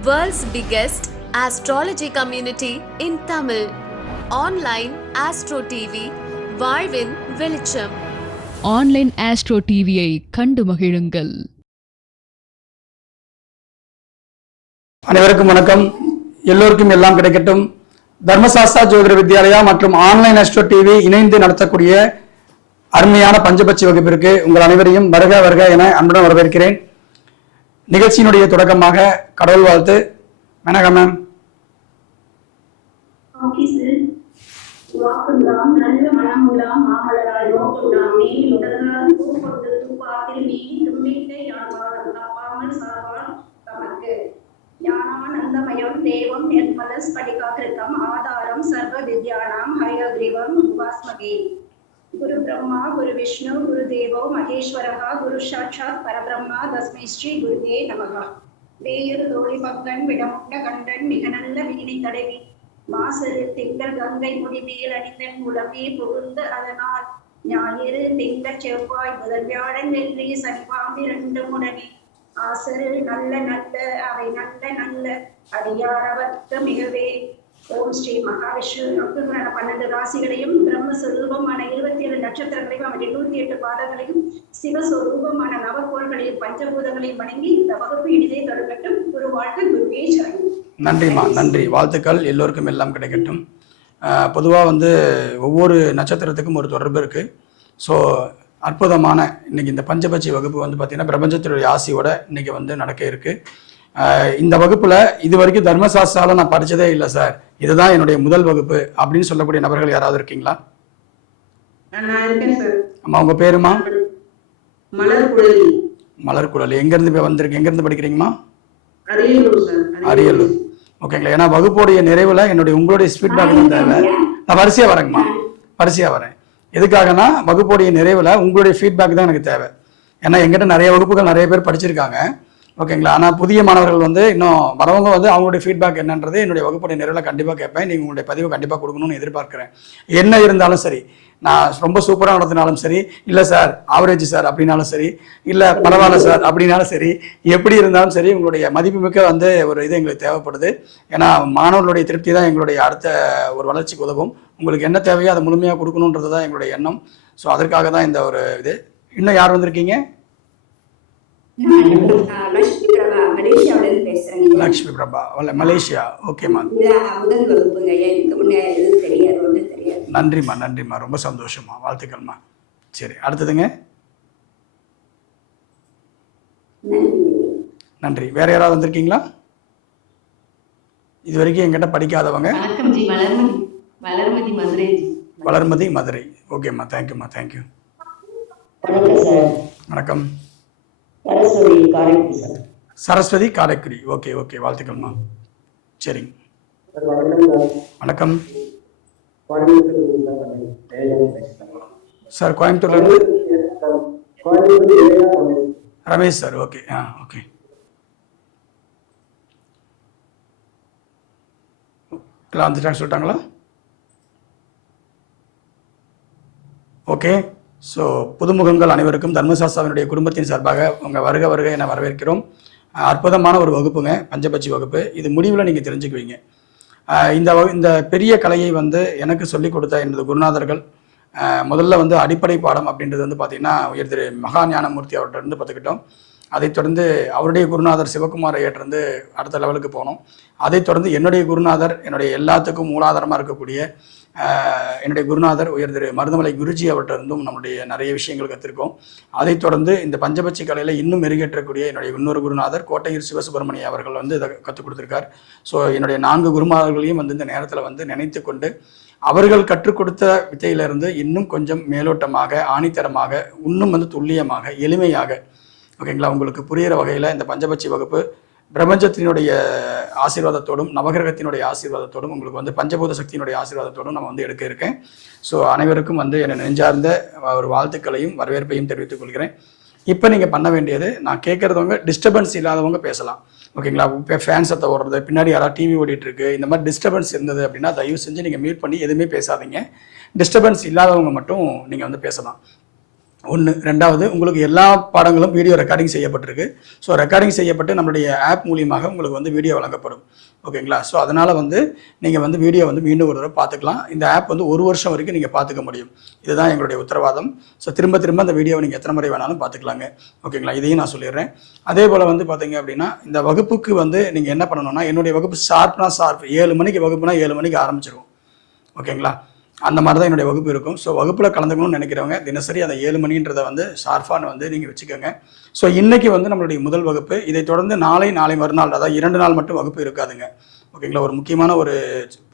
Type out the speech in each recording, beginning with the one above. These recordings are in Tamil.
World's biggest astrology community in Tamil. Online Astro TV, வாழ்வின் வெளிச்சம். ஆன்லைன் ஆஸ்ட்ரோ டிவியை கண்டு மகிழுங்கள். அனைவருக்கும் வணக்கம். எல்லோருக்கும் எல்லாம் கிடைக்கட்டும். தர்மசாஸ்திரா ஜோதிட வித்யாலயா மற்றும் ஆன்லைன் ஆஸ்ட்ரோ டிவி இணைந்து நடத்தக்கூடிய அருமையான பஞ்சபட்சி வகுப்பிற்கு உங்கள் அனைவரையும் வருக வருக என அன்புடன் வரவேற்கிறேன். நிகழ்ச்சியினுடைய தொடக்கமாக கடவுள் வாழ்த்து. வணக்கம் மேம். நல்ல மனமுலாம் மாமலரால் நோக்குலாம் மேல் உடலால் பூக்கொண்டு தூப்பாத்தில் மீறி தும்பிக்கை யாழ்வாரம் தப்பாமல் சார்பால் தமக்கு ஞானானந்தமயம் தேவம் நிர்மல ஸ்படிகாகிருதம் ஆதாரம் சர்வ வித்யானாம் ஹயக்ரீவம் உபாஸ்மகே. குரு பிரம்மா குரு விஷ்ணு குரு தேவோ மகேஸ்வரஹா குரு சாட்சாத் பரபிரம்மா தஸ்மை ஸ்ரீ குருவே நமகா. வேயுறு தோழி பங்கன் விடமுண்ட கண்டன் மிக நல்ல வீணை தடவி மாசரு திங்கள் கங்கை முடிமேல் அணிந்தன் உலமே புகுந்து அதனால் ஞாயிறு திங்கள் செவ்வாய் முதல் வியாழன் வெள்ளி சனிபாம்பு இரண்டும் உடனே ஆசரு நல்ல நல்ல அவை நல்ல நல்ல அடியாரவர்க்கு மிகவே. ஓம் ஸ்ரீ மகாவிஷ்ணு 12 ராசிகளையும் பிரம்மஸ்வரூபமான 27 நட்சத்திரங்களையும் அவருடைய 108 பாதங்களையும் சிவஸ்வரூபமான நவக்கோள்களையும் பஞ்சபூதங்களையும் வணங்கி இந்த வகுப்பு இனிதே தொடங்கட்டும். குரு வாழ்க, குருவே சரணம். நன்றிமா, நன்றி. வாழ்த்துக்கள் எல்லோருக்கும் எல்லாம் கிடைக்கட்டும். பொதுவாக ஒவ்வொரு நட்சத்திரத்துக்கும் ஒரு தொடர்பு இருக்குது. ஸோ அற்புதமான இன்னைக்கு இந்த பஞ்சபட்சி வகுப்பு பார்த்தீங்கன்னா பிரபஞ்சத்தினுடைய ஆசையோட இன்னைக்கு நடக்க இருக்கு. இந்த வகுப்புல இது வரைக்கும் தர்மசாஸ்திரால நான் படிச்சதே இல்லை சார், இதுதான் என்னுடைய முதல் வகுப்பு அப்படின்னு சொல்லக்கூடிய நபர்கள் யாராவது இருக்கீங்களா? அம்மா உங்க பேருமா? மலர்குழலி. மலர்குழலி. எங்க இருந்து வந்திருக்கு? எங்க இருந்து படிக்கிறீங்கம்மா? அரியலூர். ஓகேங்களா. ஏன்னா வகுப்புடைய நிறைவுல உங்களுடைய ஃபீட்பேக் தான் தேவை. நான் வரிசையா வரேங்கம்மா, வரிசையா வரேன். எதுக்காகனா வகுப்புடைய நிறைவுல உங்களுடைய ஃபீட்பேக் தான் எனக்கு தேவை. ஏன்னா எங்கிட்ட நிறைய வகுப்புகள் நிறைய பேர் படிச்சிருக்காங்க. ஓகேங்களா. ஆனால் புதிய மாணவர்கள் இன்னும் வரவங்க அவங்களுடைய ஃபீட்பேக் என்னன்றது என்னுடைய வகுப்புடைய நிறைவில் கண்டிப்பாக கேட்பேன். நீங்கள் உங்களுடைய பதிவு கண்டிப்பாக கொடுக்கணும்னு எதிர்பார்க்குறேன். என்ன இருந்தாலும் சரி, நான் ரொம்ப சூப்பராக நடத்தினாலும் சரி, இல்லை சார் ஆவரேஜ் சார் அப்படின்னாலும் சரி, இல்லை பரவாயில்ல சார் அப்படின்னாலும் சரி, எப்படி இருந்தாலும் சரி உங்களுடைய மதிப்புமிக்க ஒரு இது எங்களுக்கு தேவைப்படுது. ஏன்னா மாணவர்களுடைய திருப்தி தான் எங்களுடைய அடுத்த ஒரு வளர்ச்சிக்கு உதவும். உங்களுக்கு என்ன தேவையோ அதை முழுமையாக கொடுக்கணுன்றது தான் எங்களுடைய எண்ணம். ஸோ அதற்காக தான் இந்த ஒரு இது. இன்னும் யார் வந்திருக்கீங்க? லக்ஷ்மி பிரபா, மலேசியா. ஓகேம்மா, நன்றிம்மா, நன்றிம்மா, ரொம்ப சந்தோஷமா, வாழ்த்துக்கள்மா. சரி, அடுத்ததுங்க. நன்றி. வேற யாராவது வந்திருக்கீங்களா? இது வரைக்கும் என்கிட்ட படிக்காதவங்க? வளர்மதி, மதுரை. ஓகேம்மா, தேங்க்யூம்மா, தேங்க்யூ. வணக்கம். சரஸ்வதி, காரைக்குடி. ஓகே ஓகே, வாழ்த்துக்கள்மா. சரிங்க. வணக்கம் சார், கோயம்புத்தூர்ல இருந்து ரமேஷ் சார். Okay, okay. எல்லாம் வந்துட்டாங்க, சொல்லிட்டாங்களா? ஓகே. ஸோ புதுமுகங்கள் அனைவருக்கும் தர்மசாஸ்திராவினுடைய குடும்பத்தின் சார்பாக உங்கள் வருக வருக என வரவேற்கிறோம். அற்புதமான ஒரு வகுப்புங்க, பஞ்சபட்சி வகுப்பு. இது முடிவில் நீங்கள் தெரிஞ்சுக்குவீங்க. இந்த பெரிய கலையை எனக்கு சொல்லிக் கொடுத்த எனது குருநாதர்கள். முதல்ல அடிப்படை பாடம் அப்படின்றது பார்த்தீங்கன்னா உயர் திரு மகா ஞானமூர்த்தி அவர்கிட்ட இருந்து பார்த்துக்கிட்டோம். அதைத் தொடர்ந்து அவருடைய குருநாதர் சிவகுமார் ஐயர்கிட்ட அடுத்த லெவலுக்கு போனோம். அதைத் தொடர்ந்து என்னுடைய குருநாதர், என்னுடைய எல்லாத்துக்கும் மூலாதாரமாக இருக்கக்கூடிய என்னுடைய குருநாதர் உயர் திரு மருதமலை குருஜி அவர்கிட்ட இருந்தும் நம்முடைய நிறைய விஷயங்கள் கற்றுருக்கோம். அதைத் தொடர்ந்து இந்த பஞ்சபட்சி கலையில் இன்னும் மெருகேற்றக்கூடிய என்னுடைய இன்னொரு குருநாதர் கோட்டையூர் சிவசுப்பிரமணிய அவர்கள் இதை கற்றுக் கொடுத்துருக்கார். ஸோ என்னுடைய 4 குருமார்களையும் இந்த நேரத்தில் நினைத்து கொண்டு அவர்கள் கற்றுக் கொடுத்த வித்தையிலிருந்து இன்னும் கொஞ்சம் மேலோட்டமாக, ஆணித்தரமாக, இன்னும் துல்லியமாக, எளிமையாக, ஓகேங்களா, உங்களுக்கு புரிகிற வகையில் இந்த பஞ்சபட்சி வகுப்பு பிரபஞ்சத்தினுடைய ஆசீர்வாதத்தோடும் நவகிரகத்தினுடைய ஆசீர்வாதத்தோடும் உங்களுக்கு பஞ்சபூத சக்தியினுடைய ஆசீர்வாதத்தோடும் நம்ம எடுக்க இருக்கேன். ஸோ அனைவருக்கும் என்னை நெஞ்சார்ந்த ஒரு வாழ்த்துக்களையும் வரவேற்பையும் தெரிவித்துக் கொள்கிறேன். இப்போ நீங்கள் பண்ண வேண்டியது, நான் கேட்குறதவங்க டிஸ்டர்பன்ஸ் இல்லாதவங்க பேசலாம். ஓகேங்களா. இப்போ ஃபேன் சத்தம் ஓடுறது, பின்னாடி யாராவது டிவி ஓடிட்டுருக்கு, இந்த மாதிரி டிஸ்டர்பன்ஸ் இருந்தது அப்படின்னா தயவு செஞ்சு நீங்கள் மியூட் பண்ணி எதுவுமே பேசாதீங்க. டிஸ்டர்பன்ஸ் இல்லாதவங்க மட்டும் நீங்கள் பேசலாம். ஒன்று. ரெண்டாவது, உங்களுக்கு எல்லா பாடங்களும் வீடியோ ரெக்கார்டிங் செய்யப்பட்டிருக்கு. ஸோ ரெக்கார்டிங் செய்யப்பட்டு நம்மளுடைய ஆப் மூலியமாக உங்களுக்கு வந்து வீடியோ வழங்கப்படும். ஓகேங்களா? ஸோ அதனால் வந்து நீங்கள் வந்து வீடியோ வந்து மீண்டும் ஒரு தடவை பார்த்துக்கலாம். இந்த ஆப் வந்து 1 வருஷம் வரைக்கும் நீங்கள் பார்த்துக்க முடியும். இதுதான் எங்களுடைய உத்தரவாதம். ஸோ திரும்ப திரும்ப அந்த வீடியோவை நீங்கள் எத்தனை முறை வேணாலும் பார்த்துக்கலாங்க. ஓகேங்களா? இதையும் நான் சொல்லிடுறேன். அதே போல் வந்து பார்த்தீங்க அப்படின்னா, இந்த வகுப்புக்கு வந்து நீங்கள் என்ன பண்ணணும்னா, என்னுடைய வகுப்பு ஷார்ப்னா ஷார்ப் 7 மணிக்கு வகுப்புனா 7 மணிக்கு ஆரம்பிச்சிருவோம். ஓகேங்களா? அந்த மாதிரி தான் என்னுடைய வகுப்பு இருக்கும். ஸோ வகுப்பில் கலந்துக்கணும்னு நினைக்கிறவங்க தினசரி அந்த 7 மணின்றதை வந்து ஷார்ஃபான வந்து நீங்கள் வச்சுக்கோங்க. ஸோ இன்றைக்கி வந்து நம்மளுடைய முதல் வகுப்பு. இதை தொடர்ந்து நாளை மறுநாள், அதாவது 2 நாள் மட்டும் வகுப்பு இருக்காதுங்க. ஓகேங்களா? ஒரு முக்கியமான ஒரு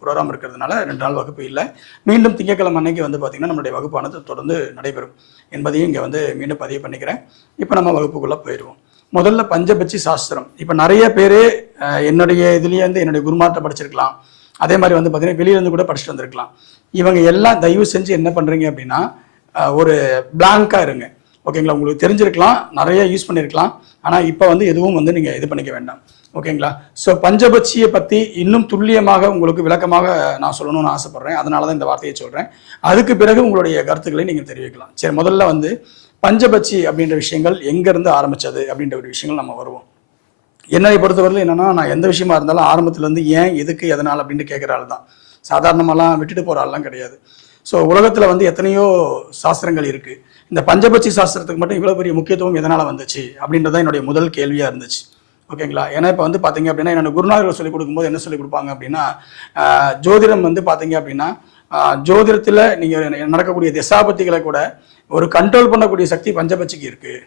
ப்ரோக்ராம் இருக்கிறதுனால 2 நாள் வகுப்பு இல்லை. மீண்டும் திங்கட்கிழமை அன்னைக்கு வந்து பார்த்திங்கன்னா நம்மளுடைய வகுப்பானது தொடர்ந்து நடைபெறும் என்பதையும் இங்கே வந்து மீண்டும் பதிவு பண்ணிக்கிறேன். இப்போ நம்ம வகுப்புக்குள்ளே போயிடுவோம். முதல்ல பஞ்சபட்சி சாஸ்திரம். இப்போ நிறைய பேர் என்னுடைய இதுலேயே வந்து என்னுடைய குருமார்ட்ட படிச்சிருக்கலாம். அதே மாதிரி வந்து பார்த்தீங்கன்னா வெளியிலேருந்து கூட படிச்சுட்டு வந்திருக்கலாம். இவங்க எல்லாம் தயவு செஞ்சு என்ன பண்ணுறீங்க அப்படின்னா, ஒரு பிளாங்காக இருங்க. ஓகேங்களா? உங்களுக்கு தெரிஞ்சிருக்கலாம், நிறைய யூஸ் பண்ணியிருக்கலாம். ஆனால் இப்போ வந்து எதுவும் வந்து நீங்கள் இது பண்ணிக்க வேண்டாம். ஓகேங்களா? ஸோ பஞ்சபட்சியை பற்றி இன்னும் துல்லியமாக உங்களுக்கு விளக்கமாக நான் சொல்லணும்னு ஆசைப்பட்றேன். அதனால தான் இந்த வார்த்தையை சொல்கிறேன். அதுக்கு பிறகு உங்களுடைய கருத்துக்களை நீங்கள் தெரிவிக்கலாம். சரி, முதல்ல வந்து பஞ்சபட்சி அப்படின்ற விஷயங்கள் எங்கேருந்து ஆரம்பித்தது அப்படின்ற ஒரு விஷயங்கள் நம்ம வருவோம். என்னை பொறுத்தவரையில் என்னென்னா, நான் எந்த விஷயமா இருந்தாலும் ஆரம்பத்துலேருந்து ஏன், எதுக்கு, எதனால் அப்படின்ட்டு கேட்குற ஆள் தான். சாதாரணமாலாம் விட்டுட்டு போகிற ஆள்லாம் கிடையாது. ஸோ உலகத்தில் வந்து எத்தனையோ சாஸ்திரங்கள் இருக்குது. இந்த பஞ்சபட்சி சாஸ்திரத்துக்கு மட்டும் இவ்வளோ பெரிய முக்கியத்துவம் எதனால் வந்துச்சு அப்படின்றதான் என்னுடைய முதல் கேள்வியாக இருந்துச்சு. ஓகேங்களா? ஏன்னா இப்போ வந்து பார்த்தீங்க அப்படின்னா, என்னோட குருநாதர்கள் சொல்லிக் கொடுக்கும்போது என்ன சொல்லிக் கொடுப்பாங்க அப்படின்னா, ஜோதிடம் வந்து பார்த்தீங்க அப்படின்னா, ஜோதிடத்தில் நீங்கள் நடக்கக்கூடிய திசாபத்திகளை கூட ஒரு கண்ட்ரோல் பண்ணக்கூடிய சக்தி பஞ்சபட்சிக்கு இருக்குது.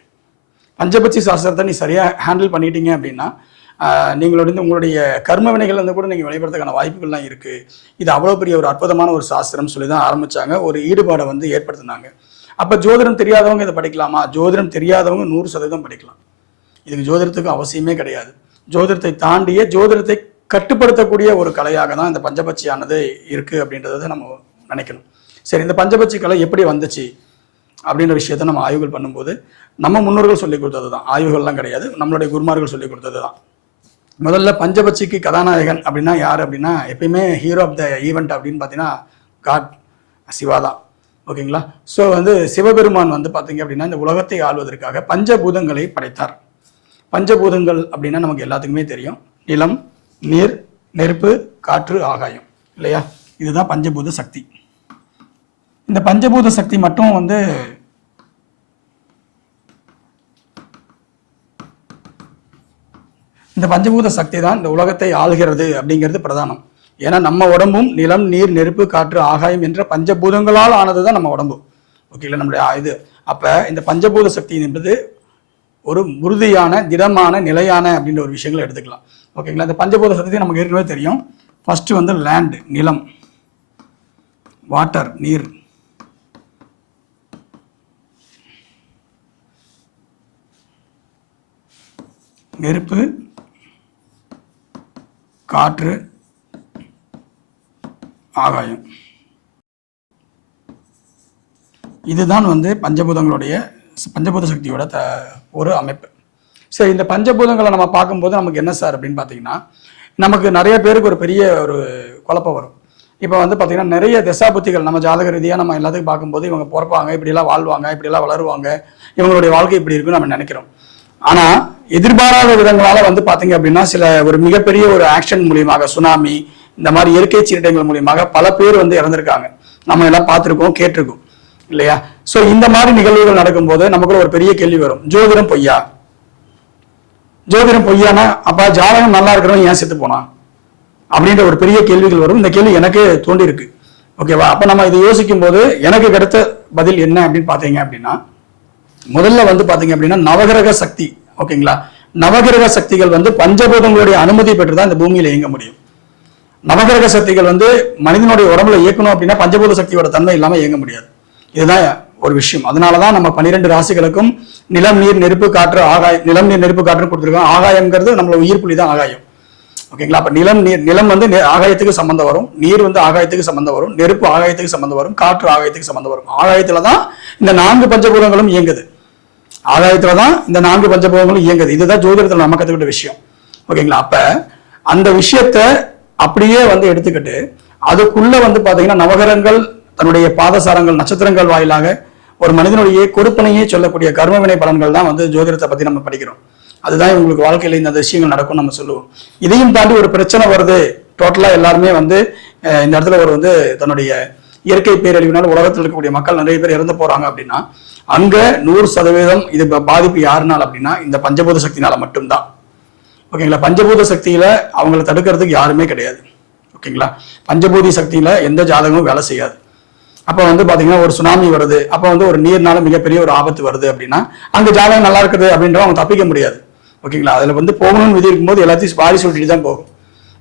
பஞ்சபட்சி சாஸ்திரத்தை நீ சரியாக ஹேண்டில் பண்ணிட்டீங்க அப்படின்னா, உங்களுடைய கர்ம வினைகள் வந்து கூட நீங்கள் வெளிப்படுறதுக்கான வாய்ப்புகள்லாம் இருக்குது. இது அவ்வளோ பெரிய ஒரு அற்புதமான ஒரு சாஸ்திரம் சொல்லி தான் ஆரம்பித்தாங்க. ஒரு ஈடுபாடை வந்து ஏற்படுத்தினாங்க. அப்போ ஜோதிடம் தெரியாதவங்க இதை படிக்கலாமா? ஜோதிடம் தெரியாதவங்க 100% படிக்கலாம். இதுக்கு ஜோதிடத்துக்கு அவசியமே கிடையாது. ஜோதிடத்தை தாண்டிய ஜோதிடத்தை கட்டுப்படுத்தக்கூடிய ஒரு கலையாக தான் இந்த பஞ்சபட்சியானது இருக்குது அப்படின்றத நம்ம நினைக்கணும். சரி, இந்த பஞ்சபட்சி கலை எப்படி வந்துச்சு அப்படின்ற விஷயத்தை நம்ம ஆய்வுகள் பண்ணும்போது நம்ம முன்னோர்கள் சொல்லிக் கொடுத்தது தான். ஆய்வுகள்லாம் கிடையாது, நம்மளுடைய குருமார்கள் சொல்லிக் கொடுத்தது தான். முதல்ல பஞ்சபட்சிக்கு கதாநாயகன் அப்படின்னா யார் அப்படின்னா, எப்பயுமே ஹீரோ ஆஃப் த ஈவெண்ட் அப்படின்னு பார்த்தீங்கன்னா காட் சிவா தான். ஓகேங்களா? ஸோ வந்து சிவபெருமான் வந்து பார்த்தீங்க அப்படின்னா இந்த உலகத்தை ஆள்வதற்காக பஞ்சபூதங்களை படைத்தார். பஞ்சபூதங்கள் அப்படின்னா நமக்கு எல்லாத்துக்குமே தெரியும். நிலம், நீர், நெருப்பு, காற்று, ஆகாயம், இல்லையா? இதுதான் பஞ்சபூத சக்தி. இந்த பஞ்சபூத சக்தி மட்டும் வந்து இந்த பஞ்சபூத சக்தி தான் இந்த உலகத்தை ஆள்கிறது அப்படிங்கிறது பிரதானம். ஏன்னா நம்ம உடம்பும் நிலம், நீர், நெருப்பு, காற்று, ஆகாயம் என்ற பஞ்சபூதங்களால் ஆனது தான் நம்ம உடம்பு. ஓகேங்களா? நம்மளுடைய இது அப்போ இந்த பஞ்சபூத சக்தி என்பது ஒரு உறுதியான, திடமான, நிலையான அப்படின்ற ஒரு விஷயங்களை எடுத்துக்கலாம். ஓகேங்களா? இந்த பஞ்சபூத சக்தி நமக்கு ஏற்கனவே தெரியும். ஃபர்ஸ்ட் வந்து லேண்ட், நிலம், வாட்டர், நீர், நெருப்பு, காற்று, ஆகாயம். இதுதான் வந்து பஞ்சபூத சக்தியோட ஒரு அமைப்பு. சரி, இந்த பஞ்சபூதங்களை நம்ம பார்க்கும்போது நமக்கு என்ன சார் அப்படின்னு பார்த்தீங்கன்னா, நமக்கு நிறைய பேருக்கு ஒரு பெரிய ஒரு குழப்பம் வரும். இப்போ வந்து பார்த்தீங்கன்னா நிறைய தசாபுத்திகள் நம்ம ஜாதக ரீதியாக நம்ம எல்லாத்துக்கும் பார்க்கும்போது இவங்க பிறப்பாங்க, இப்படியெல்லாம் வாழ்வாங்க, இப்படியெல்லாம் வளருவாங்க, இவங்களுடைய வாழ்க்கை இப்படி இருக்குன்னு நம்ம நினைக்கிறோம். ஆனால் எதிர்பாராத விதங்களால் வந்து பார்த்தீங்க அப்படின்னா சில ஒரு மிகப்பெரிய ஒரு ஆக்ஷன் மூலியமாக, சுனாமி, இந்த மாதிரி இயற்கை சீரடைகள் மூலியமாக பல பேர் வந்து இறந்துருக்காங்க. நம்ம எல்லாம் பார்த்துருக்கோம், கேட்டிருக்கோம், இல்லையா? ஸோ இந்த மாதிரி நிகழ்வுகள் நடக்கும்போது நமக்குள்ள ஒரு பெரிய கேள்வி வரும். ஜோதிடம் பொய்யா? ஜோதிடம் பொய்யானா அப்ப ஜாதகம் நல்லா இருக்கிறவங்க ஏன் செத்து போனா அப்படின்ற ஒரு பெரிய கேள்விகள் வரும். இந்த கேள்வி எனக்கு தோண்டி இருக்கு. ஓகேவா? அப்ப நம்ம இதை யோசிக்கும் போது எனக்கு கிடைத்த பதில் என்ன அப்படின்னு பாத்தீங்க அப்படின்னா, முதல்ல வந்து பாத்தீங்க அப்படின்னா நவகிரக சக்தி. ஓகேங்களா? நவகிரக சக்திகள் வந்து பஞ்சபூதங்களுடைய அனுமதி பெற்றுதான் இந்த பூமியில இயங்க முடியும். நவகிரக சக்திகள் வந்து மனிதனுடைய உடம்புல இயக்கணும் அப்படின்னா பஞ்சபூத சக்தியோட தன்மை இல்லாம இயங்க முடியாது. இதுதான் ஒரு விஷயம். அதனாலதான் நம்ம 12 ராசிகளுக்கும் நிலம், நீர், நெருப்பு, காற்று, ஆகாயம், நிலம், நீர், நெருப்பு, காற்று கொடுத்துருக்கோம். ஆகாயம்ங்கிறது நம்மளோட உயிர் புள்ளி தான் ஆகாயம். ஓகேங்களா? அப்ப நிலம் வந்து ஆகாயத்துக்கு சம்பந்தம் வரும், நீர் வந்து ஆகாயத்துக்கு சம்பந்தம் வரும், நெருப்பு ஆகாயத்துக்கு சம்பந்தம் வரும், காற்று ஆகாயத்துக்கு சம்பந்தம் வரும். ஆகாயத்துலதான் இந்த 4 பஞ்சபூதங்களும் இயங்குது. ஆகாயத்துலதான் இந்த 4 பஞ்சபூதங்களும் இயங்குது. இதுதான் ஜோதிடத்துல நம்ம கத்துக்கிட்ட விஷயம். ஓகேங்களா? அப்ப அந்த விஷயத்த அப்படியே வந்து எடுத்துக்கிட்டு அதுக்குள்ள வந்து பாத்தீங்கன்னா நவகிரகங்கள் தன்னுடைய பாதசாரங்கள், நட்சத்திரங்கள் வாயிலாக ஒரு மனிதனுடைய கொடுப்பனையே சொல்லக்கூடிய கர்மவினை பலன்கள் தான் வந்து ஜோதிடத்தை பத்தி நம்ம படிக்கிறோம். அதுதான் உங்களுக்கு வாழ்க்கையில இந்த விஷயங்கள் நடக்கும் நம்ம சொல்லுவோம். இதையும் தாண்டி ஒரு பிரச்சனை வருது, டோட்டலா எல்லாருமே வந்து இந்த இடத்துல ஒரு வந்து தன்னுடைய இயற்கை பேரழிவினால் உலகத்தில் இருக்கக்கூடிய மக்கள் நிறைய பேர் இறந்து போறாங்க அப்படின்னா அங்க 100% இது பாதிப்பு யாருனால அப்படின்னா இந்த பஞ்சபூத சக்தினால மட்டும்தான். ஓகேங்களா? பஞ்சபூத சக்தியில அவங்களை தடுக்கிறதுக்கு யாருமே கிடையாது. ஓகேங்களா? பஞ்சபூதி சக்தியில எந்த ஜாதகமும் வேலை செய்யாது. அப்ப வந்து பாத்தீங்கன்னா ஒரு சுனாமி வருது, அப்ப வந்து ஒரு நீர்னால மிகப்பெரிய ஒரு ஆபத்து வருது அப்படின்னா அங்க ஜாதகம் நல்லா இருக்குது அப்படின்ற அவங்க தப்பிக்க முடியாது. ஓகேங்களா? அதுல வந்து போகணும்னு விதி இருக்கும்போது எல்லாத்தையும் வாரி சொல்லிட்டு தான் போகும்.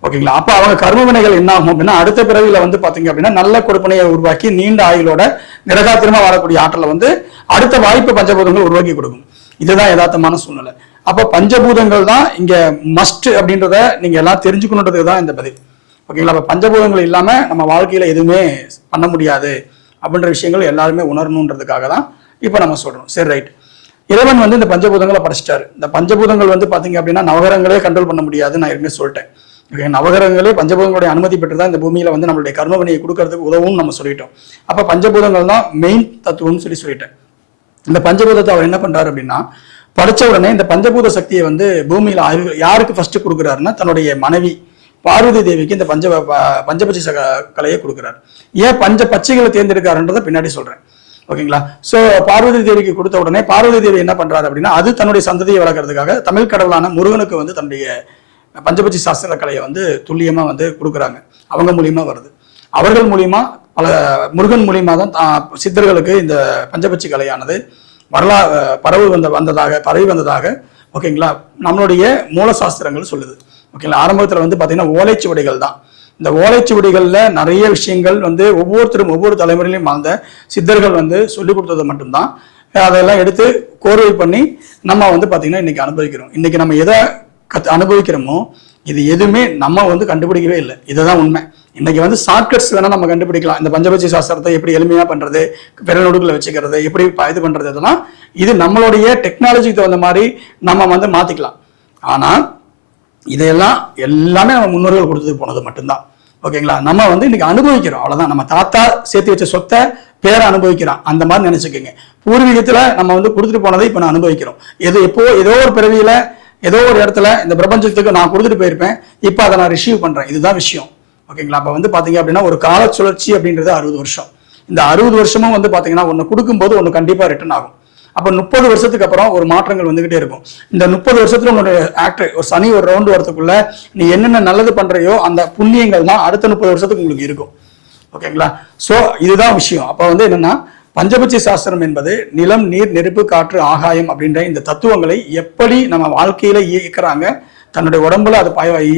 ஓகேங்களா? அப்ப அவங்க கர்ம வினைகள் என்ன ஆகும் அப்படின்னா அடுத்த பிறவியில வந்து பாத்தீங்க அப்படின்னா நல்ல கொடுப்பனையை உருவாக்கி நீண்ட ஆயுளோட நிரகாத்திரமா வாழக்கூடிய ஆற்றலை வந்து அடுத்த வாய்ப்பு பஞ்சபூதங்கள் உருவாக்கி கொடுக்கும். இதுதான் யதார்த்தமான சூழ்நிலை. அப்ப பஞ்சபூதங்கள் தான் இங்க மஸ்ட் அப்படின்றத நீங்க எல்லாம் தெரிஞ்சுக்கணுன்றதுக்கு தான் இந்த பதில். ஓகேங்களா? அப்ப பஞ்சபூதங்கள் இல்லாம நம்ம வாழ்க்கையில எதுவுமே பண்ண முடியாது அப்படின்ற விஷயங்கள் எல்லாருமே உணரணுன்றதுக்காக தான் இப்ப நம்ம சொல்றோம். சரி, ரைட். இறைவன் வந்து இந்த பஞ்சபூதங்களை படைச்சிட்டாரு. இந்த பஞ்சபூதங்கள் வந்து பாத்தீங்க அப்படின்னா நவகரங்களே கண்ட்ரோல் பண்ண முடியாது, நான் ஏற்கனவே சொல்லிட்டேன். நவகரங்களே பஞ்சபூதங்களுடைய அனுமதி பெற்றுதான் இந்த பூமியில வந்து நம்மளுடைய கர்மவினையை கொடுக்கறதுக்கு உதவும் நம்ம சொல்லிட்டோம். அப்ப பஞ்சபூதங்கள் தான் மெயின் தத்துவம்னு சொல்லிட்டேன். இந்த பஞ்சபூதத்தை அவர் என்ன பண்றாரு அப்படின்னா படிச்ச உடனே இந்த பஞ்சபூத சக்தியை வந்து பூமியில யாருக்கு ஃபர்ஸ்ட் கொடுக்குறாருன்னா தன்னுடைய மனைவி பார்வதி தேவிக்கு இந்த பஞ்சபட்சி கலையை கொடுக்குறாரு. ஏன் பஞ்ச பச்சைகளை தேர்ந்தெடுக்காருன்றதை பின்னாடி சொல்றேன். ஓகேங்களா? சோ பார்வதி தேவிக்கு கொடுத்த உடனே பார்வதி தேவி என்ன பண்றாரு அப்படின்னா அது தன்னுடைய சந்ததியை வளர்க்கறதுக்காக தமிழ் கடவுளான முருகனுக்கு வந்து தன்னுடைய பஞ்சபட்சி சாஸ்திர கலையை வந்து துல்லியமா வந்து கொடுக்குறாங்க. அவங்க மூலியமா வருது. அவர்கள் மூலியமா பல முருகன் மூலியமா தான் சித்தர்களுக்கு இந்த பஞ்சபட்சி கலையானது பரவி வந்ததாக ஓகேங்களா நம்மளுடைய மூல சாஸ்திரங்கள் சொல்லுது. ஓகேங்களா? ஆரம்பத்துல வந்து பாத்தீங்கன்னா ஓலைச்சுவடிகள் தான். இந்த ஓலைச்சுவடிகள்ல நிறைய விஷயங்கள் வந்து ஒவ்வொருத்தரும் ஒவ்வொரு தலைமுறையிலையும் வாழ்ந்த சித்தர்கள் வந்து சொல்லிக் கொடுத்தது மட்டும்தான் அதெல்லாம் எடுத்து கோர்வை பண்ணி நம்ம வந்து பாத்தீங்கன்னா இன்னைக்கு அனுபவிக்கிறோம். இன்னைக்கு நம்ம எதை அனுபவிக்கிறோமோ இது எதுவுமே நம்ம வந்து கண்டுபிடிக்கவே இல்லை. இதுதான் உண்மை. இன்னைக்கு வந்து ஷார்ட்கட்ஸ் வேணா நம்ம கண்டுபிடிக்கலாம். இந்த பஞ்சபட்சி சாஸ்திரத்தை எப்படி எளிமையா பண்றது, விரல் வச்சுக்கிறது, எப்படி இது பண்றது, இதெல்லாம் இது நம்மளுடைய டெக்னாலஜிக்கு தகுந்த மாதிரி நம்ம வந்து மாத்திக்கலாம். ஆனா இதையெல்லாம் எல்லாமே நம்ம முன்னோர்கள் கொடுத்தது போனது மட்டும்தான். ஓகேங்களா? நம்ம வந்து இன்னைக்கு அனுபவிக்கிறோம், அவ்வளவுதான். நம்ம தாத்தா சேர்த்து வச்ச சொத்தை பேரை அனுபவிக்கிறான், அந்த மாதிரி நினைச்சுக்கோங்க. பூர்வீகத்துல நம்ம வந்து கொடுத்துட்டு போனதை இப்ப நான் அனுபவிக்கிறோம். ஏதோ ஒரு பிறவியில ஏதோ ஒரு இடத்துல இந்த பிரபஞ்சத்துக்கு நான் கொடுத்துட்டு போயிருப்பேன், இப்ப அதை நான் ரிசீவ் பண்றேன். இதுதான் விஷயம். ஓகேங்களா? அப்ப வந்து பாத்தீங்க அப்படின்னா ஒரு கால சுழற்சி அப்படின்றது 60 வருஷம். இந்த 60 வருஷமும் வந்து பாத்தீங்கன்னா ஒண்ணு கொடுக்கும்போது ஒண்ணு கண்டிப்பா ரிட்டர்ன் ஆகும். அப்ப 30 வருஷத்துக்கு அப்புறம் ஒரு மாற்றங்கள் வந்துகிட்டே இருக்கும். இந்த 30 வருஷத்துல உன்னோட ஒரு சனி ஒரு ரவுண்டு வரதுக்குள்ள நீ என்னென்ன நல்லது பண்றையோ அந்த புண்ணியங்கள் தான் அடுத்த 30 வருஷத்துக்கு உங்களுக்கு இருக்கும். ஓகேங்களா? சோ இதுதான் விஷயம். அப்ப வந்து என்னன்னா பஞ்சபட்சி சாஸ்திரம் என்பது நிலம், நீர், நெருப்பு, காற்று, ஆகாயம் அப்படின்ற இந்த தத்துவங்களை எப்படி நம்ம வாழ்க்கையில இயக்குறாங்க, தன்னுடைய உடம்புல அது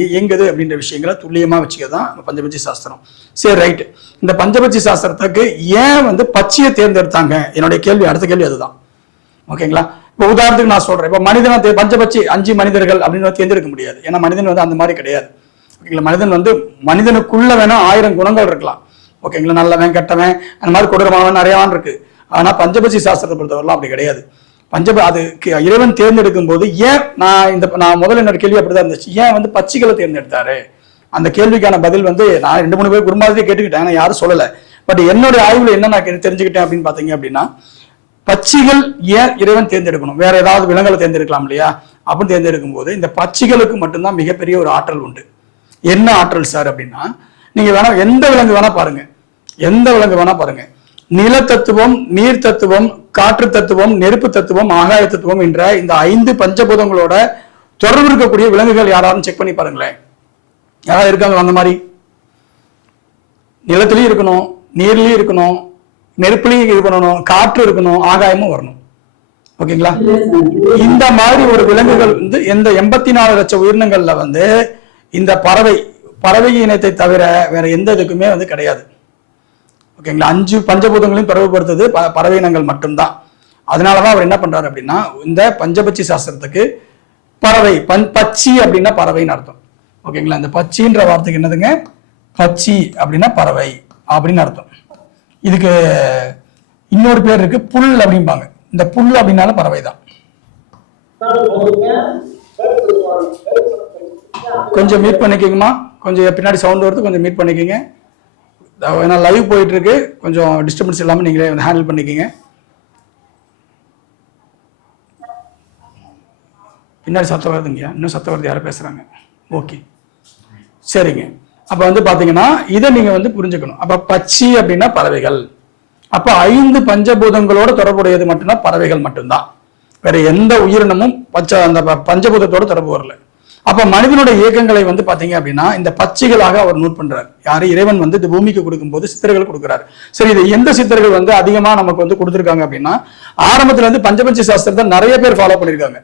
இயங்குது அப்படின்ற விஷயங்களை துல்லியமா வச்சுக்கதான் பஞ்சபட்சி சாஸ்திரம். சரி, ரைட். இந்த பஞ்சபட்சி சாஸ்திரத்துக்கு ஏன் வந்து பச்சையை தேர்ந்தெடுத்தாங்க? என்னுடைய கேள்வி, அடுத்த கேள்வி அதுதான். ஓகேங்களா? இப்போ உதாரணத்துக்கு நான் சொல்றேன். இப்போ மனிதன் பஞ்சபட்சி 5 மனிதர்கள் அப்படின்னு தேர்ந்தெடுக்க முடியாது. ஏன்னா மனிதன் வந்து அந்த மாதிரி கிடையாது. ஓகேங்களா? மனிதன் வந்து மனிதனுக்குள்ள வேணா 1000 குணங்கள் இருக்கலாம். ஓகேங்களா? நல்லவன், கெட்டவன், அந்த மாதிரி கொடூரமானவன் நிறையவான் இருக்கு. ஆனா பஞ்சபட்சி சாஸ்திரத்தை பொறுத்தவரைலாம் அப்படி கிடையாது. அது இறைவன் தேர்ந்தெடுக்கும் போது ஏன் நான் முதல்ல என்னோட கேள்வி அப்படிதான் இருந்துச்சு, ஏன் வந்து பச்சைகளை தேர்ந்தெடுத்தாரு? அந்த கேள்விக்கான பதில் வந்து நான் 2-3 பேர் குருமாதிரியே கேட்டுக்கிட்டேன், யாரும் சொல்லலை. பட் என்னுடைய ஆய்வுல என்ன நான் தெரிஞ்சுக்கிட்டேன் அப்படின்னு பாத்தீங்க அப்படின்னா பச்சைகள் ஏன் இறைவன் தேர்ந்தெடுக்கணும்? வேற ஏதாவது விலங்குகளை தேர்ந்தெடுக்கலாம் இல்லையா? அப்படின்னு தேர்ந்தெடுக்கும் போது இந்த பச்சைகளுக்கு மட்டும்தான் மிகப்பெரிய ஒரு ஆற்றல் உண்டு. என்ன ஆற்றல் சார் அப்படின்னா, நீங்க வேணா எந்த விலங்கு வேணா பாருங்க, நில தத்துவம், நீர் தத்துவம், காற்று தத்துவம், நெருப்பு தத்துவம், ஆகாய தத்துவம் என்ற இந்த 5 பஞ்சபூதங்களோட தொடர்பு இருக்கக்கூடிய விலங்குகள் யாராலும் செக் பண்ணி பாருங்களேன். யாராவது இருக்காங்க அந்த மாதிரி? நிலத்திலையும் இருக்கணும், நீர்லயும் இருக்கணும், நெருப்புலையும் இது பண்ணணும், காற்று இருக்கணும், ஆகாயமும் வரணும். ஓகேங்களா? இந்த மாதிரி ஒரு விலங்குகள் வந்து எந்த 84 லட்சம் உயிரினங்கள்ல வந்து இந்த பறவை இனத்தை தவிர வேற எந்த இதுக்குமே வந்து கிடையாது. ஓகேங்களா? 5 பஞ்சபூதங்களையும் தொடர்புபடுத்துறது பறவை இனங்கள் மட்டும்தான். அதனாலதான் அவர் என்ன பண்றாரு அப்படின்னா இந்த பஞ்சபட்சி சாஸ்திரத்துக்கு பறவை பச்சி அப்படின்னா பறவைன்னு அர்த்தம். ஓகேங்களா? இந்த பச்சின்ற வார்த்தைக்கு என்னதுங்க? பச்சி அப்படின்னா பறவை அப்படின்னு அர்த்தம். இதுக்கு இன்னொரு பேர் இருக்கு, புல் அப்படிம்பாங்க. இந்த புல் அப்படின்னால பறவை தான். கொஞ்சம் மீட் பண்ணிக்கோங்கம்மா, கொஞ்சம் பின்னாடி சவுண்ட் வருது, கொஞ்சம் மீட் பண்ணிக்கோங்க. ஏன்னா லைவ் போயிட்டு இருக்கு, கொஞ்சம் டிஸ்டர்பன்ஸ் இல்லாமல் நீங்களே ஹேண்டில் பண்ணிக்கோங்க. பின்னாடி சத்தம் வருதுங்கய்யா, இன்னும் சத்தம் வருது, யாரும் பேசுகிறாங்க. ஓகே சரிங்க. அப்போ வந்து பார்த்தீங்கன்னா இதை நீங்கள் வந்து புரிஞ்சுக்கணும். அப்போ பச்சி அப்படின்னா பறவைகள். அப்போ 5 பஞ்சபூதங்களோட தொடர்புடையது மட்டும்தான் பறவைகள் மட்டும்தான். வேற எந்த உயிரினமும் அந்த பஞ்சபூதத்தோட தொடர்பு வரல. அப்போ மனிதனுடைய இயக்கங்களை வந்து பார்த்தீங்க அப்படின்னா இந்த பச்சைகளாக அவர் நோட் பண்றாரு. யாரு? இறைவன் வந்து இந்த பூமிக்கு கொடுக்கும்போது சித்தர்கள் கொடுக்குறாரு. சரி, இது எந்த சித்தர்கள் வந்து அதிகமாக நமக்கு வந்து கொடுத்துருக்காங்க அப்படின்னா, ஆரம்பத்துல இருந்து பஞ்சபட்சி சாஸ்திரத்தை நிறைய பேர் ஃபாலோ பண்ணியிருக்காங்க.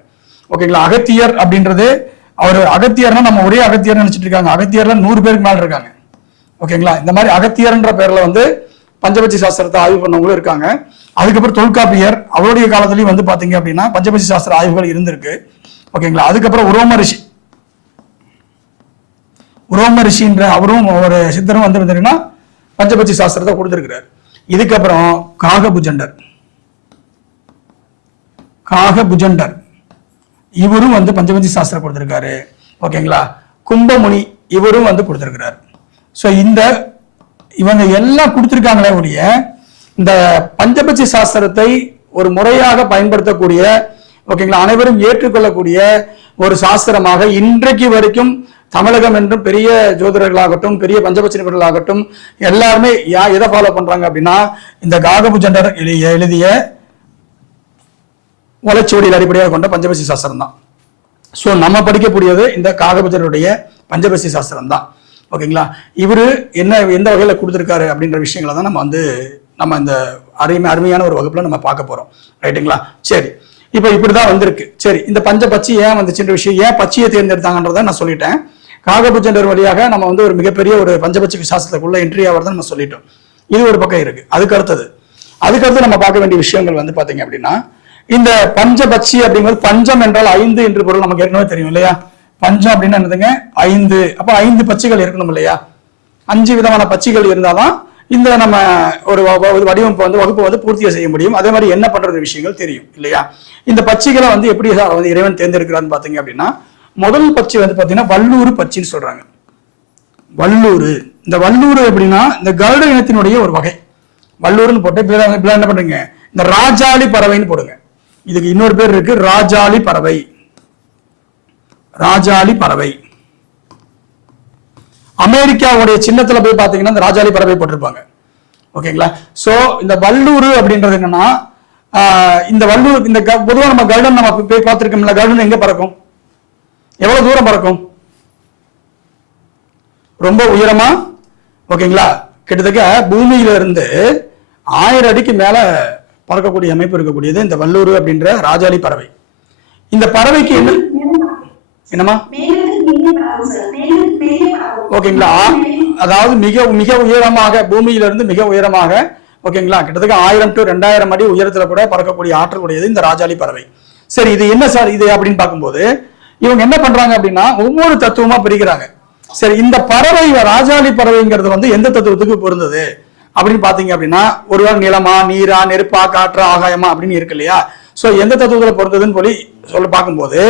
ஓகேங்களா? அகத்தியர் அப்படின்றது, அவர் அகத்தியர்னா நம்ம ஒரே அகத்தியர் நினைச்சிட்டு இருக்காங்க. அகத்தியர்ல 100 பேருக்கு மேல இருக்காங்க. ஓகேங்களா? இந்த மாதிரி அகத்தியர்ன்ற பேர்ல வந்து பஞ்சபட்சி சாஸ்திரத்தை ஆய்வு பண்ணவங்களும் இருக்காங்க. அதுக்கப்புறம் தொல்காப்பியர், அவருடைய காலத்திலையும் வந்து பாத்தீங்க அப்படின்னா பஞ்சபட்சி சாஸ்திர ஆய்வுகள் இருந்திருக்கு. ஓகேங்களா? அதுக்கப்புறம் உரோம ரிஷின்ற அவரும் ஒரு சித்தரும் வந்து பார்த்தீங்கன்னா பஞ்சபட்சி சாஸ்திரத்தை கொடுத்திருக்கிறார். இதுக்கப்புறம் காகபுஜண்டர் இவரும் வந்து பஞ்சபட்சி சாஸ்திரம் கொடுத்திருக்காரு. ஓகேங்களா? கும்பமுனி இவரும் வந்து கொடுத்திருக்கிறார். ஸோ இவங்க எல்லாம் கொடுத்திருக்காங்களே ஒழிய இந்த பஞ்சபட்சி சாஸ்திரத்தை ஒரு முறையாக பயன்படுத்தக்கூடிய, ஓகேங்களா, அனைவரும் ஏற்றுக்கொள்ளக்கூடிய ஒரு சாஸ்திரமாக இன்றைக்கு வரைக்கும் தமிழகம் என்றும் பெரிய ஜோதிடர்களாகட்டும், பெரிய பஞ்சபட்சி நிபுணர்களாகட்டும் எல்லாருமே எதை ஃபாலோ பண்றாங்க அப்படின்னா இந்த காகபுஜண்டர் எழுதிய ஓலைச்சுவடியில் அடிப்படையாக கொண்ட பஞ்சபட்சி சாஸ்திரம் தான். ஸோ நம்ம படிக்கக்கூடியது இந்த காகபுஜருடைய பஞ்சபட்சி சாஸ்திரம் தான். ஓகேங்களா? இவரு எந்த வகையில் கொடுத்துருக்காரு அப்படின்ற விஷயங்களை தான் நம்ம இந்த அருமையான ஒரு வகுப்புல நம்ம பார்க்க போறோம். ரைட்டுங்களா? சரி, இப்போ இப்படிதான் வந்திருக்கு. சரி, இந்த பஞ்சபட்சி ஏன் வந்துச்சுன்ற விஷயம், ஏன் பச்சையை தேர்ந்தெடுத்தாங்கன்றதை நான் சொல்லிட்டேன். காகபுஜண்டர் வழியாக நம்ம வந்து ஒரு மிகப்பெரிய ஒரு பஞ்சபட்சி சாஸ்திரத்துக்குள்ள என்ட்ரி ஆகிறத நம்ம சொல்லிட்டோம். இது ஒரு பக்கம் இருக்கு. அதுக்கடுத்து நம்ம பார்க்க வேண்டிய விஷயங்கள் வந்து பாத்தீங்க அப்படின்னா, இந்த பஞ்சபட்சி அப்படிங்கிறது பஞ்சம் என்றால் 5 என்று பொருள் நமக்கு ஏற்கனவே தெரியும் இல்லையா? பஞ்சம் அப்படின்னு என்னதுங்க? 5. அப்ப 5 பட்சிகள் இருக்கணும் இல்லையா? 5 விதமான பட்சிகள் இருந்தாதான் இந்த நம்ம ஒரு வடிவமைப்பு வந்து வகுப்பு வந்து பூர்த்தியை செய்ய முடியும். அதே மாதிரி என்ன பண்றது விஷயங்கள் தெரியும் இல்லையா? இந்த பட்சிகளை வந்து எப்படி வந்து இறைவன் தேர்ந்தெடுக்கிறான்னு பாத்தீங்க அப்படின்னா, முதல் பட்சி வந்து பாத்தீங்கன்னா வல்லூறு பட்சின்னு சொல்றாங்க. வல்லூறு, இந்த வல்லூறு எப்படின்னா இந்த கருட இனத்தினுடைய ஒரு வகை. வல்லூர்னு போட்டு என்ன பண்றீங்க, இந்த ராஜாளி பறவைன்னு போடுங்க. இதுக்கு இன்னொரு பேர் இருக்கு, ராஜாளி பறவை. அமெரிக்காவுடைய சின்னத்துல போய் பாத்தீங்கன்னா இந்த ராஜாளி பறவை போட்டிருப்பாங்க. ஓகேங்களா? சோ இந்த வல்லூர் அப்படின்றது என்னன்னா, இந்த வல்லூர் இந்த பொதுவாக நம்ம கருடன் நம்ம போய் பார்த்திருக்கோம்ல, கருடன் எங்க பறக்கும்? எவ்வளவு தூரம் பறக்கும்? ரொம்ப உயரமா. ஓகேங்களா? கிட்டத்தட்ட பூமியில இருந்து 1000 அடிக்கு மேல பறக்கக்கூடிய அமைப்பு இருக்கக்கூடியது இந்த வல்லூர் அப்படின்ற ராஜாளி பறவை. இந்த பறவைக்கு என்னமா? ஓகேங்களா? அதாவது மிக மிக உயரமாக, பூமியிலிருந்து மிக உயரமாக, ஓகேங்களா, கிட்டத்தட்ட 1000 to 2000 அடி உயரத்துல கூட பறக்கக்கூடிய ஆற்றல் உடையது இந்த ராஜாளி பறவை. சரி, இது என்ன சார் இது அப்படின்னு பார்க்கும்போது இவங்க என்ன பண்றாங்க அப்படின்னா ஒவ்வொரு தத்துவமா பிரிக்கிறாங்க. சரி, இந்த பறவை ராஜாளி பறவைங்கிறது வந்து எந்த தத்துவத்துக்கு பொருந்தது அப்படின்னு பாத்தீங்க அப்படின்னா, ஒருவேளை நிலமா, நீரா, நெருப்பா, காற்றா, ஆகாயமா அப்படின்னு இருக்கு இல்லையா? சோ எந்த தத்துவத்துல பொருந்ததுன்னு சொல்ல பார்க்கும்போது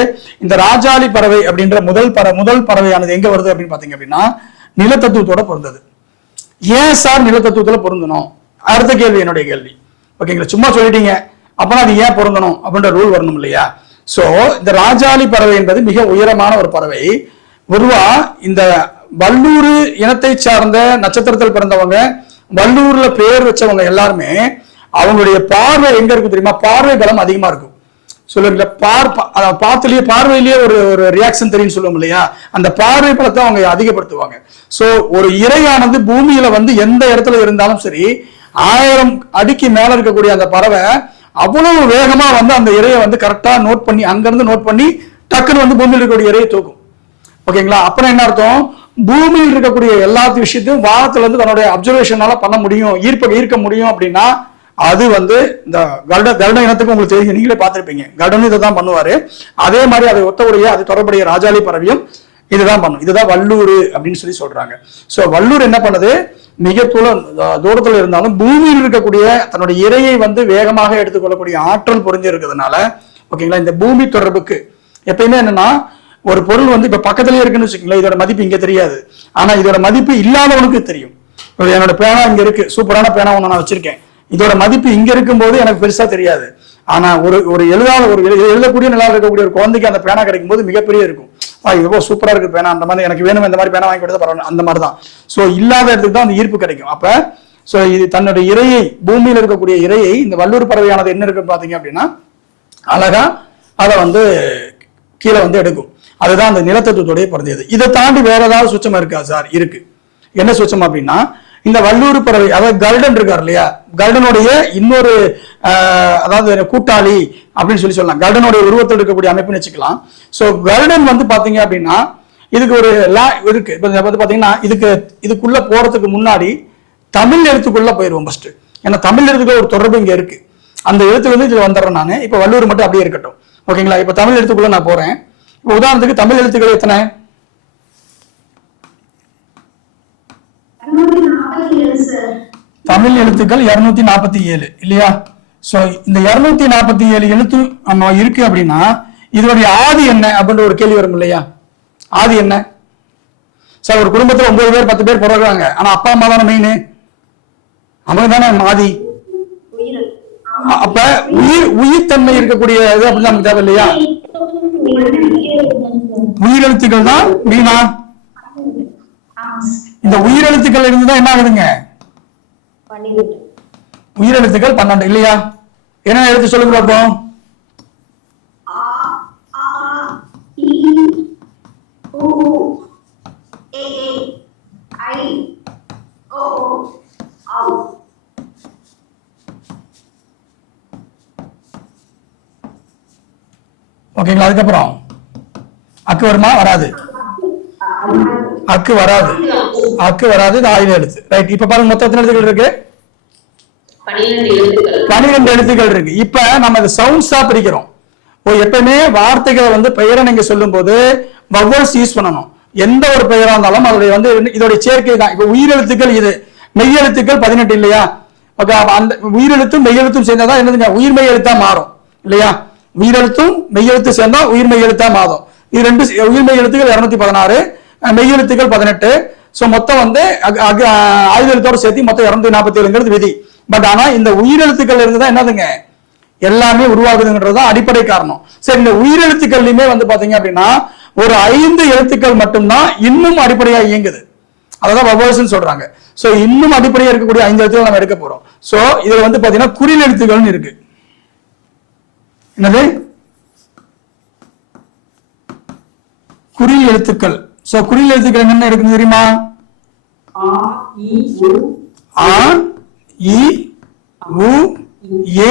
இந்த ராஜாளி பறவை அப்படின்ற முதல் பறவையானது எங்க வருது அப்படின்னு பாத்தீங்க அப்படின்னா நிலத்தத்துவத்தோட பொருந்தது. ஏன் சார் நிலத்தத்துவத்துல பொருந்தணும்? அடுத்த கேள்வி, என்னுடைய கேள்வி. ஓகேங்களா? சும்மா சொல்லிட்டீங்க, அப்பனா அது ஏன் பொருந்தணும் அப்படின்ற ரூல் வரணும் இல்லையா? சோ இந்த ராஜாளி பறவை என்பது மிக உயரமான ஒரு பறவை. பொதுவா இந்த வல்லூர் இனத்தை சார்ந்த நட்சத்திரத்தில் பிறந்தவங்க, வல்லூர்ல பேர் வச்சவங்க எல்லாருமே அவங்களுடைய பார்வை எங்க இருக்கு தெரியுமா? பார்வை பலம் அதிகமா இருக்கும். சொல்லுங்களா? பார்வையிலேயே ஒரு ரியாக்ஷன் தெரியும் சொல்லுவோம் இல்லையா? அந்த பார்வை பலத்தை அவங்க அதிகப்படுத்துவாங்க. சோ ஒரு இறையானது பூமியில வந்து எந்த இடத்துல இருந்தாலும் சரி, 1000 அடிக்கு மேல இருக்கக்கூடிய அந்த பறவை அவ்வளவு வேகமா வந்து அந்த இறையை வந்து கரெக்டா நோட் பண்ணி, அங்கிருந்து நோட் பண்ணி டக்குன்னு வந்து பூமியில் இருக்கக்கூடிய இறையை தூக்கும். ஓகேங்களா? அப்புறம் என்ன அர்த்தம்? பூமியில் இருக்கக்கூடிய எல்லா விஷயத்தையும் வானத்துல இருந்து தன்னுடைய அப்சர்வேஷனால பண்ண முடியும், ஈர்க்க முடியும் அப்படின்னா அது வந்து இந்த கருட இனத்துக்கு உங்களுக்கு தெரியும், நீங்களே பார்த்திருப்பீங்க. கருடன் இதை தான் பண்ணுவாரு. அதே மாதிரி அதை அது தொடர்புடைய ராஜாளி பறவையும் இதுதான் பண்ணும். இதுதான் வல்லூர் அப்படின்னு சொல்றாங்க. சோ வல்லூர் என்ன பண்ணுது? மிக தூரத்துல இருந்தாலும் பூமியில் இருக்கக்கூடிய தன்னுடைய இரையை வந்து வேகமாக எடுத்துக்கொள்ளக்கூடிய ஆற்றல் புரிஞ்சு இருக்கிறதுனால, ஓகேங்களா, இந்த பூமி தொடர்புக்கு எப்பயுமே என்னன்னா, ஒரு பொருள் வந்து இப்ப பக்கத்துலயே இருக்குன்னு வச்சுக்கோங்களேன், இதோட மதிப்பு இங்க தெரியாது, ஆனா இதோட மதிப்பு இல்லாதவனுக்கு தெரியும். என்னோட பேனா இங்க இருக்கு, சூப்பரான பேனா ஒண்ணு நான் வச்சிருக்கேன், இதோட மதிப்பு இங்க இருக்கும் போது எனக்கு பெருசா தெரியாது. ஆனா ஒரு எழுதக்கூடிய நிலையில் இருக்கக்கூடிய ஒரு குழந்தைக்கு அந்த பேனா கிடைக்கும் போது மிகப்பெரிய இருக்கும். இது சூப்பரா இருக்கு பேனா, அந்த மாதிரி எனக்கு வேணும், இந்த மாதிரி பேனா வாங்கி கொடுத்தா பரவாயில்ல, அந்த மாதிரி தான். ஸோ இல்லாத இடத்துக்கு தான் அந்த ஈர்ப்பு கிடைக்கும். அப்ப ஸோ இது தன்னுடைய இரையை, பூமியில் இருக்கக்கூடிய இரையை இந்த வல்லூர் பறவையானது என்ன இருக்கு பாத்தீங்க அப்படின்னா அழகா அதை வந்து கீழே வந்து எடுக்கும். அதுதான் அந்த நிலத்தத்துவத்துடைய பிறந்தது. இதை தாண்டி வேற ஏதாவது சுச்சம் இருக்கா சார்? இருக்கு. என்ன சுச்சம் அப்படின்னா, இந்த வல்லூர் பறவை, அதாவது கருடன் இருக்கார் இல்லையா, கருடனுடைய இன்னொரு அதாவது கூட்டாளி அப்படின்னு சொல்லலாம். கருடனுடைய உருவத்தில் இருக்கக்கூடிய அமைப்புன்னு வச்சுக்கலாம். ஸோ கருடன் வந்து பாத்தீங்க அப்படின்னா இதுக்கு ஒரு இருக்கு. இப்போ பாத்தீங்கன்னா இதுக்குள்ள போறதுக்கு முன்னாடி தமிழ் எழுத்துக்குள்ள போயிருவோம் ஃபர்ஸ்ட். ஏன்னா தமிழ் எழுத்துக்குள்ள ஒரு தொடர்பு இங்க இருக்கு. அந்த எழுத்து வந்து இதுல வந்துடுறேன் நான். இப்ப வல்லூர் மட்டும் அப்படியே இருக்கட்டும், ஓகேங்களா? இப்ப தமிழ் எழுத்துக்குள்ள நான் போறேன். இப்ப உதாரணத்துக்கு தமிழ் எழுத்துக்கள் எத்தனை? தமிழ் எழுத்துக்கள் 247 இல்லையா? சோ இந்த 247 எழுத்து நம்ம இருக்கு அப்படின்னா இதனுடைய ஆதி என்ன அப்படின்ற ஒரு கேள்வி வரும் இல்லையா? ஆதி என்ன சார்? ஒரு குடும்பத்துல 9 பேர் 10 பேர் பிறகுறாங்க, ஆனா அப்பா அம்மா தானே மெயின், அவங்க தானே ஆதி. அப்ப உயிர்த்தன்மை இருக்கக்கூடிய இது அப்படி நமக்கு தேவை இல்லையா? உயிரெழுத்துக்கள் தான் மீனா. இந்த உயிரெழுத்துக்கள் இருந்துதான் என்ன ஆகுதுங்க? உயிரெழுத்துக்கள் 12 இல்லையா? என்ன எழுத்து சொல்லுங்க பார்ப்போம். ஓகேங்களா? அதுக்கப்புறம் அக்கு வருமா? வராது. அக்கு வராது. அக்கு வராது. இது ஆயுத எழுத்து. ரைட். இப்ப பாருங்க, மொத்தம் எத்தனை எழுத்துக்கள் இருக்கு? 12 எழுத்துக்கள் இருக்கு. இப்ப நம்ம இது சவுண்ட்ஸா பிரிக்கிறோம். எப்பவுமே வார்த்தைகளை வந்து பெயரை நீங்க சொல்லும் போது வவல்ஸ் யூஸ் பண்ணணும். எந்த ஒரு பெயரா இருந்தாலும் அதோடைய வந்து இதோட சேர்க்கை தான். இப்ப உயிரெழுத்துக்கள் இது, மெய்யெழுத்துக்கள் 18 இல்லையா? ஓகே, அந்த உயிரெழுத்தும் மெய்யெழுத்தும் சேர்ந்தாதான் என்னதுங்க? உயிர்மெய் எழுத்தா மாறும் இல்லையா? உயிரெழுத்தும் மெய்யெழுத்து சேர்ந்தா உயிர்மெய் எழுத்தா மாறும். இது ரெண்டு உயிர்மெய் எழுத்துக்கள் 216, மெய்யெழுத்துக்கள் 18. சோ மொத்தம் வந்து ஆயுத எழுத்தோட சேர்த்து மொத்தம் 247 விதி. பட் ஆனா இந்த உயிரெழுத்துக்கள் இருந்துதான் என்னதுங்க எல்லாமே உருவாகுதுன்றதுதான் அடிப்படை காரணம். சரி, இந்த உயிரெழுத்துக்கள்லயுமே வந்து பாத்தீங்க அப்படின்னா ஒரு 5 எழுத்துக்கள் மட்டும்தான் இன்னும் அடிப்படையா இயங்குது. அதான் வவல்ஸ் சொல்றாங்க. சோ இன்னும் அடிப்படையா இருக்கக்கூடிய 5 எழுத்துக்கள் நம்ம எடுக்க போறோம். சோ இதுல வந்து பாத்தீங்கன்னா குறில் எழுத்துக்கள்னு இருக்கு. என்னது? குறில் எழுத்துக்கள். சோ குறில் எழுத்துக்கள் என்ன இருக்குன்னு தெரியுமா? ஆ, இ, உ, ஏ,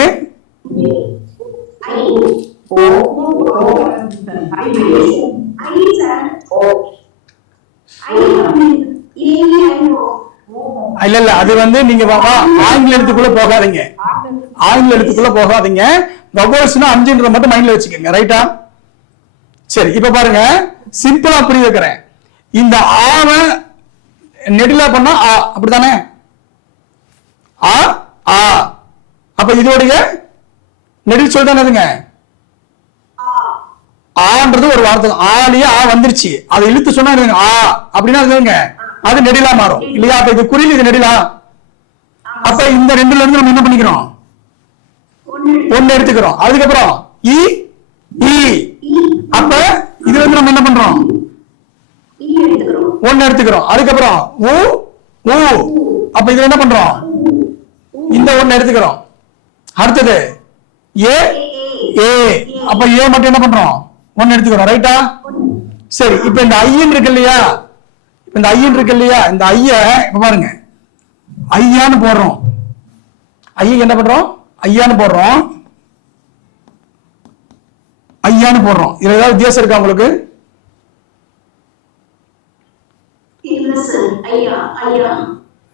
இல்ல அது வந்து நீங்க ஆங்கில எழுத்துக்குள்ள போகாதீங்க. ஆங்கில எழுத்துக்குள்ள போகாதீங்க. வவல்ஸ்னா 5 மட்டும் மைண்ட்ல வச்சுக்கோங்க. ரைட்டா? சரி, இப்ப பாருங்க, சிம்பிளா புரிய வைக்கிறேன். இந்த ஆவ நெடிலா பண்ணா ஆ, அப்படித்தானே? ஆ, ஆ. அப்ப இதோடைய நெடில் சொல் தானேங்க ஆன்றது ஒரு வார்த்தை. ஆலியே ஆ வந்துருச்சு, அதை இழுத்து சொன்னா ஆ அப்படின்னா அது நெடிலா மாறும் இல்லையா? அப்ப இது குறில், இது நெடிலா. அப்ப இந்த ரெண்டுல இருந்து நம்ம என்ன பண்ணிக்கிறோம்? 1 எடுத்துக்கிறோம். அதுக்கப்புறம் இ, ஈ. அப்ப இதுல இருந்து நம்ம என்ன பண்றோம்? 1 எடுத்துக்கிறோம். அதுக்கப்புறம் ஊ, ஊ. அப்ப இதுல என்ன பண்றோம்? இந்த 1 எடுத்துக்கிறோம். அடுத்தது ஏ, ஏ. அப்ப ஏ மட்டும் என்ன பண்றோம்? 1 எடுத்துக்கிறோம். ரைட்டா? சரி, இப்ப இந்த ஐயன் இருக்கு இல்லையா? இந்த ஐயன் இருக்கு இல்லையா? இந்த ஐய இப்ப பாருங்க, ஐயான்னு போடுறோம். ஐய என்ன பண்றோம்? ஐயான்னு போடுறோம். ஐயான்னு போடுறோம். இதுல ஏதாவது வித்தியாசம் இருக்கா உங்களுக்கு?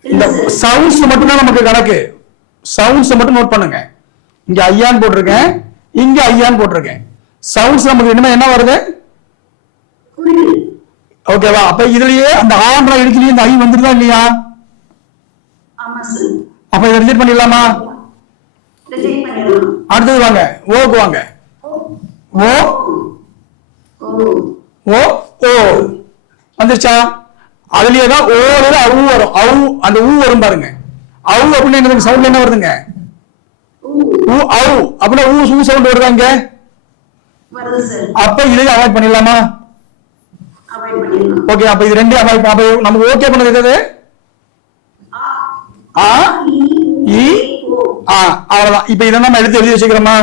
இந்த சவுண்ட்ஸ் மட்டும் தான் நமக்கு கணக்கு. சவுண்ட்ஸ் மட்டும் நோட் பண்ணுங்க. இங்க ஐயான்னு போட்டிருக்கேன், இங்க ஐயான்னு போட்டிருக்கேன். சவுண்ட்ஸ் நமக்கு என்ன வருது? ஓகேவா? அப்ப இதுலயே அந்த ஆன்ற இடத்துலயே இந்த ஐ வந்துருதா இல்லையா? அப்ப இதை ரிஜெக்ட் பண்ணிடலாமா? அடுத்தது வாங்க, ஓக்கு வாங்க. ஓ, ஓ, ஓ வந்துருச்சா? அதுலயே தான் ஓ அவு வரும். அவு, அந்த ஊ வரும் பாருங்க. அவு அப்படின்னு என்ன சவுண்ட் என்ன வருதுங்க? ஊ அவு அப்படின்னா ஊ சவுண்ட் வருதாங்க, வருது சார். அப்ப இதை அவாய்ட் பண்ணிடலாமா? அவாய்ட் பண்ணிடலாம். ஓகே, அப்ப இது ரெண்டையும் அவாய்ட். அப்ப நமக்கு ஓகே பண்ணது எது? ஆ இ ஆ, அவ்வளவுதான். இப்ப இதை நம்ம எழுதி வச்சுக்கிறோமா?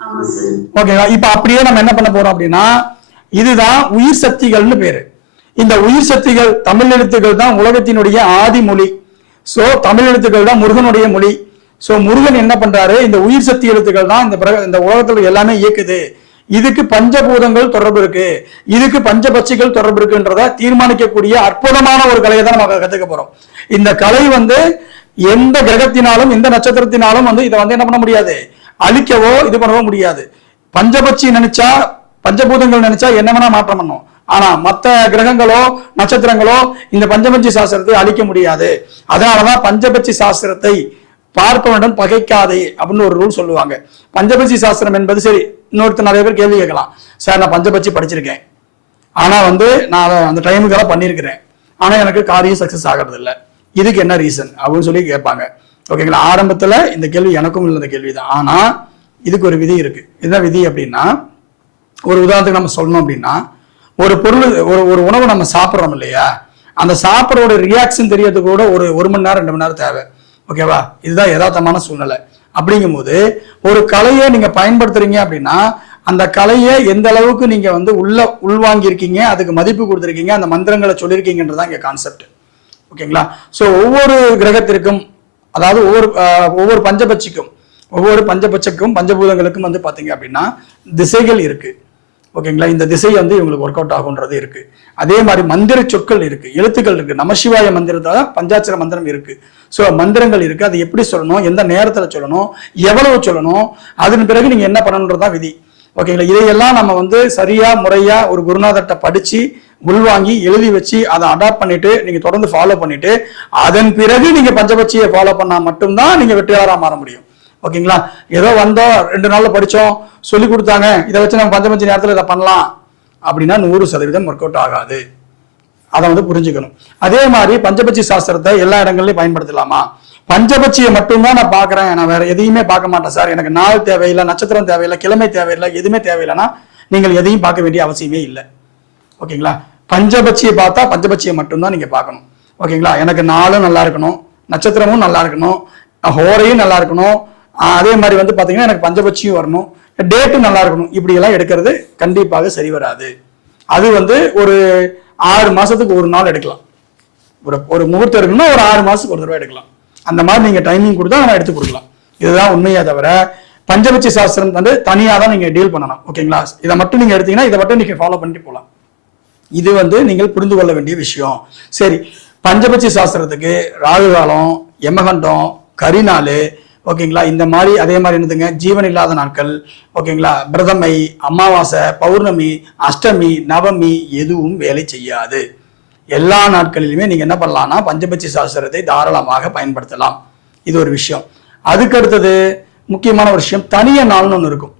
ஆமா சார். ஓகேவா? இப்ப அப்படியே நம்ம என்ன பண்ண போறோம் அப்படின்னா, இதுதான் உயிர் சக்திகள்னு பேரு. இந்த உயிர் சக்திகள் தமிழ் எழுத்துக்கள் தான் உலகத்தினுடைய ஆதி மொழி. சோ தமிழ் எழுத்துக்கள் தான் முருகனுடைய மொழி. சோ முருகன் என்ன பண்றாரு, இந்த உயிர் சக்தி எழுத்துக்கள் தான் இந்த உலகத்துல எல்லாமே இயக்குது. இதுக்கு பஞ்சபூதங்கள் தொடர்பு இருக்கு, இதுக்கு பஞ்சபட்சிகள் தொடர்பு இருக்குன்றத தீர்மானிக்கக்கூடிய அற்புதமான ஒரு கலையை தான் நம்ம கத்துக்க போறோம். இந்த கலை எந்த கிரகத்தினாலும் எந்த நட்சத்திரத்தினாலும் இதை என்ன பண்ண முடியாது, அழிக்கவோ இது பண்ணவோ முடியாது. பஞ்சபட்சி நினைச்சா, பஞ்சபூதங்கள் நினைச்சா என்ன வேணா மாற்றம் பண்ணும். ஆனா மத்த கிரகங்களோ நட்சத்திரங்களோ இந்த பஞ்சபட்சி சாஸ்திரத்தை அழிக்க முடியாது. அதனாலதான் பஞ்சபட்சி சாஸ்திரத்தை பார்ப்பவனிடம் பகைக்காதே அப்படின்னு ஒரு ரூல் சொல்லுவாங்க. பஞ்சபட்சி சாஸ்திரம் என்பது சரி, இன்னொருத்தர் நிறைய பேர் கேள்வி கேட்கலாம், சார் நான் பஞ்சபட்சி படிச்சிருக்கேன், ஆனா நான் அந்த டைமுக்கெல்லாம் பண்ணியிருக்கிறேன், ஆனா எனக்கு காரியம் சக்சஸ் ஆகிறது இல்லை, இதுக்கு என்ன ரீசன் அப்படின்னு சொல்லி கேட்பாங்க. ஓகேங்களா? ஆரம்பத்துல இந்த கேள்வி எனக்கும் இல்லை, இந்த கேள்விதான். ஆனா இதுக்கு ஒரு விதி இருக்கு. என்ன விதி அப்படின்னா, ஒரு உதாரணத்துக்கு நம்ம சொல்லணும் அப்படின்னா, ஒரு பொருள் ஒரு உணவு நம்ம சாப்பிட்றோம் இல்லையா, அந்த சாப்பிட்றோட ரியாக்ஷன் தெரியறதுக்கு கூட ஒரு மணி நேரம் 2 மணி நேரம் தேவை. ஓகேவா? இதுதான் யதார்த்தமான சூழ்நிலை. அப்படிங்கும் போது ஒரு கலையை நீங்க பயன்படுத்துறீங்க அப்படின்னா, அந்த கலையை எந்த அளவுக்கு நீங்க உள்வாங்கி இருக்கீங்க, அதுக்கு மதிப்பு கொடுத்துருக்கீங்க, அந்த மந்திரங்களை சொல்லியிருக்கீங்கன்றதான் இங்க கான்செப்ட். ஓகேங்களா? சோ ஒவ்வொரு கிரகத்திற்கும், அதாவது ஒவ்வொரு பஞ்சபட்சக்கும் பஞ்சபூதங்களுக்கும் பாத்தீங்க அப்படின்னா திசைகள் இருக்கு. ஓகேங்களா? இந்த திசை இவங்களுக்கு ஒர்க் அவுட் ஆகுன்றது இருக்கு. அதே மாதிரி மந்திர சொற்கள் இருக்கு, எழுத்துக்கள் இருக்கு. நமசிவாய மந்திரத்தால பஞ்சாட்சர மந்திரம் இருக்கு. சோ மந்திரங்கள் இருக்கு. அது எப்படி சொல்லணும், எந்த நேரத்துல சொல்லணும், எவ்வளவு சொல்லணும், அதன் பிறகு நீங்க என்ன பண்ணணுன்றதான் விதி. ஓகேங்களா? இதையெல்லாம் நம்ம சரியா முறையா ஒரு குருநாதர்கிட்ட படிச்சு உள்வாங்கி எழுதி வச்சு அதை அடாப்ட் பண்ணிட்டு நீங்க தொடர்ந்து ஃபாலோ பண்ணிட்டு அதன் பிறகு நீங்க பஞ்சபட்சியை ஃபாலோ பண்ணா மட்டும்தான் நீங்க வெற்றியாளரா மாற முடியும். ஓகேங்களா? ஏதோ வந்தோம் 2 நாள்ல படிச்சோம், சொல்லி கொடுத்தாங்க, இதை வச்சு நம்ம பஞ்சபட்சி நேரத்தில் இதை பண்ணலாம் அப்படின்னா 100% ஒர்க் அவுட் ஆகாது. அதை புரிஞ்சுக்கணும். அதே மாதிரி பஞ்சபட்சி சாஸ்திரத்தை எல்லா இடங்கள்லயும் பயன்படுத்தலாமா? பஞ்சபட்சியை மட்டும்தான் நான் பாக்குறேன், நான் வேற எதையுமே பார்க்க மாட்டேன் சார், எனக்கு நாள் தேவையில்லை, நட்சத்திரம் தேவையில்லை, கிழமை தேவையில்லை, எதுவுமே தேவையில்லைன்னா நீங்கள் எதையும் பார்க்க வேண்டிய அவசியமே இல்லை. ஓகேங்களா? பஞ்சபட்சியை பார்த்தா பஞ்சபட்சியை மட்டும்தான் நீங்க பார்க்கணும். ஓகேங்களா? எனக்கு நாளும் நல்லா இருக்கணும், நட்சத்திரமும் நல்லா இருக்கணும், ஹோரையும் நல்லா இருக்கணும், அதே மாதிரி பாத்தீங்கன்னா எனக்கு பஞ்சபட்சியும் வரணும், டேட்டும் நல்லா இருக்கணும். இப்படி எல்லாம் எடுக்கிறது கண்டிப்பாக சரி வராது. அது ஒரு 6 மாசத்துக்கு ஒரு நாள் எடுக்கலாம். ஒரு முகூர்த்தம் இருக்குன்னா ஒரு 6 மாசத்துக்கு ஒரு தடவை எடுக்கலாம். அந்த மாதிரி நீங்க டைமிங் கொடுத்தா நம்ம எடுத்து கொடுக்கலாம். இதுதான் உண்மையா தவிர பஞ்சபட்சி சாஸ்திரம் தனியா தான் நீங்க டீல் பண்ணணும். ஓகேங்களா? இதை மட்டும் நீங்க எடுத்தீங்கன்னா இதை மட்டும் நீங்க ஃபாலோ பண்ணிட்டு போகலாம். இது நீங்கள் புரிந்து கொள்ள வேண்டிய விஷயம். சரி, பஞ்சபட்சி சாஸ்திரத்துக்கு ராகு காலம், யமகண்டம், கரிநாள், ஓகேங்களா, இந்த மாதிரி அதே மாதிரி என்னதுங்க ஜீவன் இல்லாத நாட்கள், ஓகேங்களா, பிரதமை, அமாவாசை, பௌர்ணமி, அஷ்டமி, நவமி எதுவும் வேலை செய்யாது. எல்லா நாட்களிலுமே நீங்க என்ன பண்ணலாம்னா பஞ்சபட்சி சாஸ்திரத்தை தாராளமாக பயன்படுத்தலாம். இது ஒரு விஷயம். அதுக்கு அடுத்தது முக்கியமான ஒரு விஷயம், தனிய நாள்னு ஒன்று இருக்கும்.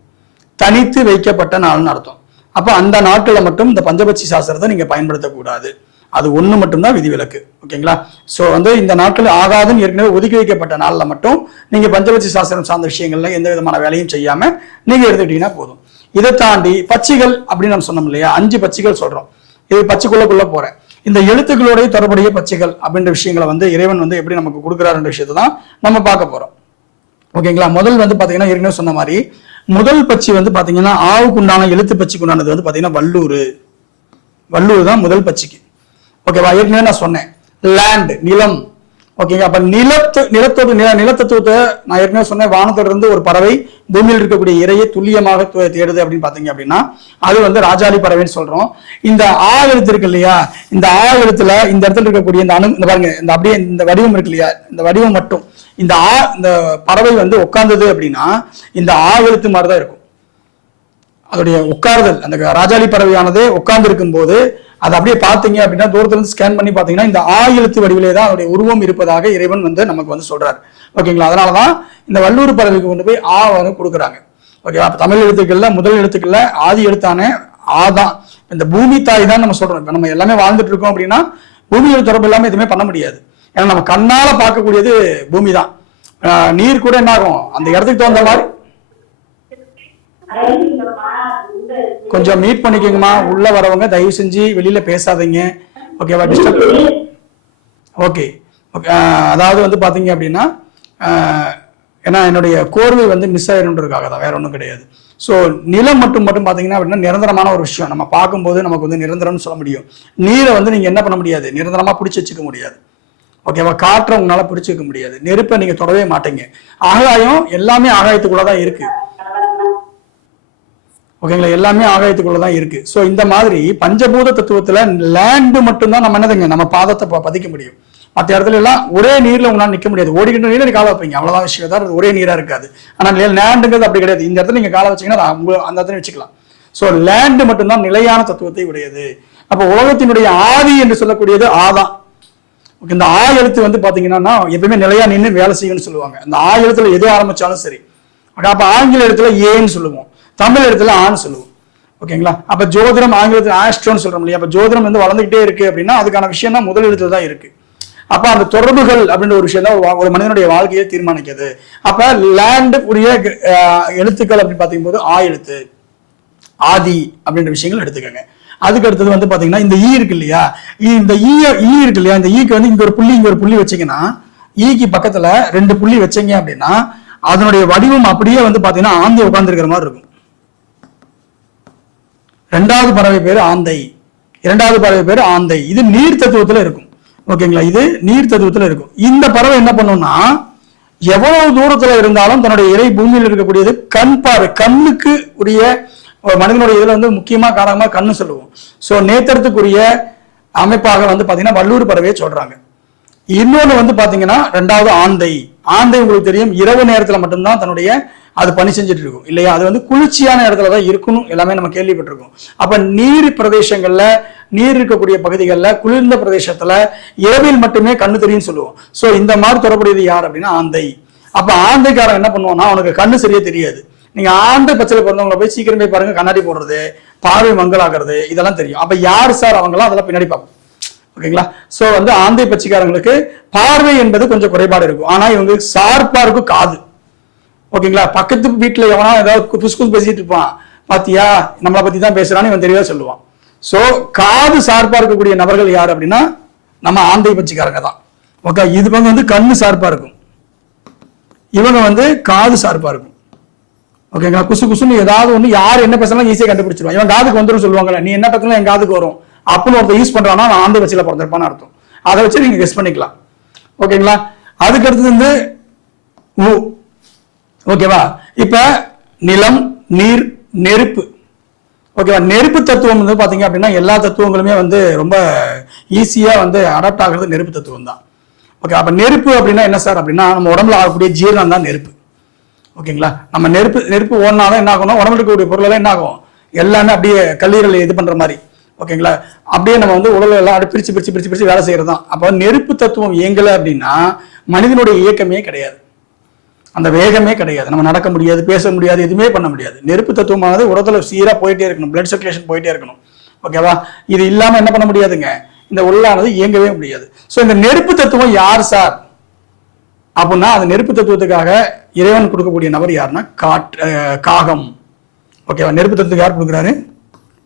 தனித்து வைக்கப்பட்ட நாள்னு அர்த்தம். அப்ப அந்த நாட்களை மட்டும் இந்த பஞ்சபட்சி சாஸ்திரத்தை நீங்க பயன்படுத்தக்கூடாது. அது ஒண்ணு மட்டும்தான் விதிவிலக்கு. ஓகேங்களா? சோ இந்த நாட்கள் ஆகாதுன்னு ஏற்கனவே ஒதுக்கி வைக்கப்பட்ட நாள்ல மட்டும் நீங்க பஞ்சபட்சி சாஸ்திரம் சார்ந்த விஷயங்கள்ல எந்த விதமான வேலையும் செய்யாம நீங்க எடுத்துக்கிட்டீங்கன்னா போதும். இதை தாண்டி பட்சிகள் அப்படின்னு நம்ம சொன்னோம் இல்லையா, 5 பட்சிகள் சொல்றோம். இது பட்சிக்குள்ள போறேன். இந்த எழுத்துக்களோடைய தொடர்புடைய பட்சிகள் அப்படின்ற விஷயங்களை இறைவன் எப்படி நமக்கு கொடுக்குறாருன்ற விஷயத்தை தான் நம்ம பார்க்க போறோம். ஓகேங்களா? முதல் பாத்தீங்கன்னா ஏற்கனவே சொன்ன மாதிரி முதல் பட்சி பாத்தீங்கன்னா ஆவுக்கு உண்டான எழுத்து பட்சிக்கு உண்டானது பாத்தீங்கன்னா வல்லூர் தான் முதல் பட்சிக்கு. ஓகேவா? ஏற்கனவே நான் சொன்னேன் லேண்ட், நிலம். ஓகேங்க? அப்ப நிலத்தத்துவத்தை நான் ஏற்கனவே சொன்னேன். வானத்தோட இருந்து ஒரு பறவை பூமியில் இருக்கக்கூடிய இறையை துல்லியமாக தேடுது அப்படின்னு பாத்தீங்க அப்படின்னா அது ராஜாளி பறவைன்னு சொல்றோம். இந்த ஆ எழுத்து இருக்கு இல்லையா, இந்த ஆ எழுத்துல இந்த இடத்துல இருக்கக்கூடிய இந்த பாருங்க, இந்த அப்படியே இந்த வடிவம் இருக்கு இல்லையா, இந்த வடிவம் மட்டும் இந்த பறவை உட்கார்ந்தது அப்படின்னா இந்த ஆ எழுத்து மாதிரிதான் இருக்கும். அதோடைய உட்கார்தல், அந்த ராஜாளி பறவையானது உட்கார்ந்து இருக்கும் போது அதை அப்படியே பார்த்தீங்க அப்படின்னா தூரத்துல இருந்து ஸ்கேன் பண்ணி பார்த்தீங்கன்னா இந்த ஆ எழுத்து வடிவிலே தான் அதோடைய உருவம் இருப்பதாக இறைவன் நமக்கு சொல்றாரு. ஓகேங்களா? அதனாலதான் இந்த வல்லூர் பறவைக்கு கொண்டு போய் ஆ கொடுக்குறாங்க. ஓகேவா? தமிழ் எழுத்துக்கள்ல முதல் எழுத்துக்கள்ல ஆதி எழுத்தான ஆ தான். இந்த பூமி தாய் தான் நம்ம சொல்றோம். இப்ப நம்ம எல்லாமே வாழ்ந்துட்டு இருக்கோம் அப்படின்னா பூமியோட தொடர்பு இல்லாம எதுவுமே பண்ண முடியாது. ஏன்னா நம்ம கண்ணால பார்க்கக்கூடியது பூமி தான். நீர் கூட என்ன ஆகும் அந்த இடத்துக்கு தகுந்த மாதிரி. கொஞ்சம் மீட் பண்ணிக்கோங்கம்மா. உள்ள வரவங்க தயவு செஞ்சு வெளியில பேசாதீங்க. ஓகேவா? டிஸ்டர்ப். Okay okay. அதாவது வந்து பாத்தீங்க அப்படின்னா ஏன்னா என்னுடைய கோர்வை வந்து மிஸ் ஆயிருன்றதுக்காக தான், வேற ஒன்றும் கிடையாது. ஸோ நிலம் மட்டும் பார்த்தீங்கன்னா அப்படின்னா நிரந்தரமான ஒரு விஷயம். நம்ம பார்க்கும்போது நமக்கு வந்து நிரந்தரம்னு சொல்ல முடியும். நீரை வந்து நீங்கள் என்ன பண்ண முடியாது, நிரந்தரமாக பிடிச்சி வச்சுக்க முடியாது. ஓகேவா? காற்றை உங்களால பிடிச்சி வைக்க முடியாது. நெருப்பை நீங்க தொடவே மாட்டீங்க. ஆகாயம் எல்லாமே ஆகாயத்துக்குள்ளதான் இருக்கு. ஓகேங்களா? எல்லாமே ஆகாயத்துக்குள்ளதான் இருக்கு. ஸோ இந்த மாதிரி பஞ்சபூத தத்துவத்துல லேண்டு மட்டும்தான் நம்ம என்னதுங்க நம்ம பாதத்தை பதிக்க முடியும். மற்ற இடத்துல எல்லாம் ஒரே நீர்ல உங்களால நிக்க முடியாது. ஓடிக்கிட்ட நீர்ல காலை வைப்பீங்க, அவ்வளவுதான் விஷயம். தான் ஒரே நீரா இருக்காது. ஆனா லேண்டுங்கிறது அப்படி கிடையாது. இந்த இடத்துல நீங்க காலை வச்சீங்கன்னா அந்த இடத்துல வச்சுக்கலாம். ஸோ லேண்டு மட்டும்தான் நிலையான தத்துவத்தை உடையது. அப்போ உலகத்தினுடைய ஆதி என்று சொல்லக்கூடியது ஆதான். இந்த ஆ எழுத்து வந்து பாத்தீங்கன்னா எப்பவுமே நிலையா நின்று வேலை செய்யும்னு சொல்லுவாங்க. அந்த ஆ எழுத்துல எது ஆரம்பிச்சாலும் சரி. அப்ப ஆங்கில எழுத்துல ஏன்னு சொல்லுவோம், தமிழ் எழுத்துல ஆன்னு சொல்லுவோம். ஓகேங்களா? அப்ப ஜோதிடம் ஆங்கிலத்துல ஆஸ்ட்ரோன்னு சொல்றோம் இல்லையா? அப்ப ஜோதிடம் வந்து வளர்ந்துகிட்டே இருக்கு அப்படின்னா அதுக்கான விஷயம் தான் முதல் எழுத்துல தான் இருக்கு. அப்ப அந்த தொடர்புகள் அப்படின்ற ஒரு விஷயம் தான் ஒரு மனிதனுடைய வாழ்க்கையை தீர்மானிக்குது. அப்ப லேண்டு உரிய எழுத்துக்கள் அப்படின்னு பாத்தீங்கும்போது ஆ எழுத்து, ஆதி அப்படின்ற விஷயங்கள் எடுத்துக்கோங்க. அதுக்கு அடுத்தது வந்து பாத்தீங்கன்னா இந்த ஈ இருக்கு இல்லையா? இந்த ஈ இருக்கு இல்லையா? இந்த ஈக்கு வந்து இங்க ஒரு புள்ளி வச்சீங்கன்னா, ஈக்கு பக்கத்துல 2 புள்ளி வச்சீங்க அப்படின்னா அதனுடைய வடிவம் அப்படியே வந்து பாத்தீங்கன்னா ஆந்தை உட்கார்ந்து இருக்கிற மாதிரி இருக்கும். 2வது பறவை பேரு ஆந்தை, 2வது பறவை பேரு ஆந்தை. இது நீர் தத்துவத்துல இருக்கும். ஓகேங்களா? இது நீர் தத்துவத்துல இருக்கும். இந்த பறவை என்ன பண்ணும்னா எவ்வளவு தூரத்துல இருந்தாலும் தன்னுடைய இறை பூமியில் இருக்கக்கூடியது கண் பார்வை, கண்ணுக்கு உரிய மனிதனுடைய இதுல வந்து முக்கியமா காரணமா கண்ணு சொல்லுவோம். சோ நேத்திரத்துக்குரிய அமைப்பாக வந்து பாத்தீங்கன்னா வல்லூர் பறவையை சொல்றாங்க. இன்னொன்னு வந்து பாத்தீங்கன்னா 2வது ஆந்தை. ஆந்தை உங்களுக்கு தெரியும் இரவு நேரத்துல மட்டும்தான் தன்னுடைய அது பணி செஞ்சுட்டு இருக்கும் இல்லையா? அது வந்து குளிர்ச்சியான இடத்துலதான் இருக்கணும், எல்லாமே நம்ம கேள்விப்பட்டிருக்கோம். அப்ப நீர் பிரதேசங்கள்ல, நீர் இருக்கக்கூடிய பகுதிகளில், குளிர்ந்த பிரதேசத்துல இரவில் மட்டுமே கண்ணு தெரியும் சொல்லுவோம். சோ இந்த மாதிரி தொடர்புடையது யார் அப்படின்னா ஆந்தை. அப்ப ஆந்தைக்காரன் என்ன பண்ணுவான்னா அவனுக்கு கண்ணு சரியா தெரியாது. நீங்க ஆந்தை பச்சையில பிறந்தவங்களை போய் சீக்கிரம் போய் பாருங்க, கண்ணாடி போடுறது, பார்வை மங்கலாகிறது, இதெல்லாம் தெரியும். அப்ப யார் சார் அவங்களாம் அதெல்லாம் பின்னாடி பார்ப்போம். ஓகேங்களா? சோ வந்து ஆந்தை பச்சைக்காரங்களுக்கு பார்வை என்பது கொஞ்சம் குறைபாடு இருக்கும். ஆனா இவங்க சார்பா இருக்கும் காது. ஓகேங்களா? பக்கத்து வீட்டுல எவனா ஏதாவது புஸ்கு பேசிட்டு இருப்பான், பாத்தியா நம்மளை பத்தி தான் பேசுறான்னு இவன் தெரியவா சொல்லுவான். சோ காது சார்பா இருக்கக்கூடிய நபர்கள் யார் அப்படின்னா நம்ம ஆந்தை பச்சைக்காரங்க தான். ஓகே, இது வந்து கண்ணு சார்பா இருக்கும், இவங்க வந்து காது சார்பா இருக்கும். ஓகேங்களா? குசு குசுன்னு ஏதாவது ஒண்ணு யார் என்ன பேசலாம் ஈஸியா கண்டுபிடிச்சிருவான். இவன் காதுக்கு வந்துடும் சொல்லுவாங்கல்ல, நீ என்ன பத்தினா என் காதுக்கு வரும் அப்படின்னு ஒருத்தர் யூஸ் பண்றான்னா நான் ஆந்தை பச்சையில பிறந்திருப்பான்னு அர்த்தம். அதை வச்சு நீங்க கெஸ் பண்ணிக்கலாம். ஓகேங்களா? அதுக்கு அடுத்தது வந்து ஓகேவா? இப்ப நிலம், நீர், நெருப்பு. ஓகேவா? நெருப்பு தத்துவம் வந்து பாத்தீங்க அப்படின்னா எல்லா தத்துவங்களுமே வந்து ரொம்ப ஈஸியா வந்து அடாப்ட் ஆகுறது நெருப்பு தத்துவம் தான். ஓகே, அப்ப நெருப்பு அப்படின்னா என்ன சார் அப்படின்னா நம்ம உடம்புல ஆகக்கூடிய ஜீரணம் தான் நெருப்பு. ஓகேங்களா? நம்ம நெருப்பு ஓடினாதான் என்ன ஆகணும், உடம்புல இருக்கக்கூடிய பொருள் எல்லாம் என்ன ஆகும், எல்லாமே அப்படியே கல்லீரல் இது பண்ற மாதிரி. ஓகேங்களா? அப்படியே நம்ம வந்து உடல் எல்லாம் பிரிச்சு பிரிச்சு பிரிச்சு பிரிச்சு வேலை செய்யறது தான். அப்போ நெருப்பு தத்துவம் இயங்கலை அப்படின்னா மனிதனுடைய இயக்கமே கிடையாது, அந்த வேகமே கிடையாது. நம்ம நடக்க முடியாது, பேச முடியாது, எதுவுமே பண்ண முடியாது. நெருப்பு தத்துவமானது உடத்துல சீரா போயிட்டே இருக்கணும், பிளட் சர்க்குலேஷன் போயிட்டே இருக்கணும். ஓகேவா? இது இல்லாம என்ன பண்ண முடியாதுங்க, இந்த உள்ளானது இயங்கவே முடியாது. ஸோ இந்த நெருப்பு தத்துவம் யார் சார் அப்படின்னா அந்த நெருப்பு தத்துவத்துக்காக இறைவன் கொடுக்கக்கூடிய நபர் யாருன்னா காகம். ஓகேவா? நெருப்பு தத்துவத்துக்கு யார் கொடுக்குறாரு?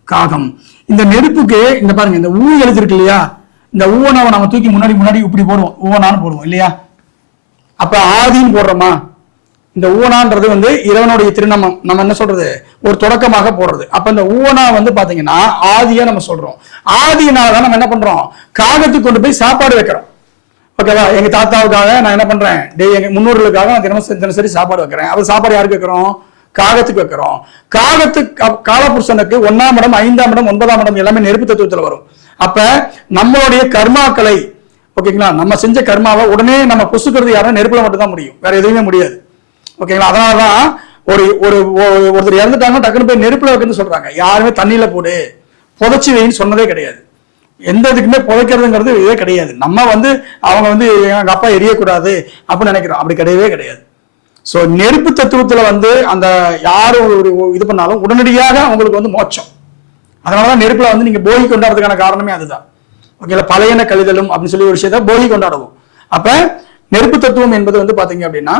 காகம். இந்த நெருப்புக்கு இந்த பாருங்க, இந்த ஊ எழுத்து இருக்கு இல்லையா, இந்த ஊவனாவை நம்ம தூக்கி முன்னாடி இப்படி போடுவோம், ஊவனான்னு போடுவோம் இல்லையா? அப்ப ஆதின்னு போடுறோமா? இந்த ஊவனான்றது வந்து இறைவனுடைய திருநாமம், நம்ம என்ன சொல்றது, ஒரு தொடக்கமாக போடுறது. அப்ப இந்த ஊவனா வந்து பாத்தீங்கன்னா ஆதியா நம்ம சொல்றோம். ஆதியினாலதான் நம்ம என்ன பண்றோம், காகத்துக்கு கொண்டு போய் சாப்பாடு வைக்கிறோம். ஓகேவா? எங்க தாத்தாவுக்காக நான் என்ன பண்றேன், எங்க முன்னோர்களுக்காக நான் தினசரி சாப்பாடு வைக்கிறேன். அப்ப சாப்பாடு யாருக்கு வைக்கிறோம்? காகத்துக்கு வைக்கிறோம். காலபுருஷனுக்கு 1ஆம் இடம், 5ஆம் இடம், 9ஆம் இடம் எல்லாமே நெருப்பு தத்துவத்துல வரும். அப்ப நம்மளுடைய கர்மாக்களை, ஓகேங்களா, நம்ம செஞ்ச கர்மாவை உடனே நம்ம பொசுக்கிறது யாரும் நெருப்புல மட்டும் தான் முடியும், வேற எதுவுமே முடியாது. ஓகேங்களா? அதனாலதான் ஒருத்தர் இறந்துட்டாங்கன்னா டக்குனு போய் நெருப்புல வைக்கணும்னு சொல்றாங்க. யாருமே தண்ணியில போடு புதைச்சி வைன்னு சொன்னதே கிடையாது. எந்த இதுக்குமே புதைக்கிறதுங்கிறது இதே கிடையாது. நம்ம வந்து அவங்க வந்து எங்க அப்பா எரியக்கூடாது அப்படின்னு நினைக்கிறோம், அப்படி கிடையவே கிடையாது. சோ நெருப்பு தத்துவத்துல வந்து அந்த யாரும் ஒரு இது பண்ணாலும் உடனடியாக அவங்களுக்கு வந்து மோட்சம். அதனாலதான் நெருப்புல வந்து நீங்க போகி கொண்டாடுறதுக்கான காரணமே அதுதான். ஓகேங்களா? பழையன கழிதலும் அப்படின்னு சொல்லி ஒரு விஷயத்த போகி கொண்டாடுவோம். அப்ப நெருப்பு தத்துவம் என்பது வந்து பாத்தீங்க அப்படின்னா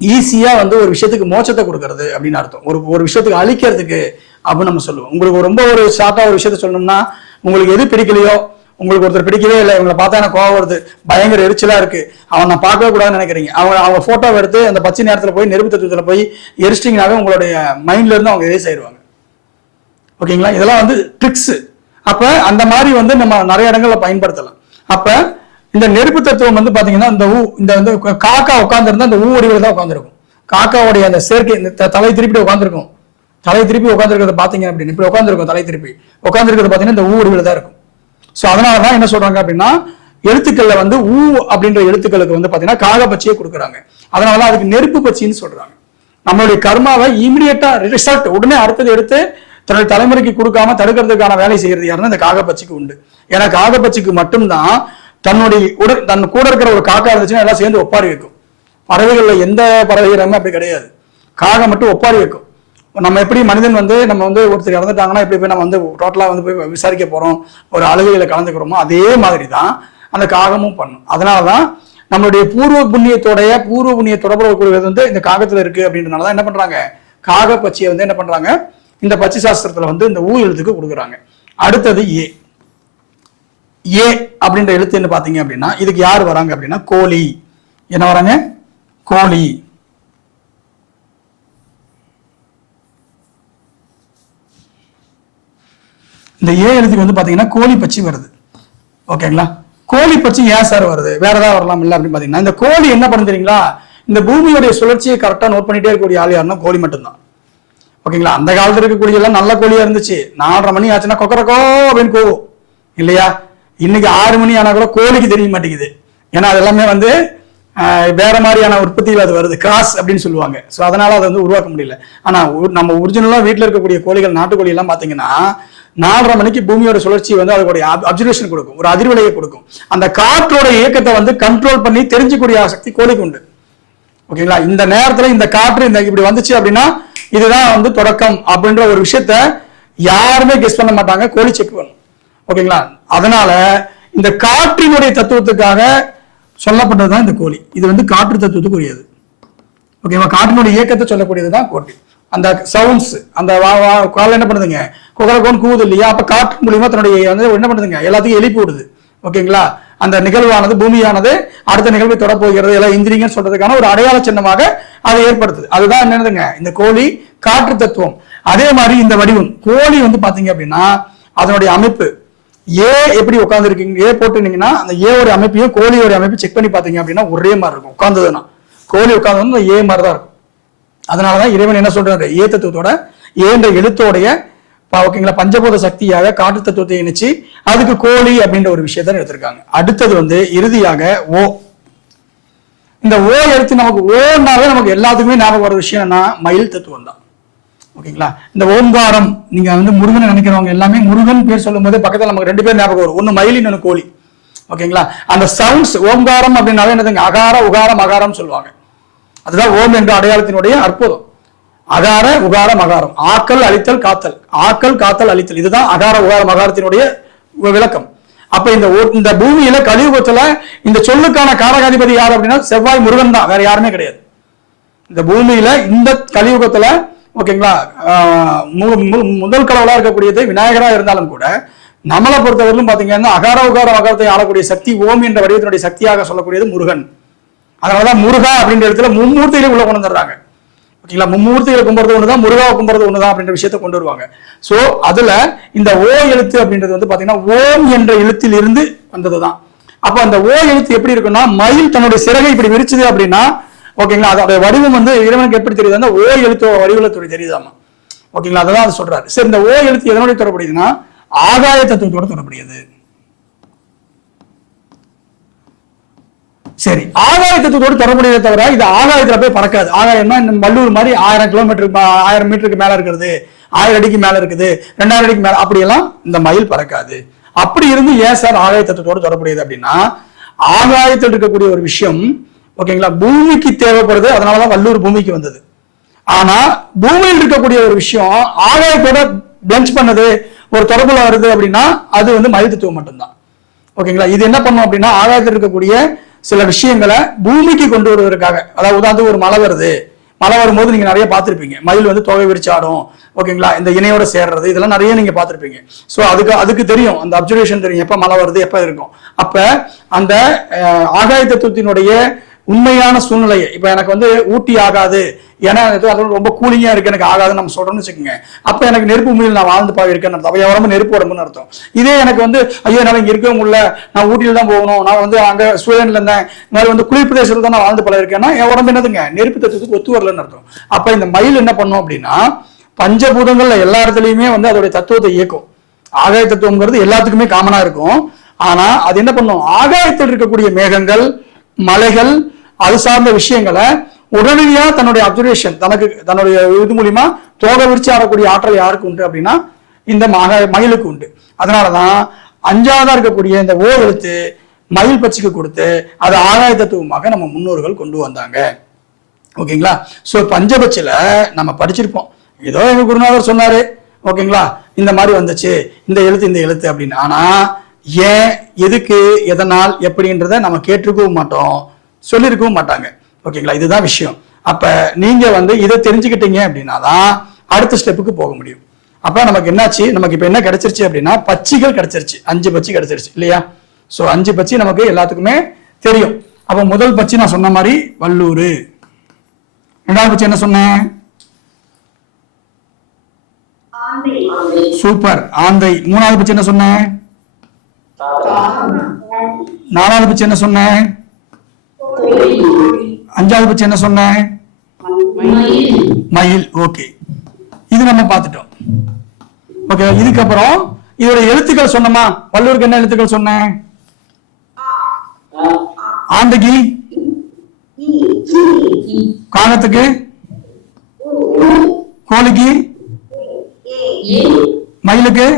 ஈஸியா வந்து ஒரு விஷயத்துக்கு மோட்சத்தை கொடுக்கறது அப்படின்னு அர்த்தம். ஒரு விஷயத்துக்கு அழிக்கிறதுக்கு அப்படின்னு நம்ம சொல்லுவோம். உங்களுக்கு ரொம்ப ஒரு ஷார்ட்டா ஒரு விஷயத்த சொல்லணும்னா, உங்களுக்கு எது பிடிக்கலையோ, உங்களுக்கு ஒருத்தர் பிடிக்கவே இல்லை, இவங்களை பார்த்தா எனக்கு கோவம் வருது, பயங்கர எரிச்சலா இருக்கு, அவன் நான் பார்க்கவே கூடாதுன்னு நினைக்கிறீங்க, அவங்க போட்டோவை எடுத்து அந்த பச்சை நேரத்தில் போய் நெருப்பு தத்துவத்துல போய் எரிச்சிட்டிங்கனாவே உங்களுடைய மைண்ட்ல இருந்து அவங்க எரேஸ் ஆயிடுவாங்க. ஓகேங்களா? இதெல்லாம் வந்து ட்ரிக்ஸ். அப்ப அந்த மாதிரி வந்து நம்ம நிறைய இடங்கள்ல பயன்படுத்தலாம். அப்ப இந்த நெருப்பு தத்துவம் வந்து பாத்தீங்கன்னா இந்த வந்து காக்கா உட்கார்ந்துருந்தா அந்த ஊ வடிவில் தான் உட்காந்துருக்கும். காக்காவுடைய அந்த சேர்க்கை தலை திருப்பி உட்காந்துருக்கும். தலை திருப்பி உட்காந்துருக்கிறத பாத்தீங்க அப்படின்னு இப்படி உட்காந்துருக்கும். தலை திருப்பி உட்காந்துருக்கிறது பாத்தீங்கன்னா இந்த ஊ வடிவில் தான் இருக்கும். ஸோ அதனாலதான் என்ன சொல்றாங்க அப்படின்னா, எழுத்துக்கள்ல வந்து ஊ அப்படின்ற எழுத்துக்களுக்கு வந்து பாத்தீங்கன்னா காகப்பட்சியை கொடுக்குறாங்க. அதனாலதான் அதுக்கு நெருப்பு பட்சின்னு சொல்றாங்க. நம்மளுடைய கர்மாவை இமீடியட்டா ரிசல்ட் உடனே அடுத்தது எடுத்து தன்னுடைய தலைமுறைக்கு கொடுக்காம தடுக்கிறதுக்கான வேலை செய்யறது யாருன்னா இந்த காகப்பட்சிக்கு உண்டு. ஏன்னா காகப்பட்சிக்கு மட்டும்தான் தன் கூட இருக்கிற ஒரு காக்கா இருந்துச்சுன்னா எல்லாம் சேர்ந்து ஒப்பாரி வைக்கும். பறவைகள்ல எந்த பறவைகளுமே அப்படி கிடையாது. காகம் மட்டும் ஒப்பாரி வைக்கும். நம்ம எப்படி மனிதன் வந்து நம்ம வந்து ஒருத்தர் இறந்துட்டாங்கன்னா எப்படி போய் நம்ம வந்து டோட்டலா வந்து போய் விசாரிக்க போறோம், ஒரு அழுகையில கலந்துக்கிறோமோ அதே மாதிரி தான் அந்த காகமும் பண்ணும். அதனாலதான் நம்மளுடைய பூர்வ புண்ணிய தொடர்புறது வந்து இந்த காகத்துல இருக்கு அப்படின்றதுனாலதான் என்ன பண்றாங்க, காகப்பட்சியை வந்து என்ன பண்றாங்க, இந்த பட்சி சாஸ்திரத்துல வந்து இந்த ஊ எழுத்துக்கு கொடுக்குறாங்க. அடுத்தது ஏ அப்படின்ற எழுத்துன்னு பாத்தீங்க அப்படின்னா இதுக்கு யார் வராங்க அப்படின்னா கோழி. என்ன வராங்க? கோழி. இந்த ஏ எழுத்துக்கு வந்து பாத்தீங்கன்னா கோழி பட்சி வருது. ஓகேங்களா? கோழி பட்சி ஏன் சார் வருது, வேற ஏதாவது வரலாம் இல்ல அப்படின்னு பாத்தீங்கன்னா, இந்த கோழி என்ன பண்ணு தெரியுங்களா, இந்த பூமியுடைய சுழற்சியை கரெக்டா நோட் பண்ணிட்டே இருக்கக்கூடிய ஆள் யாருன்னா கோழி மட்டும்தான். ஓகேங்களா? அந்த காலத்துல இருக்கக்கூடிய எல்லாம் நல்ல கோழியா இருந்துச்சு. 4:30 மணி ஆச்சுன்னா கொக்கரக்கோ அப்படின்னு கோவும் இல்லையா? இன்னைக்கு 6 மணி ஆனா கூட கோழிக்கு தெரிய மாட்டேங்குது. ஏன்னா அது எல்லாமே வந்து வேற மாதிரியான உற்பத்தியில் அது வருது, கிராஸ் அப்படின்னு சொல்லுவாங்க. ஸோ அதனால அதை வந்து உருவாக்க முடியல. ஆனா நம்ம ஒரிஜினலா வீட்டில் இருக்கக்கூடிய கோழிகள், நாட்டுக்கோழி எல்லாம் பாத்தீங்கன்னா 4:30 மணிக்கு பூமியோட சுழற்சி வந்து அதோடைய அப்சர்வேஷன் கொடுக்கும், ஒரு அதிர்வலையை கொடுக்கும். அந்த காற்றோட இயக்கத்தை வந்து கண்ட்ரோல் பண்ணி தெரிஞ்சுக்கூடிய சக்தி கோழிக்கு உண்டு. ஓகேங்களா? இந்த நேரத்துல இந்த காற்று இந்த இப்படி வந்துச்சு அப்படின்னா இதுதான் வந்து தொடக்கம் அப்படின்ற ஒரு விஷயத்த யாருமே கெஸ் பண்ண மாட்டாங்க, கோழி செக் பண்ணும். ஓகேங்களா? அதனால இந்த காற்றினுடைய தத்துவத்துக்காக சொல்லப்பட்டதுதான் இந்த கோழி. இது வந்து காற்று தத்துவத்துக்கு உரியது. ஓகேவா? காற்றினுடைய இயக்கத்தை சொல்லக்கூடியதுதான் கோழி. அந்த சவுண்ட்ஸ், அந்த கால என்ன பண்ணுதுங்க, கொக்கரக்கோன்னு கூவுது இல்லையா? அப்ப காற்று மூலியமா தன்னுடைய வந்து என்ன பண்ணுதுங்க, எல்லாத்தையும் எழுப்பி விடுது. ஓகேங்களா? அந்த நிகழ்வானது, பூமியானது அடுத்த நிகழ்வை தொடப்போகிறது, எல்லாம் இந்திரிங்கன்னு சொல்றதுக்கான ஒரு அடையாள சின்னமாக அதை ஏற்படுத்துது. அதுதான் என்னதுங்க, இந்த கோழி காற்று தத்துவம். அதே மாதிரி இந்த வடிவம் கோழி வந்து பாத்தீங்க அப்படின்னா அதனுடைய அமைப்பு ஏ எப்படி உட்கார்ந்து இருக்கீங்க, ஏ போட்டுனீங்கன்னா அந்த ஏவோட அமைப்பையும் கோழியோட அமைப்பு செக் பண்ணி பாத்தீங்க அப்படின்னா ஒரே மாதிரி இருக்கும். உட்கார்ந்ததுன்னா கோழி உட்கார்ந்து ஏ மாதிரி தான் இருக்கும். அதனாலதான் இறைவன் என்ன சொல்றாரு, ஏ தத்துவத்தோட ஏன்ற எழுத்தோடைய ஓகேங்களா பஞ்சபூத சக்தியாக காற்று தத்துவத்தை இணைச்சு அதுக்கு கோழி அப்படின்ற ஒரு விஷயத்த எடுத்திருக்காங்க. அடுத்தது வந்து இறுதியாக ஓ. இந்த ஓ எழுத்து நமக்கு ஓனாவே நமக்கு எல்லாத்துக்குமே ஞாபகம் வர விஷயம்னா மயில் தத்துவம் தான். ஓகேங்களா? இந்த ஓங்காரம், நீங்க வந்து முருகனை நினைக்கிறவங்க எல்லாமே முருகன் பேர் சொல்லும் போது பக்கத்துல நமக்கு 2 பேர் ஞாபகம் வரும், ஒன்னு மயில், இன்னொன்னு கோழி. ஓகேங்களா? அந்த சவுண்ட்ஸ் ஓங்காரம் அப்படின்னாவே என்னதுங்க, அகார உகாரம் அகாரம் சொல்லுவாங்க. அதுதான் ஓம் என்ற அடையாளத்தினுடைய அற்புதம். அகார உகாரம் அகாரம், ஆக்கல் அழித்தல் காத்தல், ஆக்கல் காத்தல் அழித்தல், இதுதான் அகார உகாரம் அகாரத்தினுடைய விளக்கம். அப்ப இந்த பூமியில கலியுகத்துல இந்த சொல்லுக்கான காரகாதிபதி யார் அப்படின்னா செவ்வாய் முருகன் தான், வேற யாருமே கிடையாது. இந்த பூமியில இந்த கலியுகத்துல ஓகேங்களா முதல் கடவுளா இருக்கக்கூடியது விநாயகரா இருந்தாலும் கூட நம்மளை பொறுத்தவரையிலும் பாத்தீங்கன்னா அகார உகார அகாரத்தை ஆளக்கூடிய சக்தி ஓம் என்ற வடிவத்தினுடைய சக்தியாக சொல்லக்கூடியது முருகன். அதனாலதான் முருகா அப்படின்ற இடத்துல மும்மூர்த்திகளை உள்ள கொண்டு வந்துடுறாங்க. ஓகேங்களா? மும்மூர்த்திகளை கும்புறது ஒண்ணுதான், முருகாவை கும்புறது ஒண்ணுதான் அப்படின்ற விஷயத்தை கொண்டு வருவாங்க. சோ அதுல இந்த ஓ எழுத்து அப்படின்றது வந்து பாத்தீங்கன்னா ஓம் என்ற எழுத்தில் இருந்து வந்ததுதான். அப்ப அந்த ஓ எழுத்து எப்படி இருக்குன்னா, மயில் தன்னுடைய சிறகை இப்படி விரிச்சுது அப்படின்னா ஓகேங்களா அதோட வடிவம் வந்து இறைவனுக்கு எப்படி தெரியுது, அந்த ஓ எழுத்தோட வடிவத்தோட தெரியுதாமா. ஓகேங்களா? அதான் அது சொல்றாரு. சரி, இந்த ஓ எழுத்து எதனோட தொடர்புடையதுன்னா ஆகாய தத்துவத்தோட தொடர்புடையது. சரி, ஆகாய தத்துவத்தோடு தொடர்புடையதை தவிர இது ஆகாயத்துல போய் பறக்காது. ஆகாயம்னா வள்ளூர் மாதிரி 1000 கிலோமீட்டர் 1000 மீட்டருக்கு மேல இருக்கிறது, 1000 அடிக்கு மேல இருக்குது, 2000 அடிக்கு மேல, அப்படியெல்லாம் இந்த மயில் பறக்காது. அப்படி இருந்து ஏன் சார் ஆகாய தத்துவத்தோடு தொடர்புடையது அப்படின்னா, ஆகாயத்தில் இருக்கக்கூடிய ஒரு விஷயம் ஓகேங்களா பூமிக்கு தேவைப்படுது, அதனாலதான் வள்ளூர் பூமிக்கு வந்தது. ஆனா பூமியில் இருக்கக்கூடிய ஒரு விஷயம் ஆகாயத்தோட பிளஞ்ச் பண்ணது, ஒரு தொடர்புல வருது அப்படின்னா அது வந்து மயில் தத்துவம் மட்டும்தான். ஓகேங்களா? இது என்ன பண்ணும் அப்படின்னா ஆகாயத்தில் இருக்கக்கூடிய சில விஷயங்களை பூமிக்கு கொண்டு வருவதற்காக, அதாவது உதாரணத்துக்கு ஒரு மழை வருது, மழை வரும்போது நீங்க நிறைய பார்த்துருப்பீங்க, மயில் வந்து தொகை விரிச்சு ஆடும், ஓகேங்களா, இந்த இணையோட சேர்றது, இதெல்லாம் நிறைய நீங்க பார்த்துருப்பீங்க. ஸோ அதுக்கு தெரியும், அந்த அப்சர்வேஷன் தெரியும், எப்ப மழை வருது எப்ப இருக்கும். அப்ப அந்த ஆகாய தத்துவத்தினுடைய உண்மையான சூழ்நிலையை, இப்ப எனக்கு வந்து ஊட்டி ஆகாது, ஏன்னா அது ரொம்ப கூலிங்கா இருக்கு, எனக்கு ஆகாதுன்னு நம்ம சொல்றோம்னு வச்சுக்கோங்க. அப்ப எனக்கு நெருப்பு பூமியில் நான் வாழ்ந்து இருக்கேன்னு அர்த்தம். அப்ப உடம்பு நெருப்பு உடம்புன்னு அர்த்தம். இதே எனக்கு வந்து ஐயோ என்னால இங்க இருக்கவும் முடியல, நான் ஊட்டியில தான் போகணும், நான் வந்து அங்க ஸ்வீடன்ல இருந்தேன், நான் வந்து குளிர் பிரதேசத்துல தான் நான் வாழ்ந்து இருக்கேன்னா என் உடம்பு என்னதுங்க, நெருப்பு தத்துவத்துக்கு ஒத்து வரலன்னு அர்த்தம். அப்ப இந்த மயில் என்ன பண்ணும் அப்படின்னா, பஞ்சபூதங்கள்ல எல்லா இடத்துலயுமே வந்து அதோடைய தத்துவத்தை இயக்கும். ஆகாய தத்துவம்ங்கிறது எல்லாத்துக்குமே காமனா இருக்கும். ஆனா அது என்ன பண்ணும், ஆகாயத்தில் இருக்கக்கூடிய மேகங்கள், மலைகள், அது சார்ந்த விஷயங்களை உடனடியா தன்னுடைய அப்சர்வேஷன், தன்னுடைய இது மூலியமா தோகை விரிச்சு ஆடக்கூடிய ஆற்றல் யாருக்கு உண்டு அப்படின்னா இந்த மயிலுக்கு உண்டு. அதனாலதான் 5ஆவதா இருக்கக்கூடிய இந்த ஓ எழுத்து மயில் பட்சிக்கு கொடுத்து அது ஆகாய தத்துவமாக நம்ம முன்னோர்கள் கொண்டு வந்தாங்க. ஓகேங்களா. சோ பஞ்சபட்சியில நம்ம படிச்சிருப்போம், ஏதோ எங்க குருநாதர் சொன்னாரு, ஓகேங்களா, இந்த மாதிரி வந்துச்சு, இந்த எழுத்து அப்படின்னு. ஆனா ஏன், எதுக்கு, எதனால், எப்படின்றத நம்ம கேட்டிருக்கவும் மாட்டோம், சொல்லியிருக்கவும் மாட்டாங்க. ஓகேங்களா, இதுதான் விஷயம். அப்ப நீங்க வந்து இதை தெரிஞ்சுக்கிட்டீங்க அப்படின்னா தான் அடுத்த ஸ்டெப்புக்கு போக முடியும். அப்ப நமக்கு என்னாச்சு, நமக்கு இப்ப என்ன கிடைச்சிருச்சு அப்படின்னா பட்சிகள் கிடைச்சிருச்சு, 5 பட்சி கிடைச்சிருச்சு இல்லையா. சோ 5 பட்சி நமக்கு எல்லாத்துக்குமே தெரியும். அப்ப முதல் பட்சி நான் சொன்ன மாதிரி வல்லூர், 2வது பட்சி என்ன சொன்னேன், சூப்பர், ஆந்தை. 3வது பட்சி என்ன சொன்னேன், 4வது பட்சி என்ன சொன்னேன், 5வது பட்சி என்ன சொன்னேன், மயில். ஓகே, இது நம்ம பார்த்துட்டோம். ஓகே, இதுக்கப்புறம் இதோட எழுத்துக்கள் சொன்னமா, வல்லூருக்கு என்ன எழுத்துக்கள் சொன்னேன், ஆந்தைக்கு, காகத்துக்கு, கோழிக்கு, மயிலுக்கு.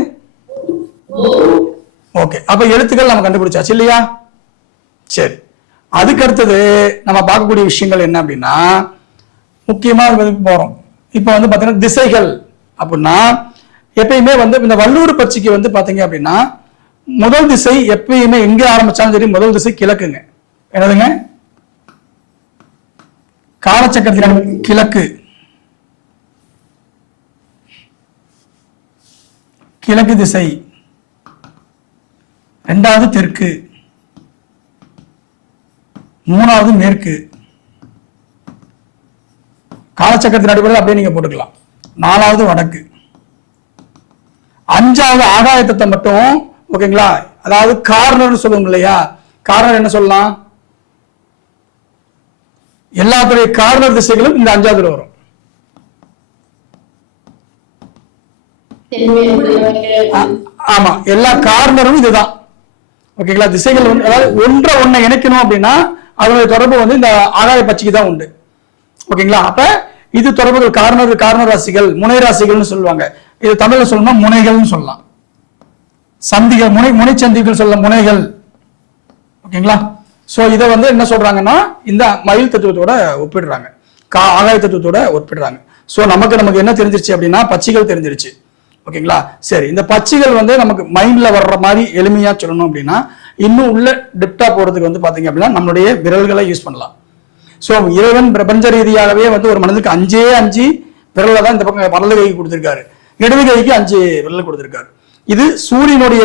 ஓகே, அப்ப எழுத்துக்கள் நம்ம கண்டுபிடிச்சாச்சு இல்லையா. சரி, அதுக்கு அடுத்தது நம்ம பார்க்கக்கூடிய விஷயங்கள் என்ன அப்படின்னா, முக்கியமா போறோம். இப்ப வந்து பாத்தீங்கன்னா திசைகள் அப்படின்னா, எப்பயுமே வந்து இந்த வல்லூர் பட்சிக்கு வந்து பாத்தீங்க அப்படின்னா முதல் திசை எப்பயுமே எங்க ஆரம்பிச்சாலும் சரி, முதல் திசை கிழக்குங்க. என்னதுங்க, காலச்சக்கரத்தின் கிழக்கு, கிழக்கு திசை. 2வது தெற்கு, 3வது மேற்கு. காலச்சக்கரத்தின் அடிப்படையில் அப்படியே நீங்க போட்டுக்கலாம். 4வது வடக்கு. 5வது ஆகாயத்தை மட்டும், ஓகேங்களா, அதாவது கார்னர் சொல்லுவோம் இல்லையா, கார்னர் என்ன சொல்லலாம், எல்லாத்துடைய கார்னர் திசைகளும் இந்த 5வது வரும். ஆமா, எல்லா கார்னரும் இதுதான். ஓகேங்களா, திசைகள் வந்து அதாவது ஒன்றை இணைக்கணும் அப்படின்னா அதனுடைய தொடர்பு வந்து இந்த ஆகாய பட்சிக்கு தான் உண்டு. ஓகேங்களா, அப்ப இது தொடர்புகள் கார்னர் ராசிகள், முனை ராசிகள்னு சொல்லுவாங்க. இது தமிழ்ல சொல்லணும்னா முனைகள்னு சொல்லலாம். சந்திகள், முனை சந்திகள் சொல்ல முனைகள். ஓகேங்களா. சோ இதை வந்து என்ன சொல்றாங்கன்னா இந்த மயில் தத்துவத்தோட ஒப்பிடுறாங்க, ஆகாய தத்துவத்தோட ஒப்பிடுறாங்க. சோ நமக்கு என்ன தெரிஞ்சிருச்சு அப்படின்னா பட்சிகள் தெரிஞ்சிருச்சு. ஓகேங்களா. சரி, இந்த பட்சிகள் வந்து நமக்கு மைண்ட்ல வர்ற மாதிரி எளிமையா சொல்லணும் அப்படின்னா இன்னும் உள்ள டெப்டா போறதுக்கு வந்து பாத்தீங்க அப்படின்னா நம்மளுடைய விரல்களை யூஸ் பண்ணலாம். சோ இறைவன் பிரபஞ்ச ரீதியாகவே வந்து ஒரு மனிதனுக்கு 5 விரல்ல தான் இந்த பக்கம் வலது கைக்கு கொடுத்திருக்காரு, இடது கைக்கு 5 விரல் கொடுத்திருக்காரு. இது சூரியனுடைய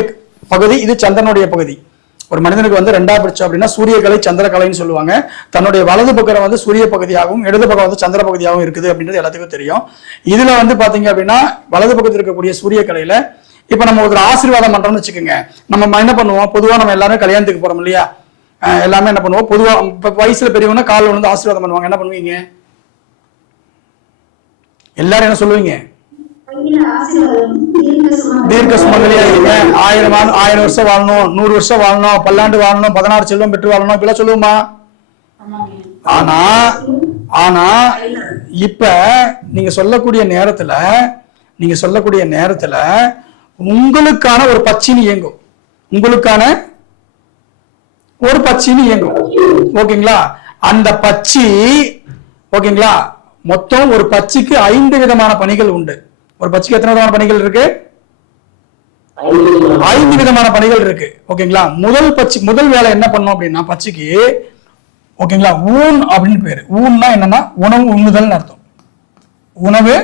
பகுதி, இது சந்திரனுடைய பகுதி. ஒரு மனிதனுக்கு வந்து 2ஆ பிரிச்சு அப்படின்னா சூரியகலை சந்திரகலைன்னு சொல்லுவாங்க. தன்னுடைய வலது பக்கம் வந்து சூரிய பகுதியாகவும் இடது பக்கம் வந்து சந்திர பகுதியாகவும் இருக்குது அப்படின்றது எல்லாத்துக்கும் தெரியும். இதுல வந்து பாத்தீங்க அப்படின்னா வலது பக்கத்தில் இருக்கக்கூடிய சூரிய கலையில இப்ப நம்ம ஒரு ஆசீர்வாதம் பண்றோம்னு வச்சுக்கோங்க. நம்ம என்ன பண்ணுவோம், பொதுவா நம்ம எல்லாரும் கல்யாணத்துக்கு போறோம் இல்லையா, எல்லாமே என்ன பண்ணுவோம், பொதுவா வயசுல பெரியவங்க காலில் வந்து ஆசீர்வாதம் பண்ணுவாங்க. என்ன பண்ணுவீங்க எல்லாரும், என்ன சொல்லுவீங்க, தீர்க்க சுமங்கலியா இருங்க, 1000 வருஷம் வாழணும், 100 வருஷம் வாழணும், பல்லாண்டு வாழணும், 16 செல்வம் பெற்று வாழணும், இப்பெல்லாம் சொல்லுவோமா? ஆனா இப்ப நீங்க சொல்லக்கூடிய நேரத்துல உங்களுக்கான ஒரு பச்சினி இயங்கும், உங்களுக்கான ஒரு பச்சினி இயங்கும். ஓகேங்களா. அந்த பச்சி, ஓகேங்களா, மொத்தம் ஒரு பச்சிக்கு 5 விதமான பணிகள் உண்டு. ஒரு பட்சிக்கு எத்தனை விதமான பணிகள் இருக்கு? 5 விதமான பணிகள் இருக்கு. ஓகேங்களா, முதல் வேலை என்ன பண்ணும் அப்படின்னா பச்சைக்கு, ஓகேங்களா, ஊன் அப்படின்னு பேரு. ஊன்னா என்னன்னா உணவு உண்ணுதல் அர்த்தம். உணவு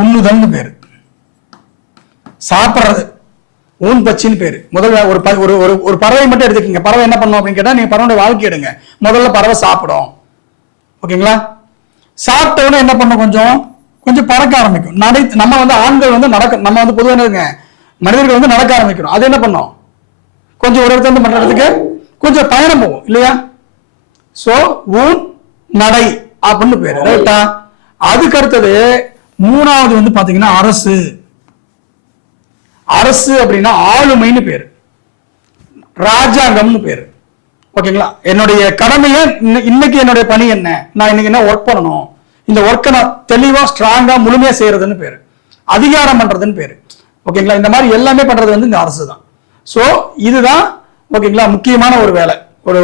உண்ணுதல்னு பேரு, சாப்பிட்றது ஊன் பச்சின்னு பேரு. முதல்ல ஒரு பறவை மட்டும் எடுத்துக்கீங்க. பறவை என்ன பண்ணும் அப்படின்னு கேட்டா, நீங்க பறவையோட வாழ்க்கை எடுங்க. முதல்ல பறவை சாப்பிடும். ஓகேங்களா, சாப்பிட்ட உடனே என்ன பண்ணும், கொஞ்சம் பறக்க ஆரம்பிக்கும். நம்ம வந்து ஆண்கள் வந்து நம்ம வந்து பொதுவாக மனிதர்கள் வந்து நடக்க ஆரம்பிக்கணும். அது என்ன பண்ணும், கொஞ்சம் ஒரு இடத்துல மற்ற இடத்துக்கு கொஞ்சம் பயணம் போகும் இல்லையா. சோ ஊன் நடை அப்படின்னு பேரு, ரைட்டா. அதுக்கு அடுத்தது 3வது வந்து பாத்தீங்கன்னா அரசு. அரசு அப்படின்னா ஆளுமைன்னு பேரு, ராஜாங்கம்னு பேரு. ஓகேங்களா, என்னுடைய கடமையை இன்னைக்கு என்னுடைய பணி என்ன, நான் இன்னைக்கு என்ன ஒர்க் பண்ணணும், இந்த ஒர்க்கை நான் தெளிவா ஸ்ட்ராங்கா முழுமையா செய்யறதுன்னு பேரு, அதிகாரம் பண்றதுன்னு பேரு. ஓகேங்களா, இந்த மாதிரி எல்லாமே பண்றது வந்து இந்த அரசு தான். சோ இதுதான் ஓகேங்களா முக்கியமான ஒரு வேலை,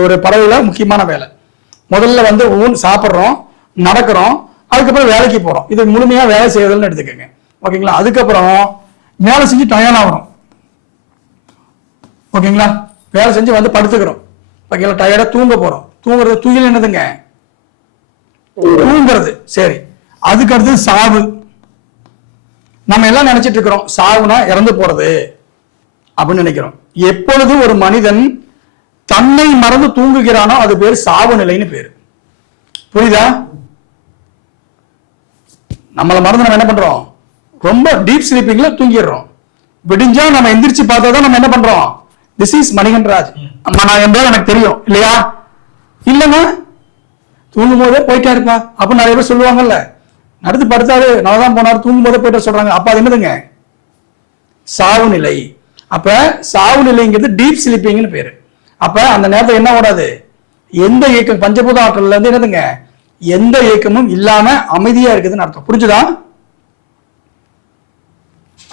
ஒரு பறவையில முக்கியமான வேலை. முதல்ல வந்து ஊன் சாப்பிட்றோம், நடக்கிறோம், அதுக்கப்புறம் வேலைக்கு போறோம். இது முழுமையா வேலை செய்யறதுன்னு எடுத்துக்கோங்க. ஓகேங்களா, அதுக்கப்புறம் வேலை செஞ்சு டயர்ட் ஆகிறோம். ஓகேங்களா, வேலை செஞ்சு வந்து படுத்துக்கிறோம். ஓகேங்களா, டயர்டா தூங்க போறோம். தூங்குறது துயில் என்னதுங்க, தூங்குறது. சரி, அதுக்கு அடுத்து சாவு. நம்ம எல்லாம் நினைச்சிட்டு இருக்கிறோம் சாவுனா இறந்து போறது அப்படின்னு நினைக்கிறோம். எப்பொழுது ஒரு மனிதன் தன்னை மறந்து தூங்குகிறானோ அது பேர் சாவு நிலைன்னு பேரு. புரியுதா? நம்மளை மறந்து நம்ம என்ன பண்றோம், ரொம்ப டீப் ஸ்லீப்பிங்ல தூங்கிடுறோம். விடிஞ்சா நம்ம எந்திரிச்சு பார்த்தாதான் நம்ம என்ன பண்றோம், திஸ் இஸ் மணிகண்டராஜ், நான் என் பேர் எனக்கு தெரியும் இல்லையா. இல்லைன்னா தூங்கும் போதே போயிட்டா இருப்பா அப்படின்னு நிறைய பேர் சொல்லுவாங்கல்ல. அடுத்து படுத்தாரு நல்லாதான் போனாரு, தூங்கும் போதே போயிட்டு சொல்றாங்க. அப்ப அது என்னதுங்க, சாவு நிலை. அப்ப சாவு நிலைங்கிறது டீப் ஸ்லீப்பிங்னு பேரு. அப்ப அந்த நேரத்தில் என்ன ஓடாது, எந்த இயக்கம், பஞ்சபூத ஆற்றல்ல இருந்து என்னதுங்க, எந்த இயக்கமும் இல்லாம அமைதியா இருக்குதுன்னு அர்த்தம். புரிஞ்சுதா?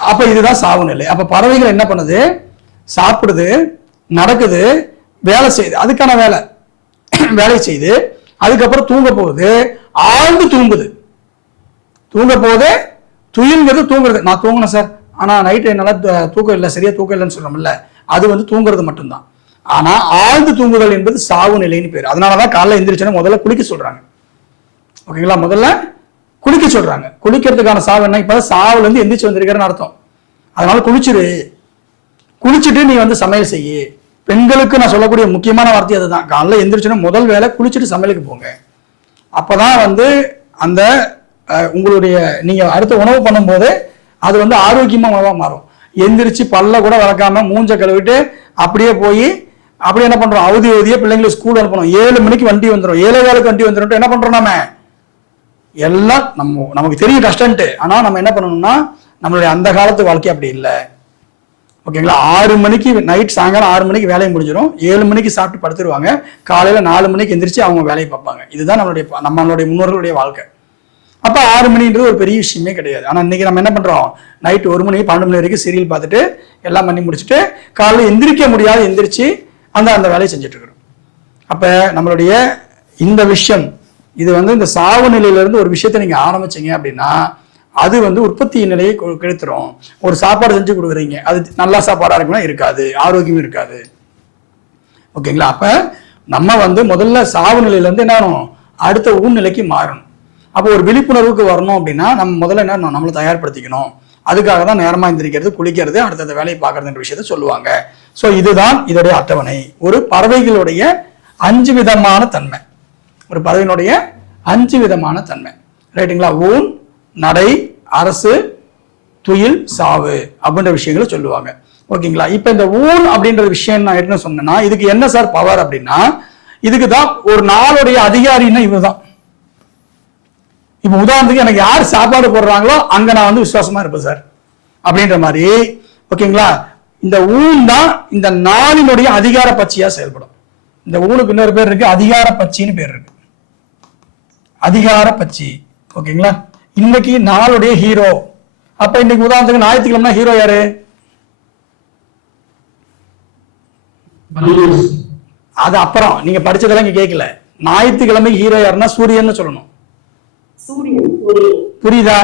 அப்ப இதுதான் சாவு நிலை. அப்ப பறவைகள் என்ன பண்ணுது, சாப்பிடுது, நடக்குது, வேலை செய்யுது, அதுக்கான வேலை செய்யுது. அதுக்கப்புறம் தூங்க போகுது, ஆழ்ந்து தூங்குது. தூங்க போகுது, துயில்ங்கிறது தூங்குறது. நான் தூங்கினேன் சார், ஆனா நைட்டு என்னால தூக்கம் இல்லை, சரியா தூக்கம் இல்லைன்னு சொல்றோம்ல, அது வந்து தூங்குறது மட்டும்தான். ஆனா ஆழ்ந்து தூங்குதல் என்பது சாவு நிலைன்னு பேர். அதனாலதான் காலைல எந்திரிச்சோன்னா முதல்ல குளிக்க சொல்றாங்க. ஓகேங்களா, முதல்ல குளிக்க சொல்றாங்க. குளிக்கிறதுக்கான சாவு என்ன, இப்ப சாவுல இருந்து எந்திரிச்சு வந்திருக்கிறன்னு அர்த்தம். அதனால குளிச்சுட்டு நீ வந்து சமையல் செய்யு. பெண்களுக்கு நான் சொல்லக்கூடிய முக்கியமான வார்த்தை அதுதான். காலைல எந்திரிச்சோன்னா முதல் வேலை குளிச்சுட்டு சமையலுக்கு போங்க. அப்பதான் வந்து அந்த உங்களுடைய நீங்க அடுத்த உணவு பண்ணும்போது அது வந்து ஆரோக்கியமா உணவா மாறும். எந்திரிச்சு பல்ல கூட வளர்க்காம மூஞ்ச கழுவிட்டு அப்படியே போய் அப்படியே என்ன பண்றோம், அவதியா பிள்ளைங்களை ஸ்கூல் அனுப்பணும். 7 மணிக்கு வண்டி வந்துடும், 7:15 வண்டி வந்துடும். என்ன பண்றோம், நாம எல்லாம் நமக்கு தெரியும் கஷ்டன்ட்டு. ஆனா நம்ம என்ன பண்ணணும்னா நம்மளுடைய அந்த காலத்து வாழ்க்கை அப்படி இல்லை. ஓகேங்களா, 6 மணிக்கு நைட் சாயங்காலம் 6 மணிக்கு வேலையை முடிஞ்சிடும். 7 மணிக்கு சாப்பிட்டு படுத்துருவாங்க. காலையில 4 மணிக்கு எந்திரிச்சு அவங்க வேலையை பார்ப்பாங்க. இதுதான் நம்மளுடைய முன்னோர்களுடைய வாழ்க்கை. அப்ப 6 மணின்றது ஒரு பெரிய விஷயமே கிடையாது. ஆனா இன்னைக்கு நம்ம என்ன பண்றோம், நைட் 1 மணி 12 மணி வரைக்கும் சீரியல் பார்த்துட்டு எல்லாம் பண்ணி முடிச்சுட்டு காலையில எந்திரிக்க முடியாது, எந்திரிச்சு அந்த வேலையை செஞ்சுட்டு இருக்கிறோம். அப்ப நம்மளுடைய இந்த விஷயம் இது வந்து இந்த சாவு நிலையில இருந்து ஒரு விஷயத்தை நீங்க ஆரம்பிச்சீங்க அப்படின்னா அது வந்து உற்பத்தி நிலையை கெடுத்துரும். ஒரு சாப்பாடு செஞ்சு கொடுக்குறீங்க, அது நல்லா சாப்பாடா இருக்குன்னா இருக்காது, ஆரோக்கியம் இருக்காது. ஓகேங்களா, அப்ப நம்ம வந்து முதல்ல சாவு நிலையில இருந்து என்ன ஆகணும், அடுத்த ஊன் நிலைக்கு மாறணும். அப்போ ஒரு விழிப்புணர்வுக்கு வரணும் அப்படின்னா நம்ம முதல்ல என்ன நம்மளை தயார்படுத்திக்கணும். அதுக்காக தான் நேரமா எந்திரிக்கிறது, குளிக்கிறது, அடுத்த வேலையை பார்க்கறதுன்ற விஷயத்த சொல்லுவாங்க. ஸோ இதுதான் இதோடைய அட்டவணை. ஒரு பறவைகளுடைய 5 விதமான தன்மை, ஒரு பறவையினுடைய 5 விதமான தன்மை. ரைட்டுங்களா, ஊன், நடை, அரசு, துயில், சாவு அப்படின்ற விஷயங்களை சொல்லுவாங்க. ஓகேங்களா, இப்ப இந்த ஊன் அப்படின்ற விஷயம் நான் என்ன சொன்னேன்னா இதுக்கு என்ன சார் பவர் அப்படின்னா, இதுக்கு தான் ஒரு நாளுடைய அதிகாரின்னா இவர்தான். இப்ப உதாரணத்துக்கு எனக்கு யார் சாப்பாடு போடுறாங்களோ அங்க நான் வந்து விசுவாசமா இருப்பேன் சார் அப்படின்ற மாதிரி. ஓகேங்களா, இந்த ஊன் தான் இந்த நாளினுடைய அதிகார பட்சியா செயல்படும். இந்த ஊனுக்கு இன்னொரு பேர் இருக்கு, அதிகார பட்சின்னு பேர் இருக்கு, அதிகார பட்சி. ஓகேங்களா, இன்னைக்கு நாளுடைய ஹீரோ. அப்ப இன்னைக்கு உதாரணத்துக்கு ஞாயிற்றுக்கிழமை ஹீரோ யாரு, அது அப்புறம் நீங்க படிச்சதெல்லாம் இங்க கேட்கல. ஞாயிற்றுக்கிழமை ஹீரோ யாருன்னா சூரியன் சொல்லணும். புரியுதா?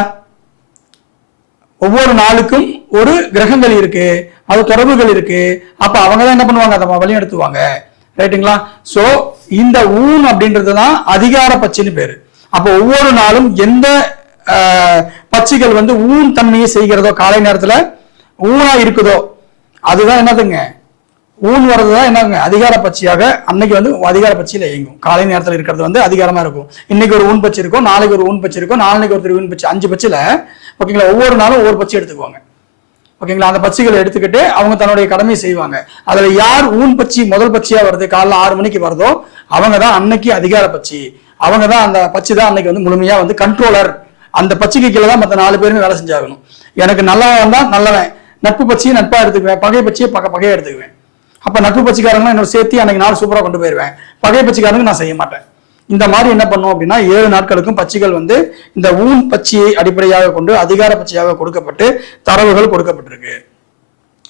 ஒவ்வொரு நாளுக்கும் ஒரு கிரகங்கள் இருக்கு, அது தொடர்புகள் இருக்கு. அப்ப அவங்க தான் என்ன பண்ணுவாங்க, அதை வழி நடத்துவாங்க. ரைட்டுங்களா? சோ இந்த ஊன் அப்படின்றது தான் அதிகார பட்சின்னு பேரு. அப்ப ஒவ்வொரு நாளும் எந்த பட்சிகள் வந்து ஊன் தன்மையை செய்கிறதோ, காலை நேரத்துல ஊனா இருக்குதோ அதுதான் என்னதுங்க, ஊன் வர்றதுதான் என்னங்க அதிகார பட்சியாக அன்னைக்கு வந்து அதிகார பட்சியில இயங்கும். காலை நேரத்தில் இருக்கிறது வந்து அதிகாரமா இருக்கும். இன்னைக்கு ஒரு ஊன் பட்சி இருக்கும், நாளைக்கு ஒரு ஊன் பட்சி இருக்கும், நாளைக்கு ஒரு ஊன் பட்சி, 5 பட்சியில ஓகேங்களா, ஒவ்வொரு நாளும் ஒவ்வொரு பட்சி எடுத்துக்குவாங்க. ஓகேங்களா? அந்த பட்சிகளை எடுத்துக்கிட்டு அவங்க தன்னுடைய கடமையை செய்வாங்க. அதுல யார் ஊன் பட்சி முதல் பட்சியா வருது, காலைல 6 மணிக்கு வருதோ அவங்க தான் அன்னைக்கு அதிகார பட்சி. அவங்க தான் அந்த பட்சி தான் அன்னைக்கு வந்து முழுமையா வந்து கண்ட்ரோலர். அந்த பட்சிக்கு கீழே தான் மற்ற 4 பேருமே வேலை செஞ்சாகணும். எனக்கு நல்லவன் வந்தா நல்லவன், நட்பு பட்சியை நட்பா எடுத்துக்குவேன், பகை பட்சியை பகையா எடுத்துக்குவேன். அப்ப நட்பு பட்சிக்காரங்க என்னோட சேர்த்து அன்னைக்கு நாள் சூப்பரா கொண்டு போயிருவேன், பகை பட்சிக்காரங்க நான் செய்ய மாட்டேன். இந்த மாதிரி என்ன பண்ணும் அப்படின்னா 7 நாட்களுக்கும் பட்சிகள் வந்து இந்த ஊன் பட்சியை அடிப்படையாக கொண்டு அதிகார பட்சியாக கொடுக்கப்பட்டு தரவுகள் கொடுக்கப்பட்டிருக்கு.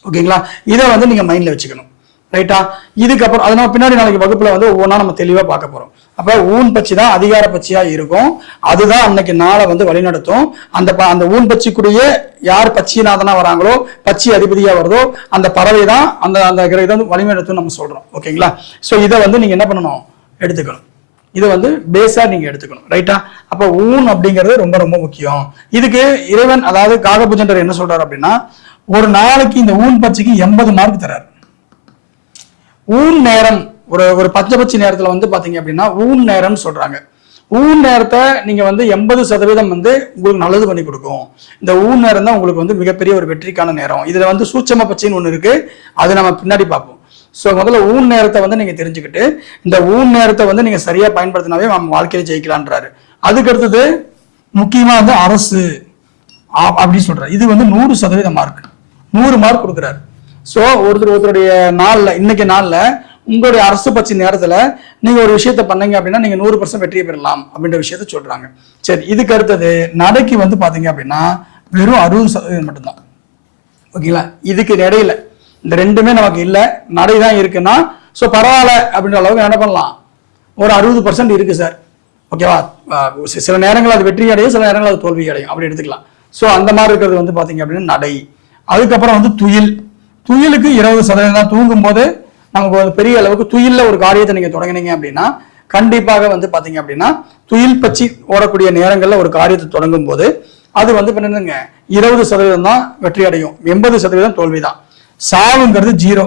ஓகேங்களா? இதை வந்து நீங்க மைண்ட்ல வச்சுக்கணும். ரைட்டா? இதுக்கப்புறம் அதை நம்ம பின்னாடி நாளைக்கு வகுப்புல வந்து ஒவ்வொன்றா நம்ம தெளிவா பார்க்க போறோம். அப்ப ஊன் பட்சி தான் அதிகார பட்சியா இருக்கும், அதுதான் அன்னைக்கு நாளை வந்து வழிநடத்தும். அந்த ஊன் பட்சிக்குரிய யார் பட்சிநாதனா வராங்களோ, பட்சி அதிபதியா வருதோ அந்த பறவை தான் அந்த அந்த இதை வந்து வழிநடத்தும் நம்ம சொல்றோம். ஓகேங்களா? சோ இதை வந்து நீங்க என்ன பண்ணணும், எடுத்துக்கணும். இதை வந்து பேஸா நீங்க எடுத்துக்கணும். ரைட்டா? அப்ப ஊன் அப்படிங்கிறது ரொம்ப ரொம்ப முக்கியம். இதுக்கு இறைவன் அதாவது காகபுஜண்டர் என்ன சொல்றாரு அப்படின்னா, ஒரு நாளைக்கு இந்த ஊன் பட்சிக்கு 80 மார்க் தராரு. ஊன் நேரம் ஒரு பஞ்சபட்சி நேரத்துல வந்து பாத்தீங்க அப்படின்னா ஊன் நேரம் சொல்றாங்க. ஊன் நேரத்தை நீங்க வந்து 80% வந்து உங்களுக்கு நல்லது பண்ணி கொடுக்கும். இந்த ஊன் நேரம் தான் உங்களுக்கு வந்து மிகப்பெரிய ஒரு வெற்றிக்கான நேரம். இதுல வந்து சூட்சம பட்சின்னு ஒண்ணு இருக்கு, அது நம்ம பின்னாடி பார்ப்போம். ஸோ முதல்ல ஊன் நேரத்தை வந்து நீங்க தெரிஞ்சுக்கிட்டு இந்த ஊன் நேரத்தை வந்து நீங்க சரியா பயன்படுத்தினாவே நம்ம வாழ்க்கையில ஜெயிக்கலான்றாரு. அதுக்கு அடுத்தது முக்கியமா வந்து அரசு அப்படி சொல்றாரு. இது வந்து 100% மார்க், 100 மார்க் கொடுக்குறாரு. ஸோ ஒருத்தருடைய நாள்ல இன்னைக்கு நாள்ல உங்களுடைய அரசு பட்சி நேரத்துல நீங்க ஒரு விஷயத்த பண்ணீங்க அப்படின்னா நீங்க 100% வெற்றியை பெறலாம் அப்படின்ற விஷயத்த சொல்றாங்க. சரி, இதுக்கு அடுத்தது நடைக்கு வந்து பாத்தீங்க அப்படின்னா வெறும் 60% மட்டும்தான். ஓகேங்களா? இதுக்கு இடையில இந்த ரெண்டுமே நமக்கு இல்லை, நடை தான் இருக்குன்னா ஸோ பரவாயில்ல அப்படின்ற அளவுக்கு என்ன பண்ணலாம், ஒரு 60% இருக்கு சார். ஓகேவா? சில நேரங்கள் அது வெற்றி அடையும், சில நேரங்கள் அது தோல்வி அடையும், அப்படி எடுத்துக்கலாம். ஸோ அந்த மாதிரி இருக்கிறது வந்து பாத்தீங்க அப்படின்னா நடை. அதுக்கப்புறம் வந்து துயில். துயிலுக்கு 20% தான். தூங்கும் போது நமக்கு ஒரு பெரிய அளவுக்கு துயில்ல ஒரு காரியத்தை நீங்க தொடங்கினீங்க அப்படின்னா கண்டிப்பாக வந்து பாத்தீங்க அப்படின்னா துயில் பற்றி ஓடக்கூடிய நேரங்கள்ல ஒரு காரியத்தை தொடங்கும் போது அது வந்து என்னங்க 20% தான் வெற்றி அடையும், 80% தோல்வி தான். சாவுங்கிறது 0.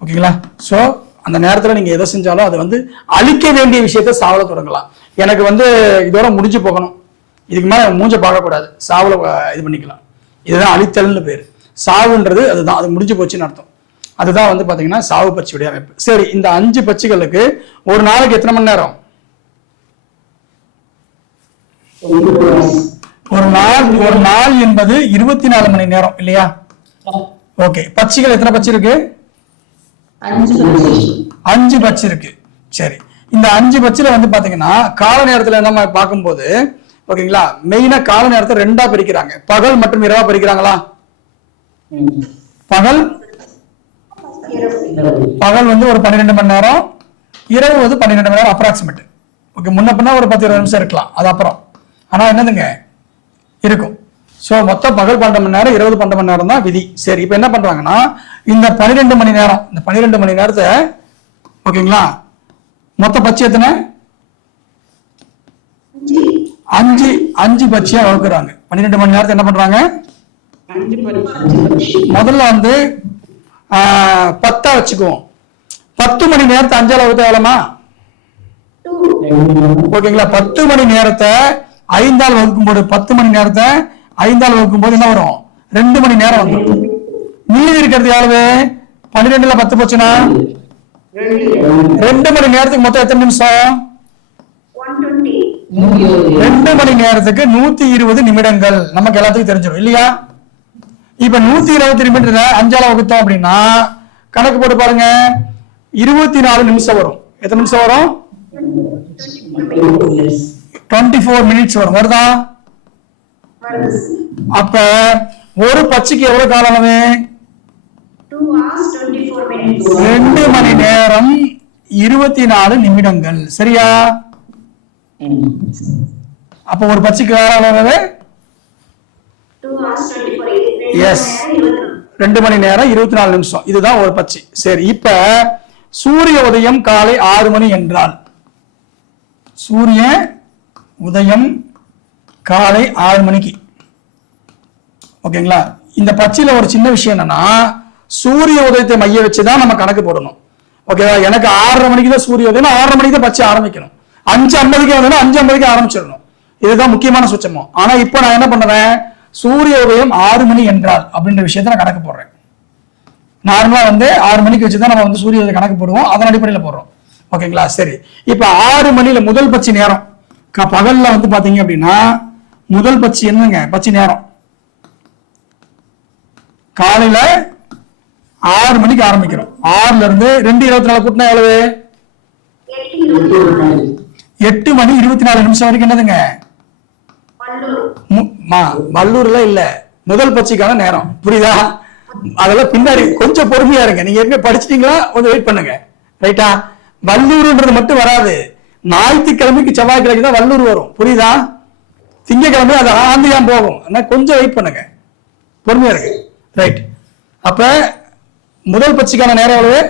ஓகேங்களா? சோ அந்த நேரத்துல நீங்க எதை செஞ்சாலும் அது வந்து அழிக்க வேண்டிய விஷயத்த சாவல தொடங்கலாம். எனக்கு வந்து இதோட முடிஞ்சு போகணும், இதுக்கு மேல மூஞ்ச பார்க்க கூடாது, சாவல இது பண்ணிக்கலாம். இதுதான் அழித்தல்னு பேரு. சாவுன்றது அதுதான், அது முடிஞ்சு போச்சுன்னு அர்த்தம். அதுதான் வந்து பாத்தீங்கன்னா சாவு பட்சியுடைய அமைப்பு. சரி, இந்த 5 பட்சிகளுக்கு ஒரு நாளைக்கு எத்தனை மணி நேரம்? ஒரு நாள் என்பது 24 மணி நேரம் இல்லையா? ஓகே, பட்சிகள் எத்தனை பட்சி இருக்கு? 5 பட்சி இருக்கு. சரி, இந்த 5 பட்சியில வந்து பாத்தீங்கன்னா கால நேரத்துல நம்ம பார்க்கும்போது ஓகேங்களா, மெயினா கால நேரத்தை 2ஆ பிரிக்கிறாங்க. பகல் மற்றும் இரவா பிரிக்கிறாங்களா? பகல் வந்து ஒரு 12 மணி நேரம், இரவு வந்து 12 மணி நேரம் அப்ராக்சிமேட். ஓகே, முன்ன பின்னா ஒரு 10-20 நிமிஷம் இருக்கலாம், அது அப்புறம். ஆனா என்னதுங்க இருக்கும். ஸோ மொத்தம் பகல் 12 மணி நேரம், 12 மணி நேரம் தான் விதி. சரி, இப்போ என்ன பண்றாங்கன்னா இந்த 12 மணி நேரம், இந்த 12 மணி நேரத்தை ஓகேங்களா, மொத்த பட்சி எத்தனை? 5 பட்சியா வகுக்கிறாங்க. 12 மணி நேரத்தை என்ன பண்றாங்க, முதல்ல வந்து 10 வச்சுக்குவோம். 10 மணி நேரத்தை 5ஆல வகுத்தா எவ்வளவுமா? ஓகேங்களா? 10 மணி நேரத்தை 5ஆல் வகுக்கும் போது 10 மணி நேரத்தை 5ஆல் வகுக்கும் போது என்ன வரும்? 2 மணி நேரம் வந்துடும். மீதி இருக்கிறது எவ்வளவு? 12ல 10 போச்சுன்னா 2 மணி நேரத்துக்கு மொத்தம் எத்தனை நிமிஷம்? 2 மணி நேரத்துக்கு 120 நிமிடங்கள். நமக்கு எல்லாத்துக்கும் தெரிஞ்சிடும் இல்லையா? இப்ப 120 நிமிடத்துல 5ஆல வகுத்தோம் அப்படின்னா கணக்கு போட்டு பாருங்க, 24 நிமிஷம் வரும். எத்தனை நிமிஷம் வரும்? 24 மினிட்ஸ் வரும். வருதா? அப்ப ஒரு பட்சிக்கு எவ்வளவு கால அளவு? 2 மணி நேரம் 24 நிமிடங்கள். சரியா? அப்ப ஒரு பட்சிக்கு கால அளவு 2 hours எஸ் 2 மணி நேரம் 24 நிமிஷம், இதுதான் ஒரு பட்சி. சரி, இப்ப சூரிய உதயம் காலை 6 மணி என்றால், சூரிய உதயம் காலை 6 மணிக்கு, ஓகேங்களா? இந்த பட்சியில ஒரு சின்ன விஷயம் என்னன்னா, சூரிய உதயத்தை மைய வச்சுதான் நம்ம கணக்கு போடணும், ஓகேவா? எனக்கு 6:30 மணிக்கு தான் சூரிய உதயம், 6:30 மணிக்கு தான் பட்சி ஆரம்பிக்கணும். 5:50க்கு வந்து 5:50க்கு ஆரம்பிச்சிடணும். இதுதான் முக்கியமான சூட்சமம். ஆனா இப்ப நான் என்ன பண்றேன், சூரிய உதயம் 6 மணி என்றால் அப்படின்ற விஷயத்த நான் கணக்கு போடுறேன். நார்மலா வந்து 6 மணிக்கு வச்சுதான் நம்ம வந்து சூரிய உதய கணக்கு போடுவோம், அதன் அடிப்படையில் போடுறோம், ஓகேங்களா? சரி, இப்ப 6 மணில முதல் பட்சி நேரம் பகல்ல வந்து பாத்தீங்க அப்படின்னா முதல் பட்சி என்னங்க பட்சி நேரம் காலையில 6 மணிக்கு ஆரம்பிக்கிறோம். 6ல இருந்து 2:24 கூட்டினா எவ்வளவு? 8 மணி 24 நிமிஷம் வரைக்கும் என்னதுங்க? வல்லூர்ல இல்ல, முதல் பட்சிக்கான நேரம், புரியுதா? அதெல்லாம் பின்னாடி கொஞ்சம் பொறுமையா இருங்க. நீங்க ஏற்கனவே படிச்சிட்டீங்களா? கொஞ்சம் வெயிட் பண்ணுங்க, ரைட்டா? வல்லூர்ன்றது மட்டும் வராது, ஞாயிற்றுக்கிழமைக்கு செவ்வாய்க்கிழமைக்கு தான் வல்லூர் வரும், புரியுதா? திங்கக்கிழமை அது ஆந்தியாம் போகும். கொஞ்சம் வெயிட் பண்ணுங்க, பொறுமையா இருக்கு, ரைட்? அப்ப முதல் பட்சிக்கான நேரம் எவ்வளவு?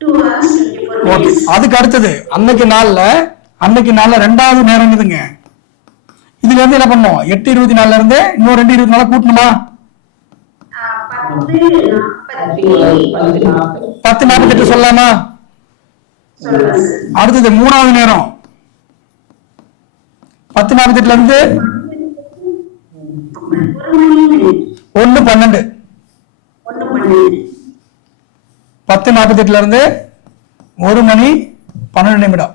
2 hours 24 ஓகே. minutes. அதுக்கு அடுத்தது அன்னைக்கு நாள்ல ரெண்டாவது நேரம் இதுங்க. இதுல இருந்து என்ன பண்ணும்? 8:24 இருந்து இன்னும் 2:24 கூட்டணுமா? 10:48 சொல்லலாமா? அடுத்தது மூணாவது நேரம் 10:48 இருந்து 1:12. 10:48 இருந்து 1 மணி 12 நிமிடம்.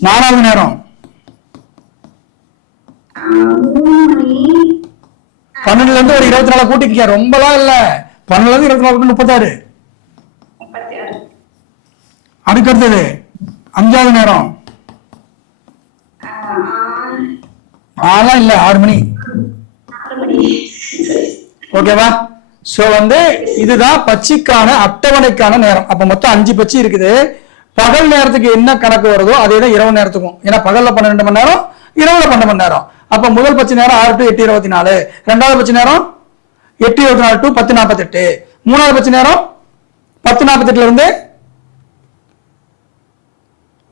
நாலாவது நேரம் 12 இருந்து ஒரு 24 கூட்டிக்க, ரொம்பலாம் இல்ல, 12 இருந்து 24 36. அதுக்கு அடுத்தது அஞ்சாவது நேரம் 6 மணி, ஓகேவா? சோ வந்து இதுதான் பட்சிக்கான அட்டவணைக்கான நேரம். அப்ப மொத்தம் 5 பட்சி இருக்குது. பகல் நேரத்துக்கு என்ன கணக்கு வருதோ அதே தான் இரவு நேரத்துக்கும். ஏன்னா பகல்ல 12 மணி நேரம், இரவுல 12 மணி நேரம். அப்ப முதல் பட்சி நேரம் 6 to 8:24, ரெண்டாவது பட்சி நேரம் 8:24 to 10:48, மூணாவது பட்சி நேரம் 10:48 இருந்து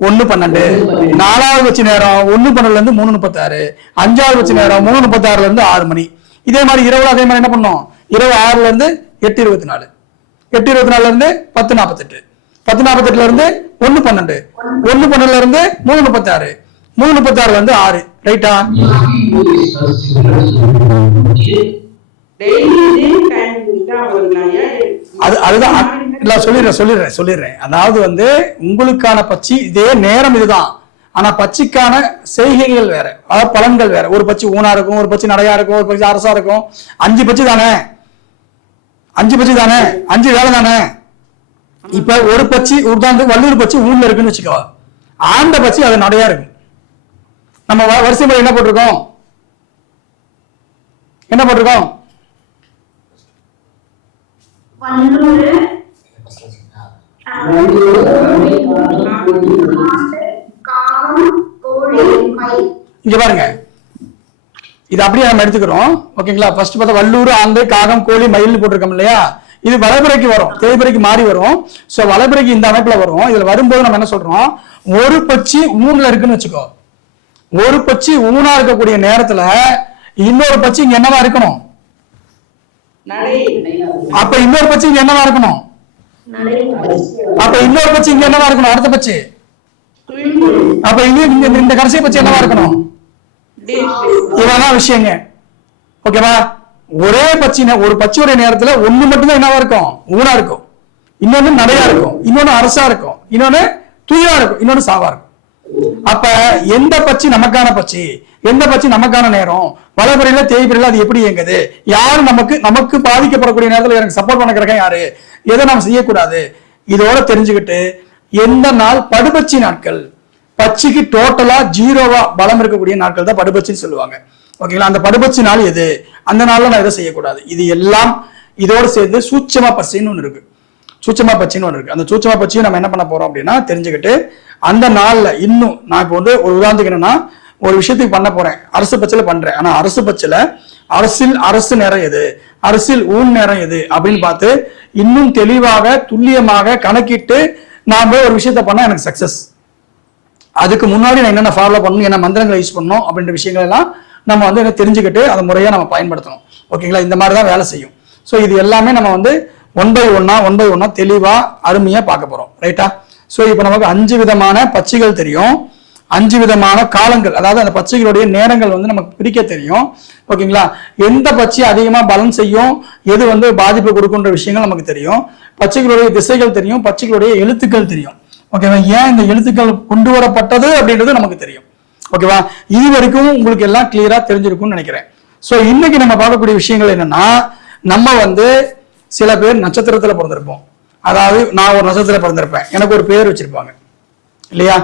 1:12, நாலாவது பட்சி நேரம் 1:12 இருந்து 3:36, அஞ்சாவது பட்சி நேரம் 3:36 இருந்து 6 மணி. இதே மாதிரி இரவுல அதே மாதிரி என்ன பண்ணோம்? இரவு 6ல இருந்து 8:24, 8:24 இருந்து 10:48, 10:48 இருந்து 1:12, 1:12 இருந்து 3:36, 3:36 இருந்து 6, ரைட்டா? அதுதான் இல்ல, சொல்லிடுறேன். அதாவது வந்து உங்களுக்கான பட்சி இதே நேரம் இதுதான், ஆனா பட்சிக்கான செய்கைகள் வேற, அதாவது பலன்கள் வேற. ஒரு பட்சி ஊனா இருக்கும், ஒரு பட்சி நடையா இருக்கும், ஒரு பட்சி அரசா இருக்கும். 5 பட்சி தானே, 5 வேலை தானே. இப்ப ஒரு பட்சி உதாரணத்துக்கு வல்லூர் பட்சி ஊர்ல இருக்குன்னு வச்சுக்கோ, ஆண்ட பட்சி அது நடையா இருக்கும். நம்ம வரிசை முறை என்ன போட்டிருக்கோம்? இங்க பாருங்க, இது அப்படியே நம்ம எடுத்துக்கிறோம், ஓகேங்களா? ஃபர்ஸ்ட் பார்த்தா வல்லூர், ஆந்தை, காகம், கோழி, மயில் போட்டிருக்கோம் இல்லையா? இது வளபிறைக்கு வரும், தேய்பிறைக்கு மாறி வரும். சோ வளபிறைக்கு இந்த அமைப்புல வரும். இதுல வரும்போது நம்ம என்ன சொல்றோம்? ஒரு பட்சி ஊன்ல இருக்குன்னு வச்சுக்கோ, ஒரு பட்சி ஊனா இருக்கக்கூடிய நேரத்துல இன்னொரு பட்சி இங்க என்னவா இருக்கணும்? அப்ப இன்னொரு பட்சி இங்க என்னவா இருக்கணும்? அப்ப இன்னொரு பட்சி இங்க என்னவா இருக்கணும்? அடுத்த பட்சி. அப்ப இந்த கடைசி பட்சி என்னவா இருக்கணும்? இவ்வளவுதான் விஷயங்க, ஓகேவா? ஒரே பட்சி, ஒரு பட்சியோட நேரத்துல ஒண்ணு மட்டும்தான் என்னவா இருக்கும்? ஊனா இருக்கும், இன்னொன்னு நடையா இருக்கும், இன்னொன்னு அரசா இருக்கும், இன்னொன்னு தூயா இருக்கும், இன்னொன்னு சாவா இருக்கும். அப்ப எந்த பட்சி நமக்கான பட்சி, எந்த பட்சி நமக்கான நேரம், வளபிறையில தேய்பிறையில அது எப்படி இயங்குது, யாரு நமக்கு பாதிக்கப்படக்கூடிய நேரத்துல எனக்கு சப்போர்ட் பண்ண கிடக்க யாரு, எதை நாம் செய்யக்கூடாது, இதோட தெரிஞ்சுக்கிட்டு எந்த நாள் படுபட்சி நாட்கள், பட்சிக்கு டோட்டலா 0வா பலம் இருக்கக்கூடிய நாட்கள் தான் படுபட்சின்னு சொல்லுவாங்க, ஓகேங்களா? அந்த படுபட்சி நாள் எது, அந்த நாள்ல நான் எதை செய்யக்கூடாது, இது எல்லாம் இதோட சேர்ந்து சூட்சமா பட்சின்னு ஒண்ணு இருக்கு. சூட்சமா பட்சின்னு ஒண்ணு இருக்கு. அந்த சூட்சமா பட்சியை நம்ம என்ன பண்ண போறோம் அப்படின்னா தெரிஞ்சுக்கிட்டு அந்த நாள்ல இன்னும் நான் இப்போ வந்து ஒரு உதாரணத்துக்கு என்னன்னா ஒரு விஷயத்துக்கு பண்ண போறேன், அரசு பட்சத்துல பண்றேன், ஆனா அரசு பட்சத்துல அரசு நேரம் எது, அரசில் ஊன் நேரம் எது அப்படின்னு பார்த்து இன்னும் தெளிவாக துல்லியமாக கணக்கிட்டு நான் போய் ஒரு விஷயத்த பண்ணா எனக்கு சக்சஸ். அதுக்கு முன்னாடி நான் என்னென்ன ஃபாலோ பண்ணணும், என்ன மந்திரங்களை யூஸ் பண்ணணும் அப்படின்ற விஷயங்கள் எல்லாம் நம்ம வந்து என்ன தெரிஞ்சுக்கிட்டு அதை முறையா நம்ம பயன்படுத்தணும். ஓகேங்களா? இந்த மாதிரி தான் வேலை செய்யும். ஸோ இது எல்லாமே நம்ம வந்து ஒன் பை ஒன்னா தெளிவா அருமையா பார்க்க போறோம். ரைட்டா? ஸோ இப்போ நமக்கு 5 விதமான பட்சிகள் தெரியும், 5 விதமான காலங்கள், அதாவது அந்த பட்சிகளுடைய நேரங்கள் வந்து நமக்கு பிரிக்க தெரியும். ஓகேங்களா? எந்த பட்சி அதிகமா பலன் செய்யும், எது வந்து பாதிப்பு கொடுக்குன்ற விஷயங்கள் நமக்கு தெரியும். பட்சிகளுடைய திசைகள் தெரியும், பட்சிகளுடைய எழுத்துக்கள் தெரியும். ஓகேவா? ஏன் இந்த எழுத்துக்கள் கொண்டு வரப்பட்டது அப்படின்றது நமக்கு தெரியும். ஓகேவா? இது வரைக்கும் உங்களுக்கு எல்லாம் கிளியரா தெரிஞ்சிருக்கும்னு நினைக்கிறேன். ஸோ இன்னைக்கு நம்ம பார்க்கக்கூடிய விஷயங்கள் என்னன்னா, நம்ம வந்து சில பேர் நட்சத்திரத்துல பிறந்திருப்போம். அதாவது நான் ஒரு நட்சத்திரத்துல பிறந்திருப்பேன், எனக்கு ஒரு பேர் வச்சிருப்பாங்க இல்லையா?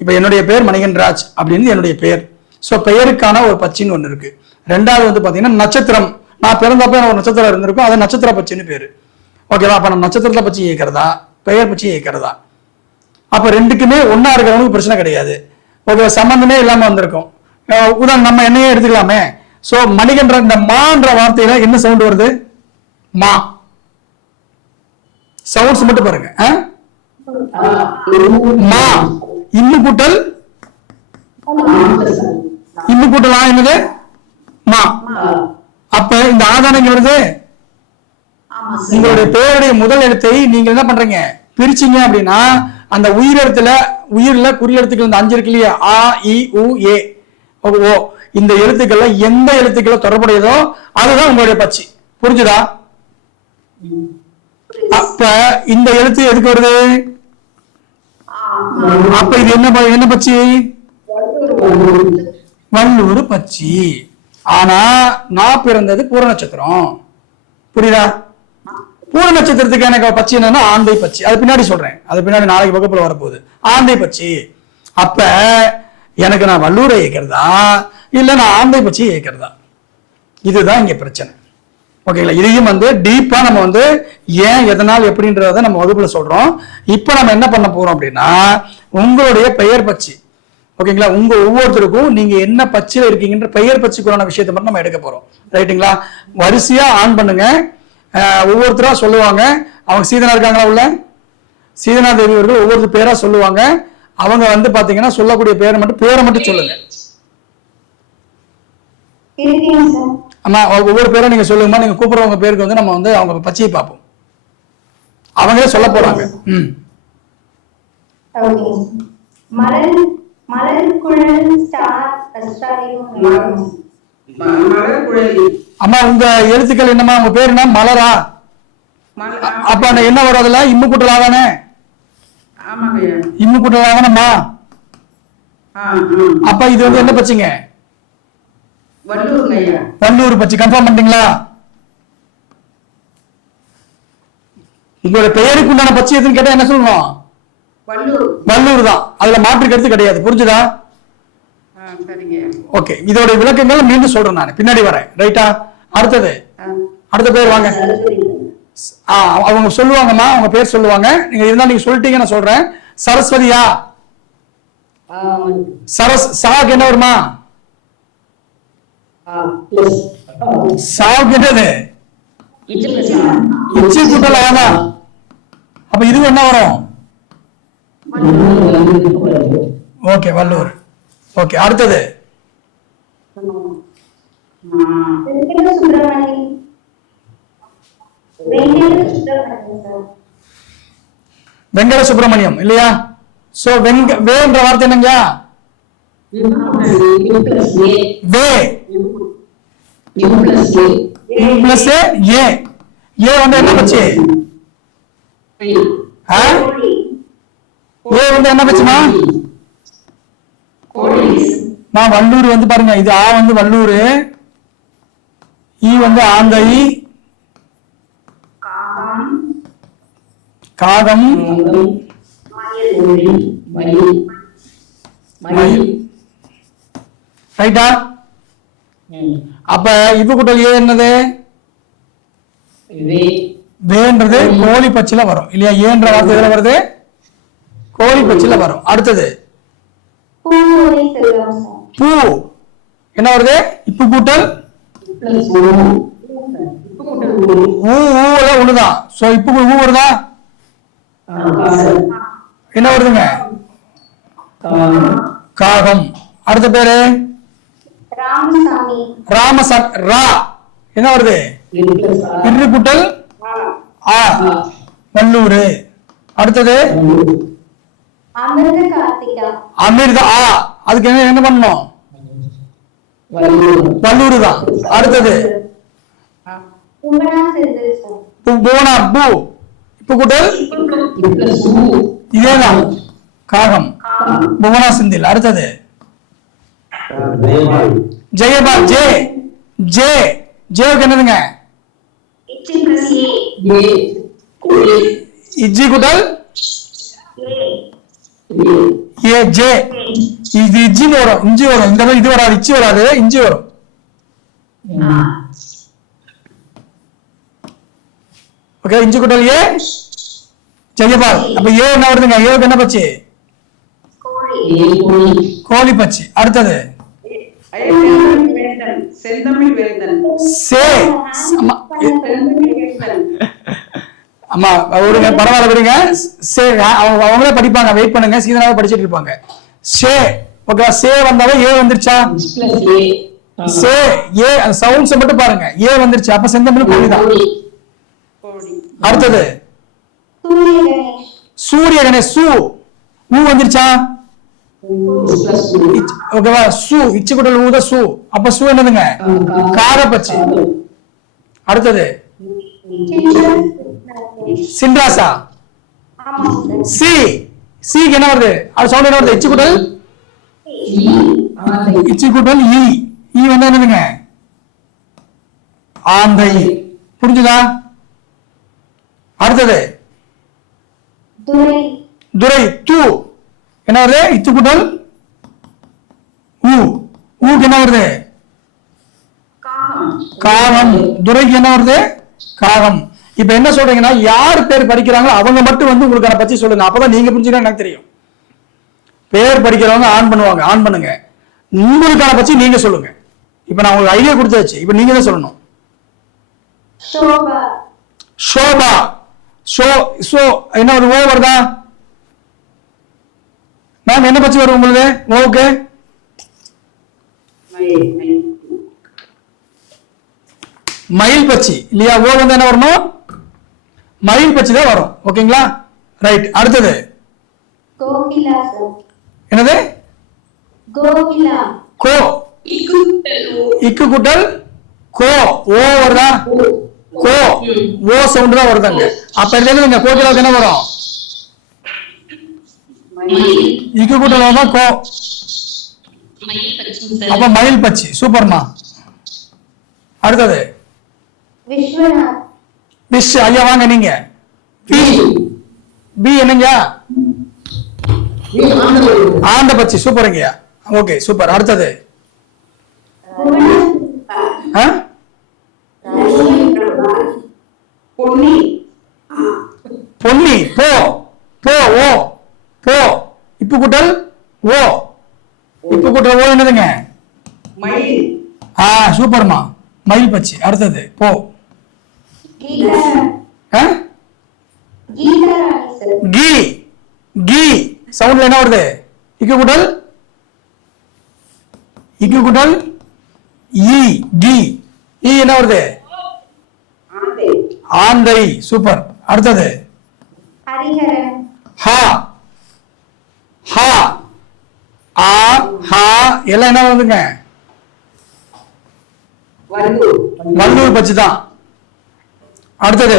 இப்ப என்னுடைய பேர் மணிகண்டராஜ் அப்படின்னு என்னுடைய பெயர். ஸோ பெயருக்கான ஒரு பட்சின்னு ஒன்று இருக்கு. ரெண்டாவது வந்து பாத்தீங்கன்னா நட்சத்திரம், நான் பிறந்தப்ப எனக்கு ஒரு நட்சத்திரம் இருந்திருக்கும், அது நட்சத்திர பட்சின்னு பேரு. ஓகேவா? அப்ப நான் நட்சத்திரத்தை பட்சி இயக்கிறதா, பெயர் பட்சி இயக்கிறதா? அப்ப ரெண்டுக்குமே ஒன்னா இருக்கிறவங்களுக்கு பிரச்சனை கிடையாது. ஓகே, சம்பந்தமே இல்லாம வந்திருக்கும். உதாரணம் நம்ம என்னையே எடுத்துக்கலாமே. சோ மணிகண்டன், இந்த மான்ற வார்த்தையில என்ன சவுண்ட் வருது? மா. சவுண்ட்ஸ் மட்டும் பாருங்க. மா. இன்னு கூட்டல் என்னது? மா. அப்ப இந்த ஆதாரம் இங்க வருது. உங்களுடைய பேருடைய முதல் எழுத்தை நீங்க என்ன பண்றீங்க, பிரிச்சீங்க அப்படின்னா அந்த உயிர்ல குறி எழுத்துக்கள் இந்த 5 இருக்கு இல்லையா, ஆ இ உ ஏ ஓ, இந்த எழுத்துக்கள்ல எந்த எழுத்துக்களை தொடர்புடையதோ அதுதான் உங்களுடைய பட்சி. புரிஞ்சுதா? அப்ப இந்த எழுத்து எதுக்கு வருது? அப்ப இது என்ன பட்சி? வல்லூர் பட்சி. ஆனா நான் பிறந்தது பூர நட்சத்திரம். புரியுதா? பூர நட்சத்திரத்துக்கு எனக்கு பட்சி என்னன்னா ஆந்தை பட்சி. அது பின்னாடி சொல்றேன், அது பின்னாடி நாளைக்கு வகுப்புல வரப்போகுது. ஆந்தை பட்சி. அப்ப எனக்கு நான் வல்லூரை இயக்கிறதா இல்ல நான் ஆந்தை பட்சி இயக்கிறதா? இதுதான் இங்க பிரச்சனை. ஓகேங்களா? இதையும் வந்து டீப்பா நம்ம வந்து ஏன் எதனால் எப்படின்றத நம்ம வகுப்புல சொல்றோம். இப்ப நம்ம என்ன பண்ண போறோம் அப்படின்னா, உங்களுடைய பெயர் பட்சி. ஓகேங்களா? உங்க ஒவ்வொருத்தருக்கும் நீங்க என்ன பட்சியில இருக்கீங்கன்ற பெயர் பட்சிக்குறான விஷயத்தை மட்டும் நம்ம எடுக்க போறோம். ரைட்டுங்களா? வரிசையா ஆன் பண்ணுங்க. ஒவ்வொருத்தரா சொல்லுவாங்க. அவங்க சீதனா இருக்காங்களா உள்ள? சீதனா தேவி அவர்கள் ஒவ்வொருத்தர் பேரா சொல்லுவாங்க. அவங்க வந்து பாத்தீங்கன்னா சொல்லக்கூடிய பேரை மட்டும் சொல்லுங்க. ஆமா, ஒவ்வொரு பேரும் நீங்க சொல்லுங்கம்மா. நீங்க கூப்பிடுறவங்க பேருக்கு வந்து நம்ம வந்து அவங்க பச்சையை பார்ப்போம். அவங்களே சொல்ல போறாங்க. அம்மா உங்க எழுத்துக்கள் என்னம்மா? உங்க பேர் என்ன? மலரா? அப்ப என்ன வரும் அதுல? இம்மு கூட்டலாதானே? இம்மு கூட்டலாதானம்மா? அப்ப இது வந்து என்ன பட்சிங்க? வல்லூர் பட்சி. கன்ஃபார்ம் பண்ணிட்டீங்களா? உங்களோட பெயருக்கு உண்டான பட்சி எதுன்னு கேட்டா என்ன சொல்லணும்? வல்லூர் தான். அதுல மாற்று கருத்து கிடையாது. புரிஞ்சுதா? ஓகே, இதோட விளக்கங்கள் மீண்டும் சொல்றேன், நான் பின்னாடி வரேன். ரைட்டா? அடுத்த பேர் வாங்க. அவங்க சொல்லுவாங்கம்மா, அவங்க பேர் சொல்லுவாங்க. நீங்க இருந்தா நீங்க சொல்லிட்டீங்க, நான் சொல்றேன். சரஸ்வதியா? சாவுக்கு என்ன வருமா? சாவுக்கு என்னது? இச்சி கூட்டல் ஆனா. அப்ப இது என்ன வரும்? ஓகே, வல்லூர். ஓகே, அடுத்தது வெங்கட சுப்பிரமணியம் இல்லையா? சோ வேன்ற வார்த்தை என்னங்க? வே பிளஸ் ஏ. ஏ வந்து என்ன பட்சி? ஏ வந்து என்ன பட்சிமா? நான் வல்லூர் வந்து பாருங்க, இது ஆ வந்து வல்லூர், ஈ வந்து ஆந்தை, காகம், ரைட்டா? அப்ப இப்ப கூட்டல் ஏ என்னது? வேன்றது கோழி பச்சில வரும் இல்லையா? ஏன்ற வார்த்தை எதுல வருது? கோழி பச்சில வரும். அடுத்தது பூ என்ன வருது? இப்பு கூட்டல் ஊல ஒண்ணுதான். சோ இப்பு ஊ வருதா? என்ன வருதுங்க? காகம். அடுத்த பேரு ராமசாமி. ராமசாமி. ரா என்ன வருது? இரு கூட்டல் ஆ வல்லூர். அடுத்தது அமிர்த கார்த்திகா. அமிர்தா. ஆ அதுக்கு என்ன பண்ணணும்? வல்லூர் தான். அடுத்தது புவனா செந்தில். புவனா பூ இப்பு கூட்டல் இதேதான் காகம். புவனா செந்தில். அடுத்தது ஜெயபால். ஜே ஜே ஜேவுக்கு என்னதுங்க? இஜி கூட்டல் ஏ ஜே. இது இஜி வரும், இஞ்சி வரும். இந்த இது வராது, இச்சி வராது, இஞ்சி வரும். ஓகே, இஞ்சி கூட்டல் ஏ ஜெயபால். அப்ப ஏ என்ன வருதுங்க? ஏவுக்கு என்ன பச்சு? கோழி பச்சு. அடுத்தது செந்தமிழ் வேந்தன். சே. அம்மா விடுங்க, பரவாயில்ல விடுங்க. சே அவங்களே படிப்பாங்க, வெயிட் பண்ணுங்க. சீதனாவே படிச்சுட்டு இருப்பாங்க. சே ஓகே, சே வந்தாவே ஏ வந்துருச்சா? சே ஏ அந்த சவுண்ட்ஸ் மட்டும் பாருங்க. ஏ வந்துருச்சு. அப்ப செந்தமிழ் கோழி தான். அடுத்தது சூரிய கணேஷ். சூ ஊ வந்துருச்சா? ஓகேவா? சூ இச்சு கூட்டல் ஊத சூ. அப்ப சூ என்னதுங்க? காரப்பச்சி. அடுத்தது சின்ராசா. சி சிக்கு என்ன வருது? அது சவுண்ட் என்ன வருது? இச்சு கூட்டல் இச்சு கூட்டல் ஈ. ஈ வந்து என்னதுங்க? ஆந்தை. புரிஞ்சுதா? அடுத்தது துரை. தூ என்ன வருது? இத்து கூட்டல் ஊ. ஊக்கு என்ன வருது? காகம். துரைக்கு என்ன வருது? காகம். இப்ப என்ன சொல்றீங்கன்னா, யார் பேர் படிக்கிறாங்களோ அவங்க மட்டும் வந்து உங்களுக்கான பத்தி சொல்லுங்க. அப்பதான் நீங்க புரிஞ்சுக்க எனக்கு தெரியும். பேர் படிக்கிறவங்க ஆன் பண்ணுவாங்க, ஆன் பண்ணுங்க. உங்களுக்கான பத்தி நீங்க சொல்லுங்க. இப்ப நான் உங்களுக்கு ஐடியா கொடுத்தாச்சு. இப்ப நீங்க தான் சொல்லணும். ஷோபா. ஷோ என்ன வருது? ஓ வருதா? மேம் என்ன பத்தி வரும் உங்களுக்கு? ஓகே, மயில் பச்சி இல்லையா? ஓ வந்து என்ன வரணும்? மயில் பச்சி தான் வரும். ஓகேங்களா? ரைட். அடுத்தது என்னது? கோ. இக்கு கூட்டல் கோ. ஓ வருதா? கோ. ஓ சவுண்ட் தான் வருதாங்க. அப்ப என்னதுங்க? கோகிலாவுக்கு என்ன வரும்? இக்கு கூட்டல் தான் கோ. அப்ப மயில் பச்சி. சூப்பர்மா. அடுத்தது விஷ். ஐயா வாங்க நீங்க. பி. பி என்னங்க? ஆண்ட பச்சி. சூப்பருங்க. Okay super. அடுத்தது பொன்னி. போ. போ ஓ. போ இப்பு கூட்டல் ஓ. இப்பு கூட்டல் ஓ என்னதுங்க? சூப்பர்மா. மயில் பச்சி. அடுத்தது போ. கீ. கீ சவுண்ட்ல என்ன வருது? இக்கு கூட்டல் ஈ. கீ. ஈ என்ன வருது? ஆந்தை. சூப்பர். அடுத்தது ஹா. ஹா ஆ ஹா எல்லாம் என்ன வருதுங்க? வல்லூர் பச்சி தான். அடுத்தது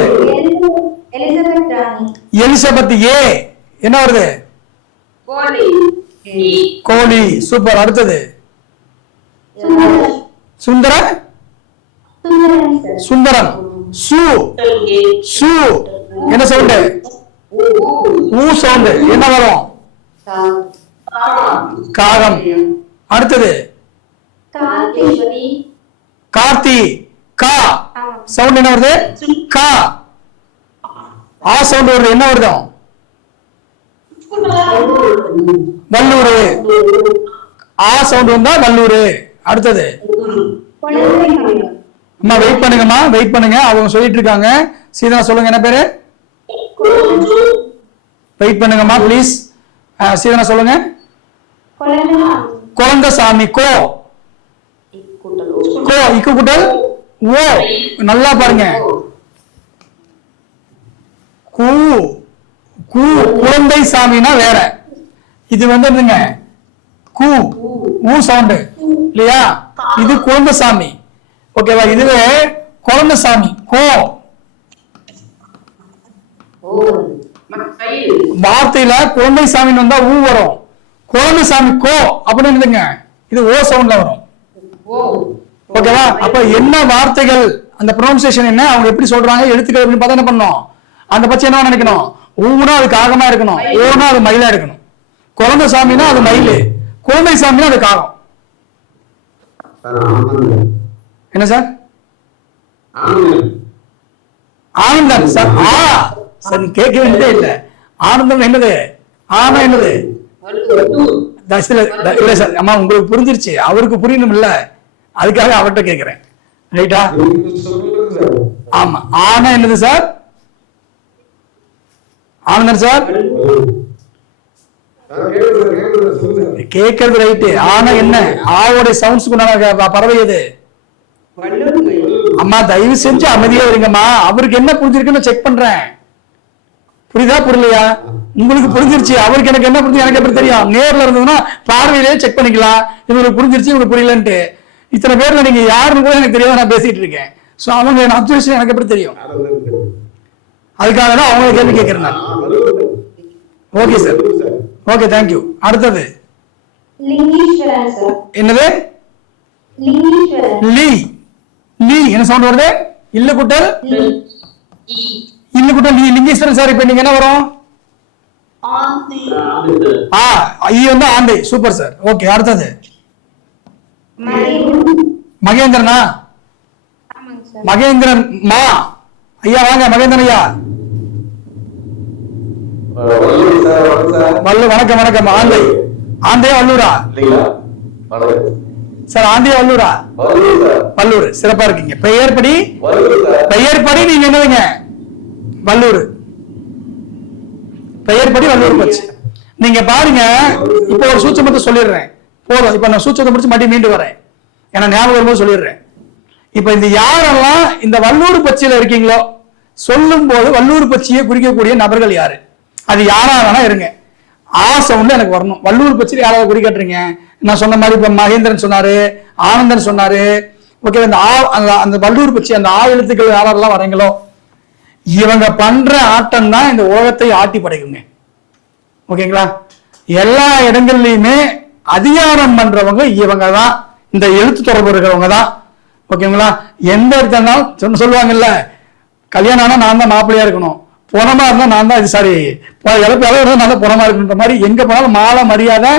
எலிசபெத். ஏ என்ன வருது? கோழி. சூப்பர். அடுத்தது சுந்தர. சுந்தரம். சு. சு என்ன சவுண்ட்? ஊ சவுண்ட். என்ன வரும்? காகம். அடுத்தது கார்த்தி. கா சவுண்ட் என்ன வருது? கா. ஆ சவுண்ட் வருது. என்ன வருது? வல்லூர். ஆ சவுண்ட் வந்தா வல்லூர். அடுத்தது அம்மா வெயிட் பண்ணுங்கம்மா, வெயிட் பண்ணுங்க, அவங்க சொல்லிட்டு இருக்காங்க. சீதா சொல்லுங்க, என்ன பேரு? Wait பண்ணுங்கம்மா please. சீதா சொல்லுங்க. குழந்தசாமி. கோ கோ இக்கு குட்டல் ஓ. நல்லா பாருங்க. கூ கூ குழந்தை சாமினா வேற. இது வந்து என்னங்க? கூ ஊ சவுண்ட் இல்லையா? இது குழந்தசாமி. ஓகேவா? இதுவே குழந்தசாமி. கோ வார்த்தையில குழந்தை சாமி வந்தா ஊ வரும். குழந்தைசாமி கோ அப்படின்னு இல்லைங்க, இது ஓ சவுண்ட்ல வரும். ஓகேவா? அப்ப என்ன வார்த்தைகள், அந்த ப்ரொனன்சியேஷன் என்ன, அவங்க எப்படி சொல்றாங்க, எழுத்துக்கள் எப்படி பார்த்தா என்ன பண்ணணும், அந்த பட்சம் என்ன நினைக்கணும்? ஊனா அது காகமா இருக்கணும், ஓனா அது மயிலா இருக்கணும். குழந்தை சாமினா அது மயிலு, குழந்தை சாமினா அது காகம். என்ன சார்? ஆனந்தன் சார். சார் கேட்க வேண்டியதே இல்ல. ஆனந்தம் என்னது? ஆனா என்னது? இல்ல சார், அம்மா உங்களுக்கு புரிஞ்சிருச்சு, அவருக்கு புரியணும் இல்ல, அதுக்காக அவர்கிட்ட கேட்கிறேன். ரைட்டா? ஆமா. ஆனா என்னது சார்? ஆனந்தன் சார் கேட்கறது ரைட்டு. ஆனா என்ன? ஆவோட சவுண்ட்ஸ்க்கு பறவை எது? அம்மா தயவு செஞ்சு அமைதியா இருங்கம்மா, அவருக்கு என்ன புரிஞ்சிருக்குன்னு செக் பண்றேன். புரியுதா புரியலையா? உங்களுக்கு புரிஞ்சிருச்சு, அவருக்கு எனக்கு என்ன புரிஞ்சு எனக்கு எப்படி தெரியும்? நேர்ல இருந்ததுன்னா பார்வையிலே செக் பண்ணிக்கலாம், இவங்களுக்கு புரிஞ்சிருச்சு இவங்களுக்கு புரியலன்ட்டு. இத்தனை பேர்ல நீங்க யாருன்னு கூட எனக்கு தெரியாத நான் பேசிட்டு இருக்கேன். சோ அவங்க அப்சர்வேஷன் எனக்கு எப்படி தெரியும்? அதுக்காக தான் அவங்க கேள்வி கேட்கிறேன் நான். Okay sir, okay, thank you. அடுத்தது என்னது? லீ. லீ என்ன சவுண்ட் வருது? இல்ல குட்டல் இல்ல குட்டல் லீ. லிங்கேஸ்வரன் சார், இப்ப நீங்க என்ன வரும்? வந்து ஆந்தை. Super sir. ஓகே, அடுத்தது மகேந்திரனா? மகேந்திரன் மா. ஐயா வாங்க மகேந்திரன் ஐயா. வணக்கம் வணக்கம். ஆந்தை. ஆந்தையா வல்லூரா சார்? ஆந்தையா வல்லூரா? வல்லூர். சிறப்பா இருக்கீங்க. பெயர்படி நீங்க என்னதுங்க? வல்லூர். பெயர்படி வல்லூர் போச்சு. நீங்க பாருங்க, இப்ப ஒரு சூட்சமத்தை சொல்லிடுறேன் போதும். இப்ப நான் சூட்சத்தை முடிச்சு மறுபடியும் மீண்டு வரேன், ஏன்னா ஞாபகம் வரும்போது சொல்லிடுறேன். இப்ப இந்த யாரெல்லாம் இந்த வல்லூர் பட்சியில இருக்கீங்களோ, சொல்லும் போது வல்லூர் பட்சியை குறிக்கக்கூடிய நபர்கள் யாரு? அது யாரா வேணா இருங்க, ஆ சவுண்ட் எனக்கு வரணும். வல்லூர் பட்சியில யாராவது குறிக்கட்டுறீங்க? நான் சொன்ன மாதிரி இப்ப மகேந்திரன் சொன்னாரு, ஆனந்தன் சொன்னாரு. ஓகே, அந்த வல்லூர் பட்சி அந்த ஆ எழுத்துக்கள் யாரெல்லாம் வரீங்களோ, இவங்க பண்ற ஆட்டம் தான் இந்த உலகத்தை ஆட்டி படைக்குங்க. ஓகேங்களா? எல்லா இடங்கள்லயுமே அதிகாரம் பண்றவங்க இவங்க தான், இந்த எழுத்து தொடர்பு இருக்கிறவங்க தான். ஓகேங்களா? எந்த இடத்துல சொல்லுவாங்கல்ல, கல்யாணம் ஆனா நான் தான் மாப்பிள்ளையா இருக்கணும், பணமா இருந்தா நான் தான், இது சாரி இழப்பு நான் தான் பணமா இருக்குன்ற மாதிரி எங்க போனாலும் மாலை மரியாதை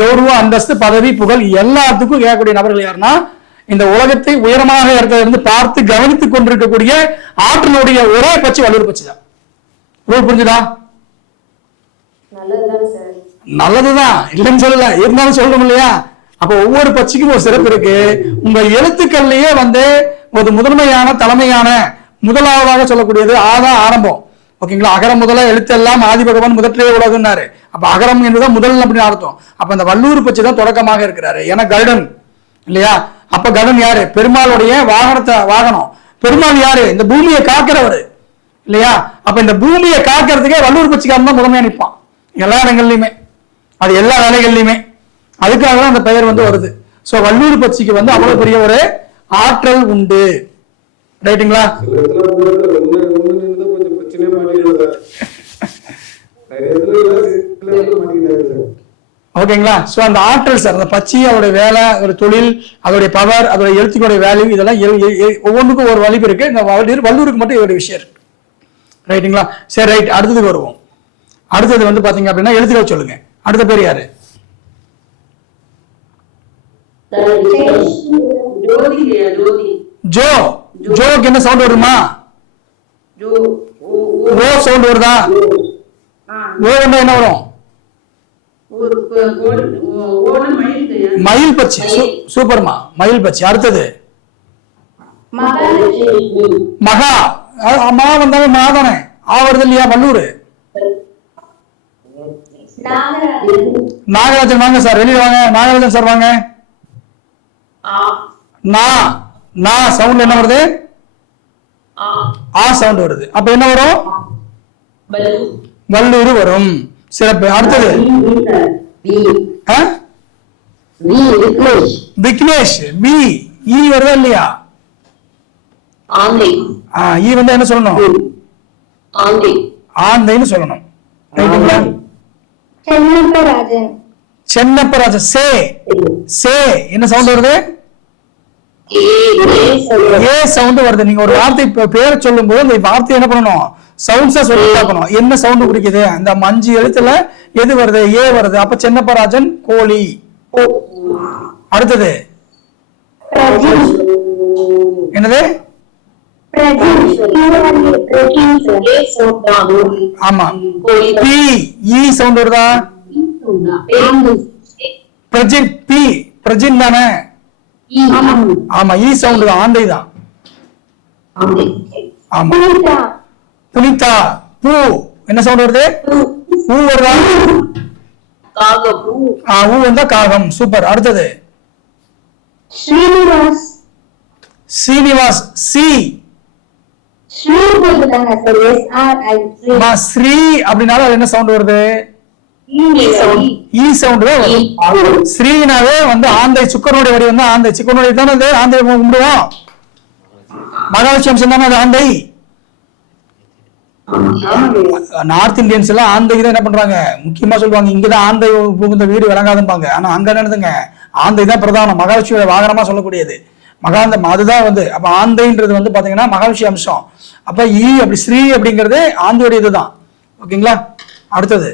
கௌரவம் அந்தஸ்து பதவி புகழ் எல்லாத்துக்கும் கேட்கக்கூடிய நபர்கள் யாருன்னா, இந்த உலகத்தை உயரமாக இடத்துல இருந்து பார்த்து கவனித்துக் கொண்டிருக்கக்கூடிய ஆற்றலுடைய ஒரே பட்சி வல்லூர் பட்சி தான். புரிஞ்சுதா? நல்லதுதான், இல்லைன்னு சொல்லல, இருந்தாலும் சொல்லணும் இல்லையா? அப்ப ஒவ்வொரு பட்சிக்கும் ஒரு சிறப்பு இருக்கு. உங்க எழுத்துக்கள்லயே வந்து ஒரு முதன்மையான தலைமையான முதலாவதாக சொல்லக்கூடியது ஆதான் ஆரம்பம். ஓகேங்களா? அகரம் முதல எழுத்தெல்லாம் ஆதி பகவான் முதற்றே உலகம்னாரு. அப்ப அகரம் என்பதுதான் முதல் அப்படின்னு அர்த்தம். அப்ப இந்த வல்லூர் பட்சி தான் தொடக்கமாக இருக்கிறாரு. ஏன்னா கருடன் இல்லையா? அப்ப கருடன் யாரு? பெருமாளுடைய வாகனம். பெருமாள் யாரு? இந்த பூமியை காக்கிறவரு இல்லையா? அப்ப இந்த பூமியை காக்கிறதுக்கே வல்லூர் பட்சிக்காரன் தான் முதன்மையா நிற்பான் எல்லா இடங்கள்லயுமே, அது எல்லா வேலைகள்லயுமே. அதுக்காக தான் அந்த பெயர் வந்து வருது. சோ வல்லூர் பட்சிக்கு வந்து அவ்வளவு பெரிய ஒரு ஆற்றல் உண்டு. ரைட்டுங்களா? ஓகேங்களா? சோ அந்த ஆற்றல் சார், அந்த பட்சி அதோடைய வேலை, அதோட தொழில், அதோடைய பவர், அதோட எழுத்துக்களுடைய வேல்யூ, இதெல்லாம் ஒவ்வொன்றுக்கும் ஒரு வலிப்பு இருக்கு. இந்த வல்லூருக்கு மட்டும் ஒரு விஷயம் இருக்கு. ரைட்டுங்களா? சரி, ரைட். அடுத்ததுக்கு வருவோம். அடுத்தது வந்து பாத்தீங்க அப்படின்னா எழுத்துக்கள் சொல்லுங்க. அடுத்த பேர் யாரு? ஜோ. ஜோக்கு என்ன சவுண்ட் வருமா? ஓ சவுண்ட் வருதா? ஓ என்ன வரும்? மயில் பச்சி. சூப்பர்மா, மயில் பச்சி. அடுத்தது மகா. மா வந்தாவே மாதானே ஆவறது இல்லையா? வல்லூர். நாகராஜன் வாங்க சார், வெளியில வாங்க. நாகராஜன் சார் வாங்க. நா சவுண்ட் என்ன வருது? ஆ சவுண்ட் வருது. அப்ப என்ன வரும்? வல்லூர் வரும். சிறப்பு. அடுத்தது விக்னேஷ். பி. ஈ வருதா இல்லையா? ஈ வந்து என்ன சொல்லணும்? ஆந்தைன்னு சொல்லணும். ரைட்டுங்களா? சென்னப்பராஜன். சே. சே என்ன சவுண்ட் வருது? ஏ சவுண்ட் வருது. நீங்க ஒரு வார்த்தை பேரை சொல்லும் போது அந்த வார்த்தை என்ன பண்ணணும்? சவுண்ட்ஸா சொல்லி பார்க்கணும். என்ன சவுண்ட் குடிக்குது? அந்த 5 எழுத்துல எது வருது? ஏ வருது. அப்ப சென்னப்பராஜன் கோழி. அடுத்தது என்னது? ஆமா. பி. ஈ சவுண்ட் வருதா? பிரஜின். பி. பிரஜின் தானே? ஆமா, ஈ சவுண்ட் தான். ஆந்தை தான். ஆமா. புனிதா. பூ என்ன சவுண்ட் வருது? பூ வருதா? ஊ வந்தா காகம். சூப்பர். அடுத்தது ஸ்ரீனிவாஸ். சி. ஸ்ரீ அப்படின்னாலும் அது என்ன சவுண்ட் வருது? ஈ சவுண்ட் தான் வரும். ஸ்ரீனாவே வந்து ஆந்தை. சுக்கரனுடைய வடி வந்து ஆந்தை. சுக்கரனுடைய தானே ஆந்தை கும்பிடுவோம். மகாலட்சுமி அம்சம் தானே அது ஆந்தை. நார்த் இந்தியன்ஸ் எல்லாம் ஆந்தைக்கு தான் என்ன பண்றாங்க முக்கியமா சொல்லுவாங்க. இங்கதான் ஆந்தை புகுந்த வீடு விளங்காதும்பாங்க. ஆனா அங்க என்னதுங்க? ஆந்தை தான் பிரதானம். மகாலட்சுமியோட வாகனமா சொல்லக்கூடியது மகாந்தம். அதுதான் வந்து அப்ப ஆந்தைன்றது வந்து பாத்தீங்கன்னா மகாலட்சுமி அம்சம். அப்ப ஈ அப்படி ஸ்ரீ அப்படிங்கிறது ஆந்தையோட இதுதான். ஓகேங்களா? அடுத்தது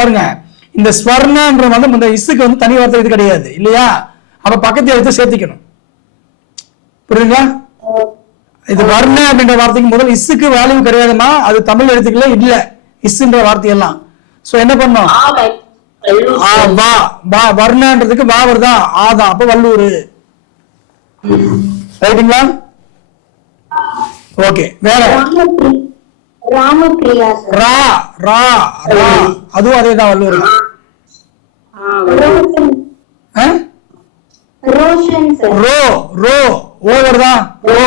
பாருங்க. இந்த ஸ்வர்ணன்ற வந்து இந்த இஸ்ஸுக்கு வந்து தனி வார்த்தை இது கிடையாது இல்லையா? அப்ப பக்கத்து எழுத்து சேர்த்திக்கணும். புரியுதுங்களா? இது வர்ண அப்படின்ற வார்த்தைக்கு முதல் இஸ்ஸுக்கு வேல்யூ கிடையாதுமா. அது தமிழ் எழுத்துக்களே இல்ல இஸ்ன்ற வார்த்தையெல்லாம். சோ என்ன பண்ணோம்? வர்ணன்றதுக்கு வா வருதா? ஆதான். அப்ப வல்லூர். ரைட்டுங்களா? ஓகே. வேற ரா. ரா. ரா அதுவும் அதேதான். வல்லூர். ரோ. ரோ. ஓ வருதா? ரோ.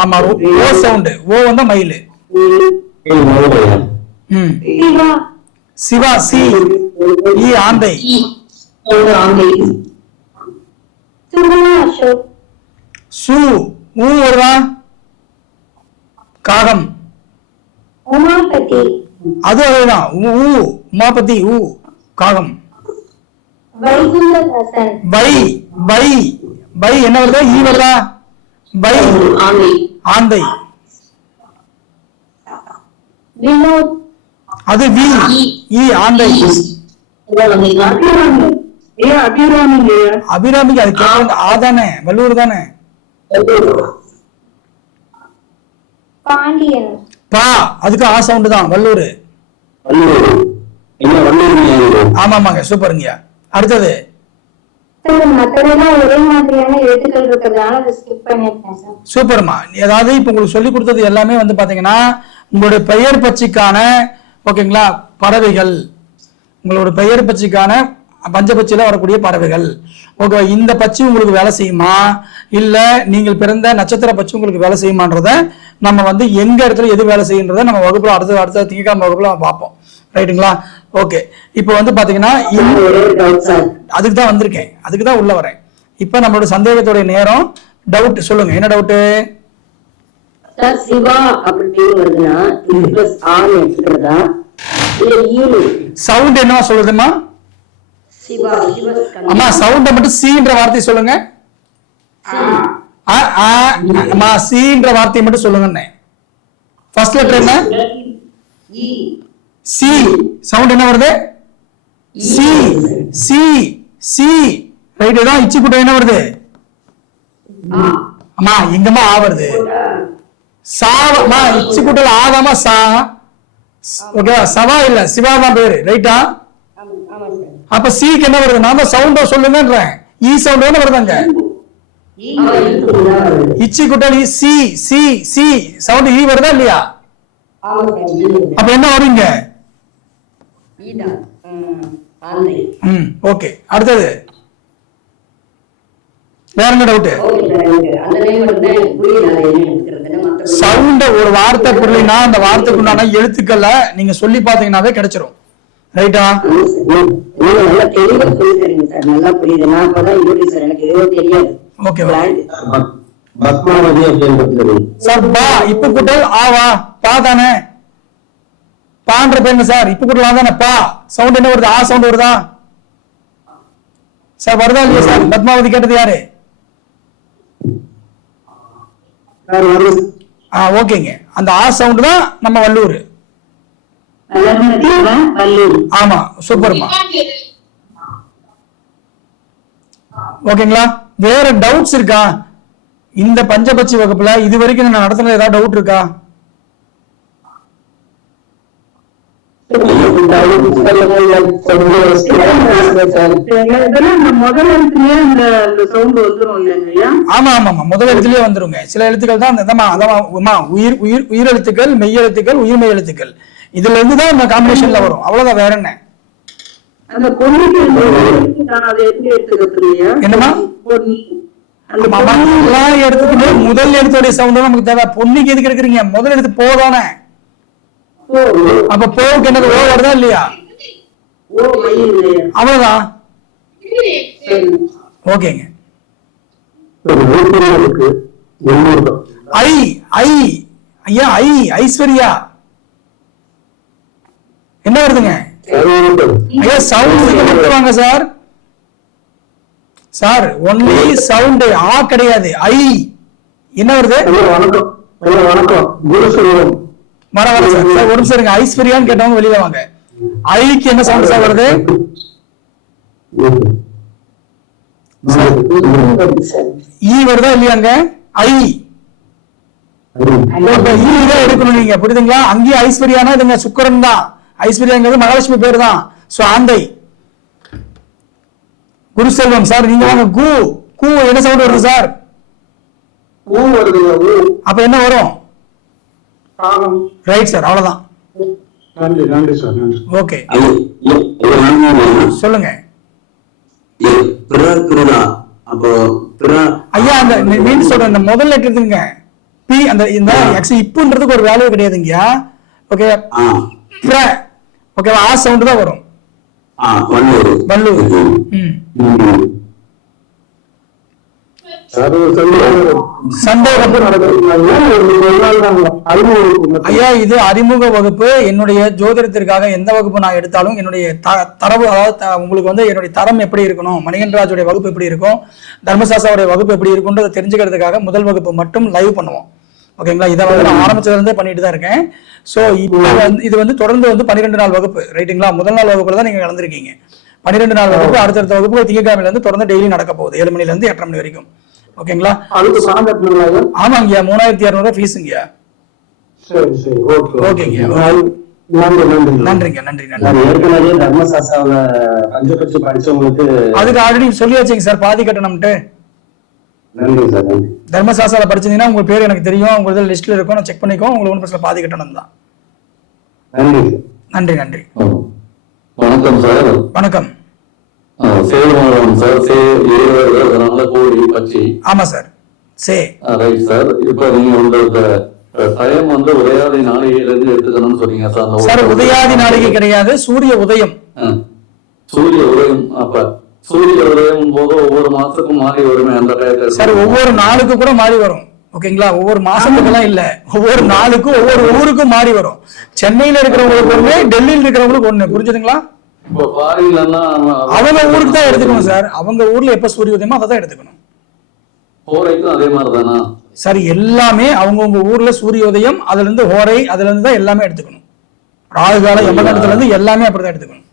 ஆமா. ஓ சவுண்ட். ஓ வந்தா மயில். சிவா. சி. ஈ ஆந்தை. சு. ஊ வருதா? காகம். அது அதேதான். உமாபதி. ஊ காகம். பை. பை. பை என்ன வருதா? ஈ வருதா? பை ஆந்தை. அது வி. ஈ ஆந்தை. அபிராமிக்கு அது கேட்க ஆதானே? வல்லூர் தானே? பா அதுக்கு ஆ சவுண்ட் தான். வல்லூர். ஆமாமாங்க. சூப்பருங்க. அடுத்தது சூப்பர்மா. ஏதாவது இப்ப உங்களுக்கு சொல்லி கொடுத்தது எல்லாமே வந்து பாத்தீங்கன்னா உங்களுடைய பெயர் பட்சிக்கான ஓகேங்களா பறவைகள். உங்களோட பெயர் பட்சிக்கான பஞ்சபட்சியில வரக்கூடிய பறவைகள். ஓகே. இந்த பட்சி உங்களுக்கு வேலை செய்யுமா இல்ல நீங்கள் பிறந்த நட்சத்திர பட்சி உங்களுக்கு வேலை செய்யுமான்றத நம்ம வந்து எங்க இடத்துல எது வேலை செய்யுன்றத நம்ம வகுப்புல அடுத்த திங்கட்கிழமை வகுப்புல பார்ப்போம். ரைட்டுங்களா? ஓகே. இப்போ வந்து பாத்தீங்கன்னா அதுக்கு தான் வந்திருக்கேன். அதுக்கு தான் உள்ள வரேன். இப்ப நம்மளோட சந்தேகத்தோட நேரம். டவுட் சொல்லுங்க. என்ன டவுட்? சவுண்ட் என்ன சொல்லுதுமா? அம்மா சவுண்ட மட்டும் சீன்ற வார்த்தை சொல்லுங்க. சீன்ற வார்த்தை மட்டும் சொல்லுங்க. ஃபர்ஸ்ட் லெட்டர் என்ன? சி. சவுண்ட் என்ன வருது? சி. சி. சி. ரைட் தான். இச்சி கூட்டம் என்ன வருது? அம்மா எங்கம்மா ஆ வருது? சாவமா. இச்சி கூட்டல் ஆதாமா சா. ஓகேவா? சவா இல்ல, சிவா தான் பேரு. ரைட்டா? ஆமா சார். அப்ப சீக்கு என்ன வருது? நான் தான் சவுண்டா சொல்லுங்கன்றேன். ஈ சவுண்ட் தானே வருதாங்க? இச்சி குட்டல் ஈ, சி சி சி சவுண்ட் ஈ வருதா இல்லையா? அப்ப என்ன வருங்க? ஓகே. அடுத்தது வேற என்ன டவுட்? சவுண்ட் ஒரு வார்த்தை புரியலனா அந்த வார்த்தைக்கு உண்டான எழுத்துக்களை நீங்க சொல்லி பாத்தீங்கன்னாவே கிடைச்சிரும். ரைட்டா? நல்லா புரியுது. நான் அப்பதான் யூடியூப் சார், எனக்கு எதுவும் தெரியாது. Okay sir. பா இப்ப கூட்டல் ஆவா? பா தானே? பான்ற பேருங்க சார். இப்ப கூட்டல் தானே? பா சவுண்ட் என்ன வருது? ஆ சவுண்ட் வருதா சார்? வருதா இல்லையா சார்? பத்மாவதி கேட்டது யாரு? ஓகேங்க. அந்த ஆ சவுண்ட் தான் நம்ம வல்லூர். ஆமா, சூப்பர்மா. ஓகேங்களா? வேற டவுட்ஸ் இருக்கா இந்த பஞ்சபட்சி வகுப்புல? இது வரைக்கும் நான் நடத்துன ஏதாவது டவுட் இருக்கா? ஆமா ஆமா ஆமா, முதல் எழுத்துலயே வந்துருங்க. சில எழுத்துக்கள் தான் உயிர் உயிர் உயிர் எழுத்துக்கள், மெய் எழுத்துக்கள், உயிர்மெய் எழுத்துக்கள். இதுல இருந்து தான் இந்த காம்பினேஷன்ல வரும். அவ்வளவுதான், வேற என்ன? என்னமா எல்லா இடத்துக்குமே முதல் எழுத்துடைய சவுண்ட் நமக்கு தேவை. பொன்னிக்கு எதுக்கு எடுக்கிறீங்க? முதல் எழுத்து போதானே? அப்ப போவுக்கு என்னது? ஓ வருதா இல்லையா? அவ்வளவுதான். ஓகேங்க. ஐ ஐ ஐயா, ஐ ஐஸ்வர்யா என்ன வருதுங்க? ஐயா சவுண்ட் வாங்க சார். சார் ஒன்லி சவுண்ட், ஆ கிடையாது. ஐ என்ன வருது? வர வர சார். ஒரு நிமிஷம் இருங்க. ஐஸ்வர்யான்னு கேட்டவங்க வெளியில வாங்க. ஐக்கு என்ன சவுண்ட் சார் வருது? ஈ வருதா இல்லையாங்க? ஐ எடுக்கணும் நீங்க, புரியுதுங்களா? அங்கேயும் ஐஸ்வர்யானா இதுங்க சுக்கரன் தான். ஐஸ்வர்யாங்கிறது மகாலட்சுமி பேர் தான். சோ ஆந்தை. குருசெல்வம் சார் நீங்க வாங்க. கு கு என்ன சவுண்ட் வருது சார்? அப்ப என்ன வரும்? ரைட் சார், அவ்வளவுதான். ஓகே சொல்லுங்க ஐயா. அந்த மீன் சொல்ற அந்த முதல் லெட்டர் இருக்குங்க, பி. அந்த இந்த இப்புன்றதுக்கு ஒரு வேல்யூ கிடையாதுங்கயா. ஓகே ஓகேவா? ஆ சவுண்ட் தான் வரும். வல்லூர். ஐயா இது அறிமுக வகுப்பு. என்னுடைய ஜோதிடத்திற்காக எந்த வகுப்பு நான் எடுத்தாலும் என்னுடைய தரவு, அதாவது உங்களுக்கு வந்து என்னுடைய தரம் எப்படி இருக்கணும், மணிகண்டராஜுடைய வகுப்பு எப்படி இருக்கும், தர்மசாஸ்திராவுடைய வகுப்பு எப்படி இருக்கும்ன்றதை தெரிஞ்சுக்கிறதுக்காக முதல் வகுப்பு மட்டும் லைவ் பண்ணுவோம். ஓகேங்களா? இதை வந்து நான் ஆரம்பிச்சதுல இருந்தே பண்ணிட்டு தான் இருக்கேன். ஸோ இப்போ வந்து இது வந்து தொடர்ந்து வந்து 12 நாள் வகுப்பு. ரைட்டுங்களா? முதல் நாள் வகுப்புல தான் நீங்க கலந்துருக்கீங்க. 12 நாள் வகுப்பு அடுத்தடுத்த வகுப்பு திங்கட்கிழமையில இருந்து தொடர்ந்து டெய்லி நடக்க போகுது. 7 மணில இருந்து 8:30 மணி வரைக்கும். ஓகேங்களா? ஆமாங்கய்யா, 3200 ஃபீஸுங்கய்யா. ஓகேங்க. நன்றிங்க, நன்றி நன்றி. அதுக்கு ஆல்ரெடி சொல்லியாச்சுங்க சார், பாதி கட்டணம்ட்டு. தர்மசாஸ்திர படிச்சிருந்தீங்கன்னா உங்க பேர் எனக்கு தெரியும், உங்க லிஸ்ட்ல இருக்கும், நான் செக் பண்ணிக்கோ. உங்களுக்கு ஒன்றும் பிரச்சனை, பாதி கட்டணம் தான். நன்றி நன்றி. வணக்கம் சார். வணக்கம். ஆமா சார். சே ரைட் சார். இப்போ நீங்க உங்களோட டைம் வந்து உதயாதி நாளிகையில இருந்து எடுத்துக்கணும்னு சொன்னீங்க சார். சார் உதயாதி நாளிகை கிடையாது, சூரிய உதயம். சூரிய உதயம். அப்ப சூரிய உதயம் போது ஒவ்வொரு மாசத்துக்கும் மாறி வருமே அந்த டயத்துல சார்? ஒவ்வொரு நாளுக்கு கூட மாறி வரும். ஓகேங்களா? ஒவ்வொரு மாசத்துக்கெல்லாம் இல்ல, ஒவ்வொரு நாளுக்கும் ஒவ்வொரு ஊருக்கும் மாறி வரும். சென்னையில இருக்கிறவங்களுக்கு ஒண்ணு, டெல்லியில இருக்கிறவங்களுக்கு ஒண்ணு. புரிஞ்சுதுங்களா? அவங்க ஊருக்கு தான் எடுத்துக்கணும் சார். அவங்க ஊர்ல எப்ப சூரிய உதயமோ அதை தான் எடுத்துக்கணும். அதே மாதிரிதானா சார்? எல்லாமே அவங்கவுங்க ஊர்ல சூரிய உதயம், அதுல இருந்து ஹோரை, அதுல இருந்து தான் எல்லாமே எடுத்துக்கணும். ராகு கால யமகண்டத்துல இருந்து எல்லாமே அப்படிதான் எடுத்துக்கணும்.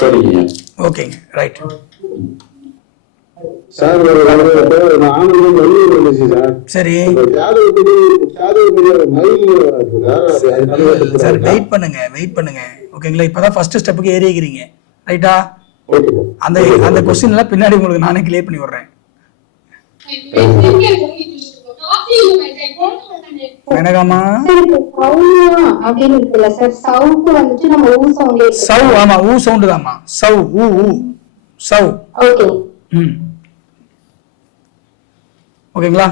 சரிங்க. ஓகேங்க, ரைட். சரி சார், வெயிட் பண்ணுங்க ஓகேங்களா? இப்பதான் ஃபர்ஸ்ட் ஸ்டெப்புக்கு ஏறி இருக்கிறீங்க, ரைட்டா? அந்த அந்த கொஸ்டின்ல பின்னாடி உங்களுக்கு நானே கிளியர் பண்ணி விடுறேன். எனக்காமா சவ், ஆமா ஊ சவுண்ட் தான்மா, சவ் ஊ ஊ சவ். ஓகேங்களா?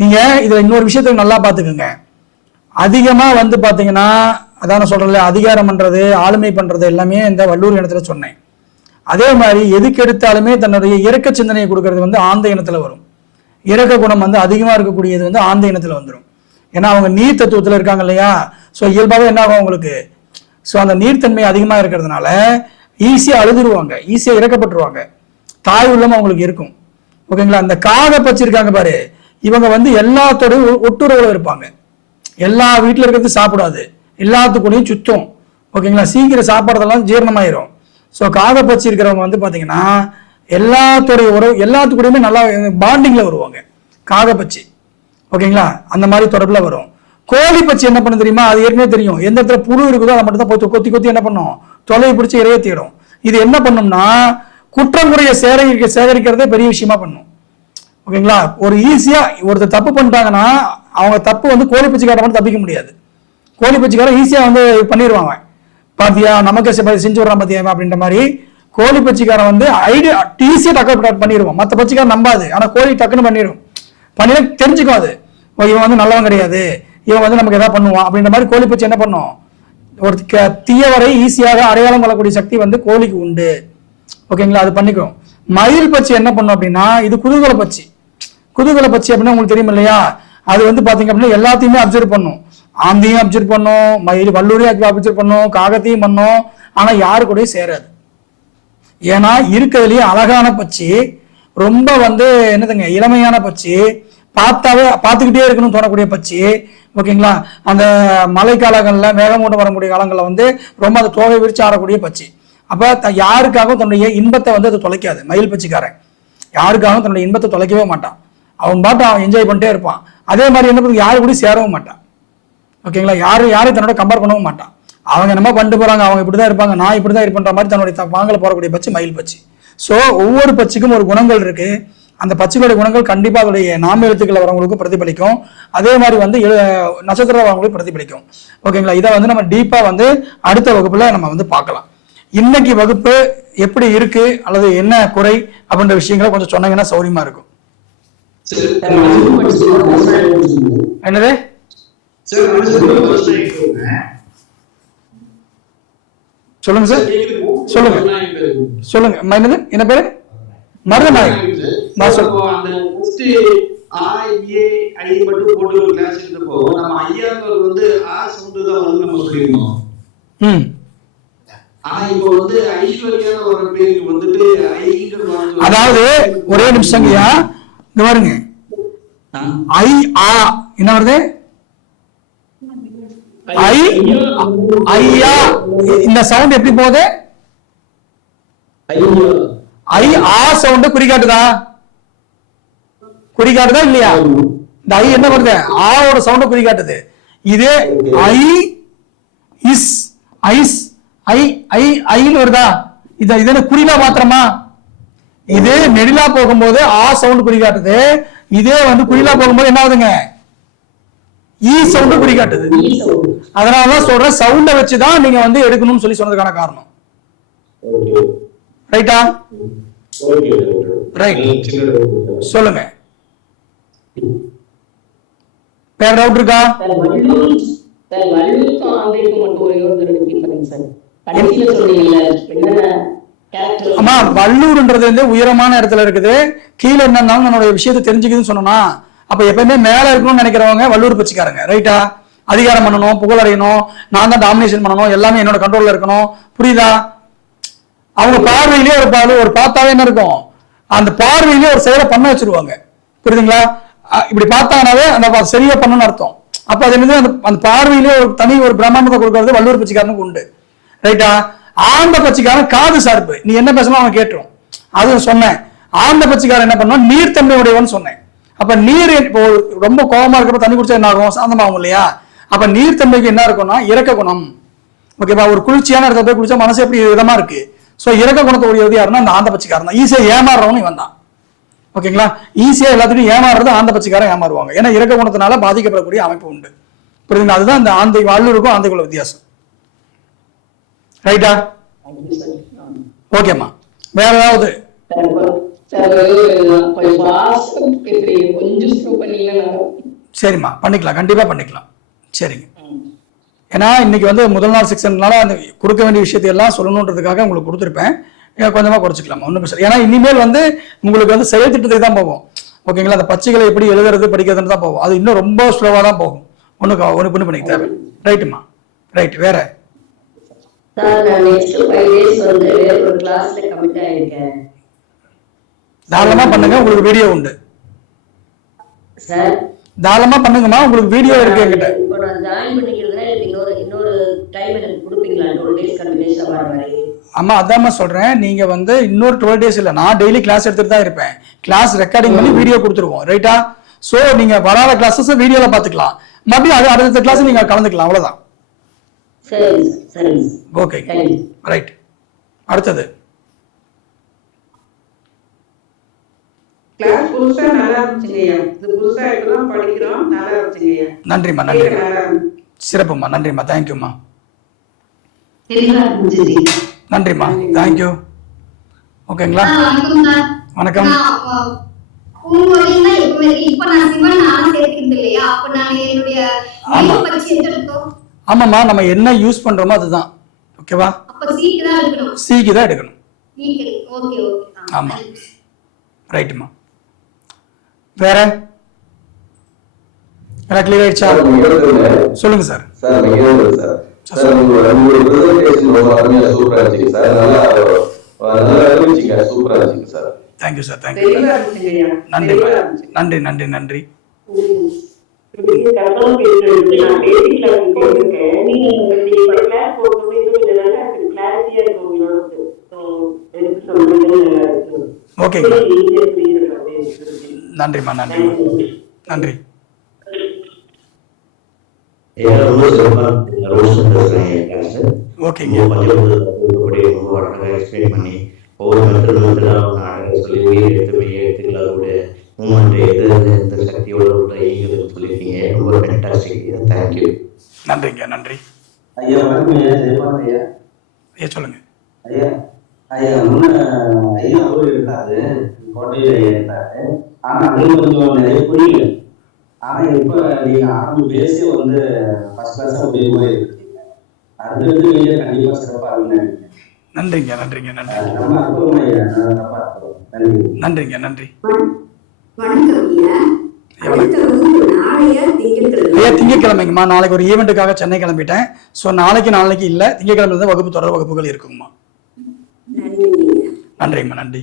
நீங்க இதுல இன்னொரு விஷயத்த நல்லா பாத்துக்கோங்க. அதிகமா வந்து பாத்தீங்கன்னா, அதான் நான் சொல்றேன்ல, அதிகாரம் பண்றது, ஆளுமை பண்றது எல்லாமே இந்த வள்ளுவர் இனத்துல சொன்னேன். அதே மாதிரி எதுக்கு எடுத்தாலுமே தன்னுடைய இறக்க சிந்தனையை கொடுக்கறது வந்து ஆந்த இனத்துல வரும். இறக்க குணம் வந்து அதிகமா இருக்கக்கூடியது வந்து ஆந்த இனத்துல வந்துடும். ஏன்னா அவங்க நீர் தத்துவத்துல இருக்காங்க இல்லையா? ஸோ இயல்பாகவே என்ன ஆகும் அவங்களுக்கு? ஸோ அந்த நீர்த்தன்மை அதிகமா இருக்கிறதுனால ஈஸியா அழுதுருவாங்க, ஈஸியா இறக்கப்பட்டுருவாங்க, தாய் உள்ளம் அவங்களுக்கு இருக்கும். ஓகேங்களா? அந்த காதை பச்சிருக்காங்க பாரு, இவங்க வந்து எல்லாத்தோடையும் ஒட்டுறவுல இருப்பாங்க. எல்லா வீட்டுல இருக்கிறது சாப்பிடாது, எல்லாத்துக்கூடையும் சுத்தம். ஓகேங்களா? சீக்கிரம் சாப்பிட்றதெல்லாம் ஜீரணமாயிரும். ஸோ காதை பச்சி இருக்கிறவங்க வந்து பாத்தீங்கன்னா எல்லாத்தோடைய உறவு, எல்லாத்துக்கூடயுமே நல்லா பாண்டிங்ல வருவாங்க காதை பச்சி. ஓகேங்களா? அந்த மாதிரி தொடர்புல வரும். கோழி பச்சி என்ன பண்ண தெரியுமா? அது ஏற்கனவே தெரியும், எந்த இடத்துல புழு இருக்குதோ அதை மட்டும் தான் போய் கொத்தி கொத்தி என்ன பண்ணும்? தொலைவை பிடிச்சி இறைய தேடும். இது என்ன பண்ணும்னா குற்றமுறையை சேகரிக்கிறதே பெரிய விஷயமா பண்ணும். ஓகேங்களா? ஒரு ஈஸியா ஒருத்தர் தப்பு பண்ணிட்டாங்கன்னா அவங்க தப்பு வந்து கோழி பச்சிக்கார மட்டும் தப்பிக்க முடியாது. கோழி பச்சிக்காரன் ஈஸியா வந்து பண்ணிடுவாங்க. பாத்தியா நமக்கு செஞ்சு விடுறான் பாத்தியா அப்படின்ற மாதிரி கோழி பச்சிக்காரன் வந்து ஐடியா ஈஸியா டக்கு பண்ணிடுவோம். மற்ற பச்சிக்காரன் நம்பாது, ஆனா கோழி டக்குன்னு பண்ணிடும். பண்ணிட தெரிஞ்சுக்கும் அது, இவன் வந்து நல்லவன் கிடையாது, இவன் வந்து நமக்கு எதாவது பண்ணுவான் அப்படின்ற மாதிரி கோழி பச்சி என்ன பண்ணும்? ஒரு தீயவரை ஈஸியாக அடையாளம் கொள்ளக்கூடிய சக்தி வந்து கோழிக்கு உண்டு. ஓகேங்களா? அது பண்ணிக்கிறோம். மயில் பச்சி என்ன பண்ணும் அப்படின்னா, இது குதூகல பச்சி. குதூகல பச்சி அப்படின்னா உங்களுக்கு தெரியும் இல்லையா? அது வந்து பாத்தீங்க அப்படின்னா எல்லாத்தையுமே அப்சர்வ் பண்ணும். ஆந்தையும் அப்சர்வ் பண்ணும், மயில் வல்லூரையும் அப்சர்வ் பண்ணும், காகத்தையும் பண்ணும். ஆனா யாரு கூடயும் சேராது. ஏன்னா இருக்கிறதுலயே அழகான பச்சி, ரொம்ப வந்து என்னதுங்க இளமையான பச்சி, பார்த்துக்கிட்டே இருக்கணும்னு தோணக்கூடிய பச்சி. ஓகேங்களா? அந்த மழை காலங்கள்ல மேகமூட்டம் வரக்கூடிய காலங்கள்ல வந்து ரொம்ப அந்த தோகை விரிச்சு ஆடக்கூடிய பச்சி. அப்ப யாருக்காகவும் தன்னுடைய இன்பத்தை வந்து அது தொலைக்காது. மயில் பச்சிக்காரன் யாருக்காகவும் தன்னுடைய இன்பத்தை தொலைக்கவே மாட்டான். அவன் பாட்டு அவன் என்ஜாய் பண்ணிட்டே இருப்பான். அதே மாதிரி என்ன பண்ணுறது, யாரு கூட சேரவும் மாட்டான். ஓகேங்களா? யாரையும் தன்னோட கம்பேர் பண்ணவும் மாட்டான். அவங்க என்ன பண்ணிட்டு போறாங்க, அவங்க இப்படிதான் இருப்பாங்க, நான் இப்படிதான் இருப்பேன்ற மாதிரி தன்னுடைய வாங்கல போறக்கூடிய பச்சி மயில் பச்சி. ஸோ ஒவ்வொரு பச்சிக்கும் ஒரு குணங்கள் இருக்கு. அந்த பச்சிகளுடைய குணங்கள் கண்டிப்பா அதோடைய நாம எழுத்துக்களை வரவங்களுக்கு பிரதிபலிக்கும். அதே மாதிரி வந்து நட்சத்திர வரவங்களுக்கு பிரதிபலிக்கும். ஓகேங்களா? இதை வந்து நம்ம டீப்பா வந்து அடுத்த வகுப்புல நம்ம வந்து பார்க்கலாம். இன்னைக்கு வகுப்பு எப்படி இருக்கு அல்லது என்ன குறை அப்படின்ற விஷயங்களை கொஞ்சம் சொன்னீங்கன்னா சௌரியமா இருக்கும். என்னது சொல்லுங்க சார், சொல்லுங்க சொல்லுங்க. என்னது என்ன பேரு? மருதநாயக். அதாவது ஒரே நிமிஷங்கய்யா, இந்த பாருங்க, ஐ ஆ என்ன வருது? ஐ ஐயா. இந்த சவுண்ட் எப்படி போகுது? ஐ ஆ சவுண்ட் குறிக்காட்டுதா? குறிக்காட்டுதா இல்லையா? இந்த ஐ என்ன வருது? ஆவோட சவுண்ட் குறிக்காட்டுது. இதே ஐ இஸ் ஐஸ் ஐ ஐ ஐன்னு வருதா? இது குறிலா மாத்திரமா? இது நெடிலா போகும்போது ஆ சவுண்ட் குறிக்காட்டுது. இதே வந்து குறிலா போகும்போது என்ன ஆகுதுங்க? ஈ சவுண்ட் குறிக்காட்டுது. அதனாலதான் சொல்றேன், சவுண்ட வச்சுதான் நீங்க வந்து எடுக்கணும்னு சொல்லி சொன்னதுக்கான காரணம். ரைட்டா? ரைட். சொல்லுங்க, வேற டவுட் இருக்கா? ஆமா, வள்ளூர்ன்றது வந்து உயரமான இடத்துல இருக்குது. கீழே என்னன்னாலும் நம்மளுடைய விஷயத்தை தெரிஞ்சுக்குதுன்னு சொன்னா, அப்ப எப்பயுமே மேல இருக்கணும்னு நினைக்கிறவங்க வள்ளூர் பச்சிக்காரங்க. ரைட்டா? அதிகாரம் பண்ணணும், புகழடையணும், நான் தான் டாமினேஷன் பண்ணணும், எல்லாமே என்னோட கண்ட்ரோல்ல இருக்கணும். புரியுதா? அவங்க பார்வையிலே ஒரு பார்த்தாவே என்ன இருக்கும், அந்த பார்வையிலே ஒரு செயலை பண்ண வச்சிருவாங்க. புரியுதுங்களா? இப்படி பார்த்தாங்கனாவே அந்த சரியா பண்ணணும்னு அர்த்தம். அப்ப அது என்னது, அந்த பார்வையிலே ஒரு தனி ஒரு பிரம்மாண்டத்தை கொடுக்கறது வள்ளூர் பச்சிக்காரனுக்கு உண்டு. ரைட்டா? ஆண்ட பச்சிக்காரன் காது சார்பு, நீ என்ன பேசணும் அவன் கேட்டுரும். அது சொன்னேன். ஆந்த பட்சிக்காரன் என்ன பண்ணுவான், நீர்த்தன்மை உடையவன் சொன்னேன். அப்ப நீர் இப்போ ரொம்ப கோபமா இருக்கிறப்ப தண்ணி குடிச்சா என்ன ஆகும், சாந்தமாகும் இல்லையா? அப்ப நீர்த்தன்மைக்கு என்ன இருக்கும்னா இறக்க குணம். ஓகேவா? ஒரு குளிர்ச்சியான இடத்துல போய் குடிச்சா மனசு எப்படி விதமா இருக்கு. ஸோ இறக்க குணத்தை உடையது யாருன்னா அந்த ஆந்த பட்சிக்காரன் தான். ஈஸியா ஏமாறுறவனு இவன் தான். ஓகேங்களா? ஈஸியா எல்லாத்துக்கும் ஏமாறுறது ஆந்த பட்சிக்காரன் ஏமாறுவாங்க. ஏன்னா இறக்க குணத்தினால பாதிக்கப்படக்கூடிய அமைப்பு உண்டு. புரியுதுங்களா? அதுதான் அந்த ஆந்தை வள்ளுவருக்கும் ஆந்தைக்குள்ள வித்தியாசம். ரைட்டா? ஓகேம்மா. வேற ஏதாவது? சரிம்மா, பண்ணிக்கலாம், கண்டிப்பா பண்ணிக்கலாம். சரிங்க. ஏன்னா இன்னைக்கு வந்து முதல் நாள் செக்ஷன்னால அந்த கொடுக்க வேண்டிய விஷயத்தை எல்லாம் சொல்லணுன்றதுக்காக உங்களுக்கு கொடுத்துருப்பேன். கொஞ்சமா குறைச்சிக்கலாமா, ஒன்றும் பிரச்சனை. ஏன்னா இனிமேல் வந்து உங்களுக்கு வந்து செயல் திட்டத்துக்கு தான் போகும். ஓகேங்களா? அந்த பச்சைகளை எப்படி எழுதுறது படிக்கிறதுன்னு தான் போகும். அது இன்னும் ரொம்ப ஸ்லோவா தான் போகும். ஒன்று பண்ணிக்க தேவை. ரைட்டுமா, ரைட். வேற? தாராளமா பண்ணுங்க, உங்களுக்கு வீடியோ உண்டு. தாராளமா பண்ணுங்கம்மா, உங்களுக்கு வீடியோ இருக்கு என்கிட்ட. ஆமா, அதாம்மா சொல்றேன். நீங்க வந்து இன்னொரு 12 days இல்ல, நான் டெய்லி கிளாஸ் எடுத்துட்டு தான் இருப்பேன். கிளாஸ் ரெக்கார்டிங் பண்ணி வீடியோ கொடுத்துருவோம். ரைட்டா? சோ நீங்க வராத கிளாஸஸ் வீடியோல பாத்துக்கலாம். மறுபடியும் அது அடுத்த கிளாஸ் நீங்க கலந்துக்கலாம். அவ்வளவுதான். Okay, right. அடுத்தது கிளாஸ் புதுசா நல்லா இருந்துச்சுங்கய்யா. இது புதுசா இப்பதான் படிக்கிறோம். நல்லா இருந்துச்சுங்கய்யா. நன்றிம்மா, நன்றி. சிறப்புமா, நன்றிம்மா, தேங்க்யூம்மா. நன்றிம்மா, தேங்க்யூ. ஓகேங்களா? வணக்கம். ஆமாம்மா, நம்ம என்ன யூஸ் பண்றோமோ அதுதான். ஓகேவா? சீக்கு தான் எடுக்கணும். ஆமா, ரைட்டுமா. வேற கிளியர் ஆயிடுச்சா? சொல்லுங்க சார். Thank you sir, thank you. நன்றி, நன்றி, நன்றி, நன்றி. ஓகேங்களா? நன்றிம்மா, நன்றி, நன்றி. ஓகேங்க. ஒவ்வொரு மெத்தட் சொல்லி உயிர் எடுத்துக்கக்கூடிய மூமெண்ட் சக்தியோட சொல்லியிருக்கீங்க. ரொம்ப ஃபேண்டாஸ்டிக். தேங்க்யூ. நன்றிங்க, நன்றி. ஐயா ஐயா. ஐயா சொல்லுங்க. ஐயா ஐயா ஐயா அவரு இருக்காரு, கோட்டையில இருந்தாரு. ஆனா அது கொஞ்சம் நிறைய புரியல. ஆனா இப்ப நீங்க ஆரம்பம் பேசி வந்து ஃபர்ஸ்ட் கிளாஸ் அப்படியே போய் இருக்கீங்க. அடுத்தது நீங்க கண்டிப்பா சிறப்பா இருந்தீங்க. நன்றிங்க, நன்றிங்க, நன்றி. நன்றிங்க, நன்றி. ஐயா திங்கட்கிழமைங்கம்மா, நாளைக்கு ஒரு ஈவெண்ட்டுக்காக சென்னை கிளம்பிட்டேன். ஸோ நாளைக்கு இல்லை, திங்கட்கிழமை தான் வகுப்பு தொடர் வகுப்புகள் இருக்குங்கம்மா. நன்றிங்கம்மா, நன்றி.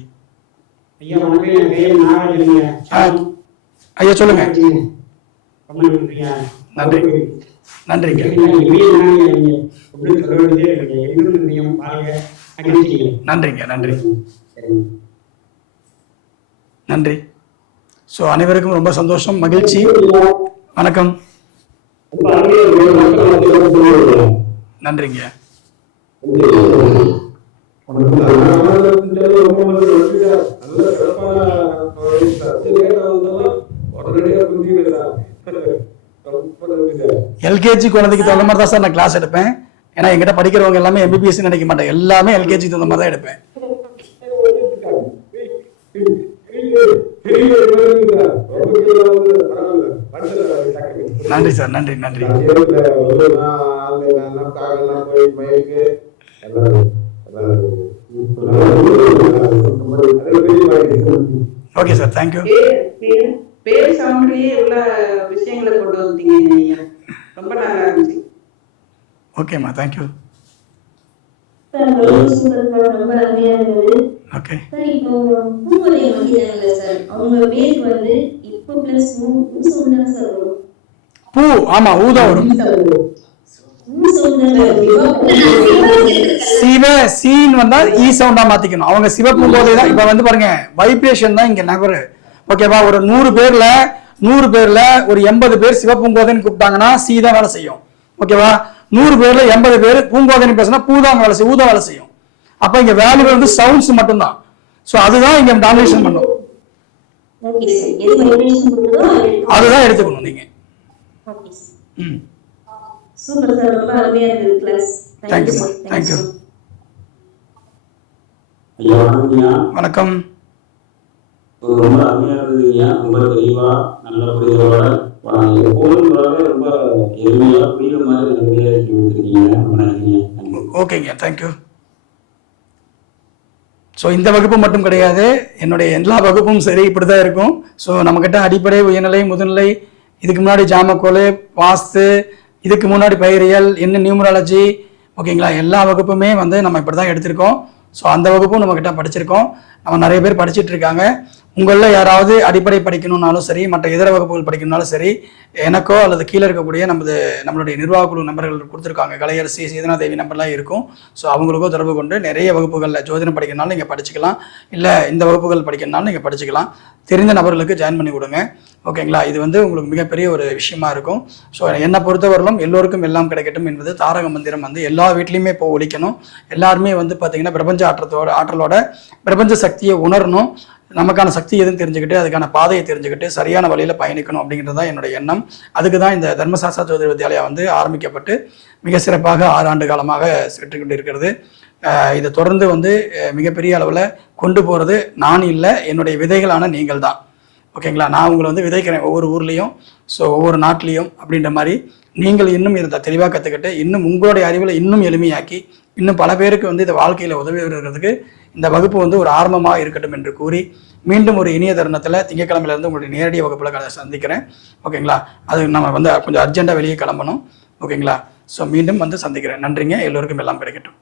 ஐயா சொல்லுங்க. நன்றி, நன்றிங்க, நன்றிங்க, நன்றி, நன்றி. ஸோ அனைவருக்கும் ரொம்ப சந்தோஷம், மகிழ்ச்சி. வணக்கம். நன்றிங்க. எல்கேஜி குழந்தைக்கு தகுந்த மாதிரி தான் சார் நான் கிளாஸ் எடுப்பேன். ஏன்னா என்கிட்ட படிக்கிறவங்க எல்லாமே எம்பிபிஎஸ் நினைக்க மாட்டேன், எல்லாமே எல்கேஜி தகுந்த மாதிரி தான் எடுப்பேன். நன்றி சார், நன்றி, நன்றி. Okay sir, thank you. பேசாமலேயே எவ்வளவு விஷயங்களை கொண்டு வந்தீங்க, ரொம்ப நல்லா இருந்துச்சு. ஓகேம்மா, தேங்க்யூ. ரொம்ப அருமையா இருந்தது. ஓகே சார், இப்போ பூமுறை வாங்கிட்டாங்கல்ல சார், அவங்க பேருக்கு வந்து இப்போ பிளஸ் 3 சார் வரும். பூ, ஆமா ஊதா வரும். சிவ சீன் வந்தா ஈ சவுண்டா மாத்திக்கணும். அவங்க சிவப்பு போதே தான் இப்ப வந்து பாருங்க வைப்ரேஷன் தான் இங்க நகரு. ஓகேவா? ஒரு 100 பேர்ல ஒரு 80 பேர் சிவப்பூங்கோதைன்னு கூப்பிட்டாங்கன்னா சி தான் வேலை செய்யும். ஓகேவா? 100 பேர்ல 80 பேர் பூங்கோதைன்னு பேசினா பூதான் வேலை செய்யும், ஊதா வேலை செய்யும். அப்ப இங்க வேல்யூ வந்து சவுண்ட்ஸ் மட்டும்தான். ஸோ அதுதான் இங்க டாமினேஷன் பண்ணும். அதுதான் எடுத்துக்கணும் நீங்க. சூப்பர் சார், ரொம்ப அருமையா இருக்கு கிளாஸ். Thank you thank you. ஐயா வணக்கம்யா. வணக்கம். ரொம்ப அருமையா இருந்ததுங்க. ரொம்ப தெளிவா நல்ல புரிதலோட எப்போதும் ரொம்ப எளிமையா புரியுற மாதிரி நிறைய கொடுத்துருக்கீங்க. ரொம்ப நன்றிங்க. ஓகேங்க, தேங்க்யூ. ஸோ இந்த வகுப்பு மட்டும் கிடையாது, என்னுடைய எல்லா வகுப்பும் சரி இப்படி தான் இருக்கும். ஸோ நம்மக்கிட்ட அடிப்படை, உயர்நிலை, முதுநிலை, இதுக்கு முன்னாடி ஜாமக்கோல், வாஸ்து, இதுக்கு முன்னாடி பயிரியல், என்ன நியூமராலஜி, ஓகேங்களா, எல்லா வகுப்புமே வந்து நம்ம இப்படி தான் எடுத்திருக்கோம். ஸோ அந்த வகுப்பும் நம்மக்கிட்ட படிச்சிருக்கோம். நம்ம நிறைய பேர் படிச்சுட்டு இருக்காங்க. உங்களில் யாராவது அடிப்படை படிக்கணும்னாலும் சரி, மற்ற இதர வகுப்புகள் படிக்கணும்னாலும் சரி, எனக்கோ அல்லது கீழே இருக்கக்கூடிய நம்மளுடைய நிர்வாக குழு நம்பர்கள் கொடுத்துருக்காங்க. கலையரசி, சீதனாதேவி நம்பர்லாம் இருக்கும். ஸோ அவங்களுக்கோ தொடர்பு கொண்டு நிறைய வகுப்புகளில் ஜோதிடம் படிக்கணும்னாலும் நீங்கள் படிச்சுக்கலாம், இல்லை இந்த வகுப்புகள் படிக்கணும்னாலும் நீங்கள் படிச்சுக்கலாம். தெரிந்த நபர்களுக்கு ஜாயின் பண்ணி கொடுங்க. ஓகேங்களா? இது வந்து உங்களுக்கு மிகப்பெரிய ஒரு விஷயமா இருக்கும். ஸோ என்னை பொறுத்தவரையிலும் எல்லோருக்கும் எல்லாம் கிடைக்கட்டும் என்பது தாரக மந்திரம் வந்து எல்லா வீட்லேயுமே இப்போ ஒழிக்கணும். எல்லாருமே வந்து பார்த்தீங்கன்னா பிரபஞ்ச ஆற்றலோட பிரபஞ்ச சக்தியை உணரணும். நமக்கான சக்தி எதுன்னு தெரிஞ்சுக்கிட்டு அதுக்கான பாதையை தெரிஞ்சுக்கிட்டு சரியான வழியில் பயணிக்கணும் அப்படிங்கிறது தான் என்னுடைய எண்ணம். அதுக்கு தான் இந்த தர்மசாஸ்திரா ஜோதிட வித்யாலயா வந்து ஆரம்பிக்கப்பட்டு மிக சிறப்பாக 6 ஆண்டு காலமாக சென்று கொண்டு இருக்கிறது. இதை தொடர்ந்து வந்து மிகப்பெரிய அளவில் கொண்டு போகிறது நான் இல்லை, என்னுடைய விதைகளான நீங்கள் தான். ஓகேங்களா? நான் உங்களை வந்து விதைக்கிறேன் ஒவ்வொரு ஊர்லேயும், ஸோ ஒவ்வொரு நாட்டிலையும். அப்படின்ற மாதிரி நீங்கள் இன்னும் இதை தெளிவாக கற்றுக்கிட்டு இன்னும் உங்களுடைய அறிவில் இன்னும் எளிமையாக்கி இன்னும் பல பேருக்கு வந்து இதை வாழ்க்கையில் உதவி வருகிறதுக்கு இந்த வகுப்பு வந்து ஒரு ஆரம்பமாக இருக்கட்டும் என்று கூறி மீண்டும் ஒரு இனிய தருணத்தில் திங்கட்கிழமையிலேருந்து உங்களுடைய நேரடி வகுப்பில் சந்திக்கிறேன். ஓகேங்களா? அது நம்ம வந்து கொஞ்சம் அர்ஜென்ட்டாக வெளியே கிளம்பணும். ஓகேங்களா? ஸோ மீண்டும் வந்து சந்திக்கிறேன். நன்றிங்க. எல்லோருக்கும் எல்லாம் கிடைக்கட்டும்.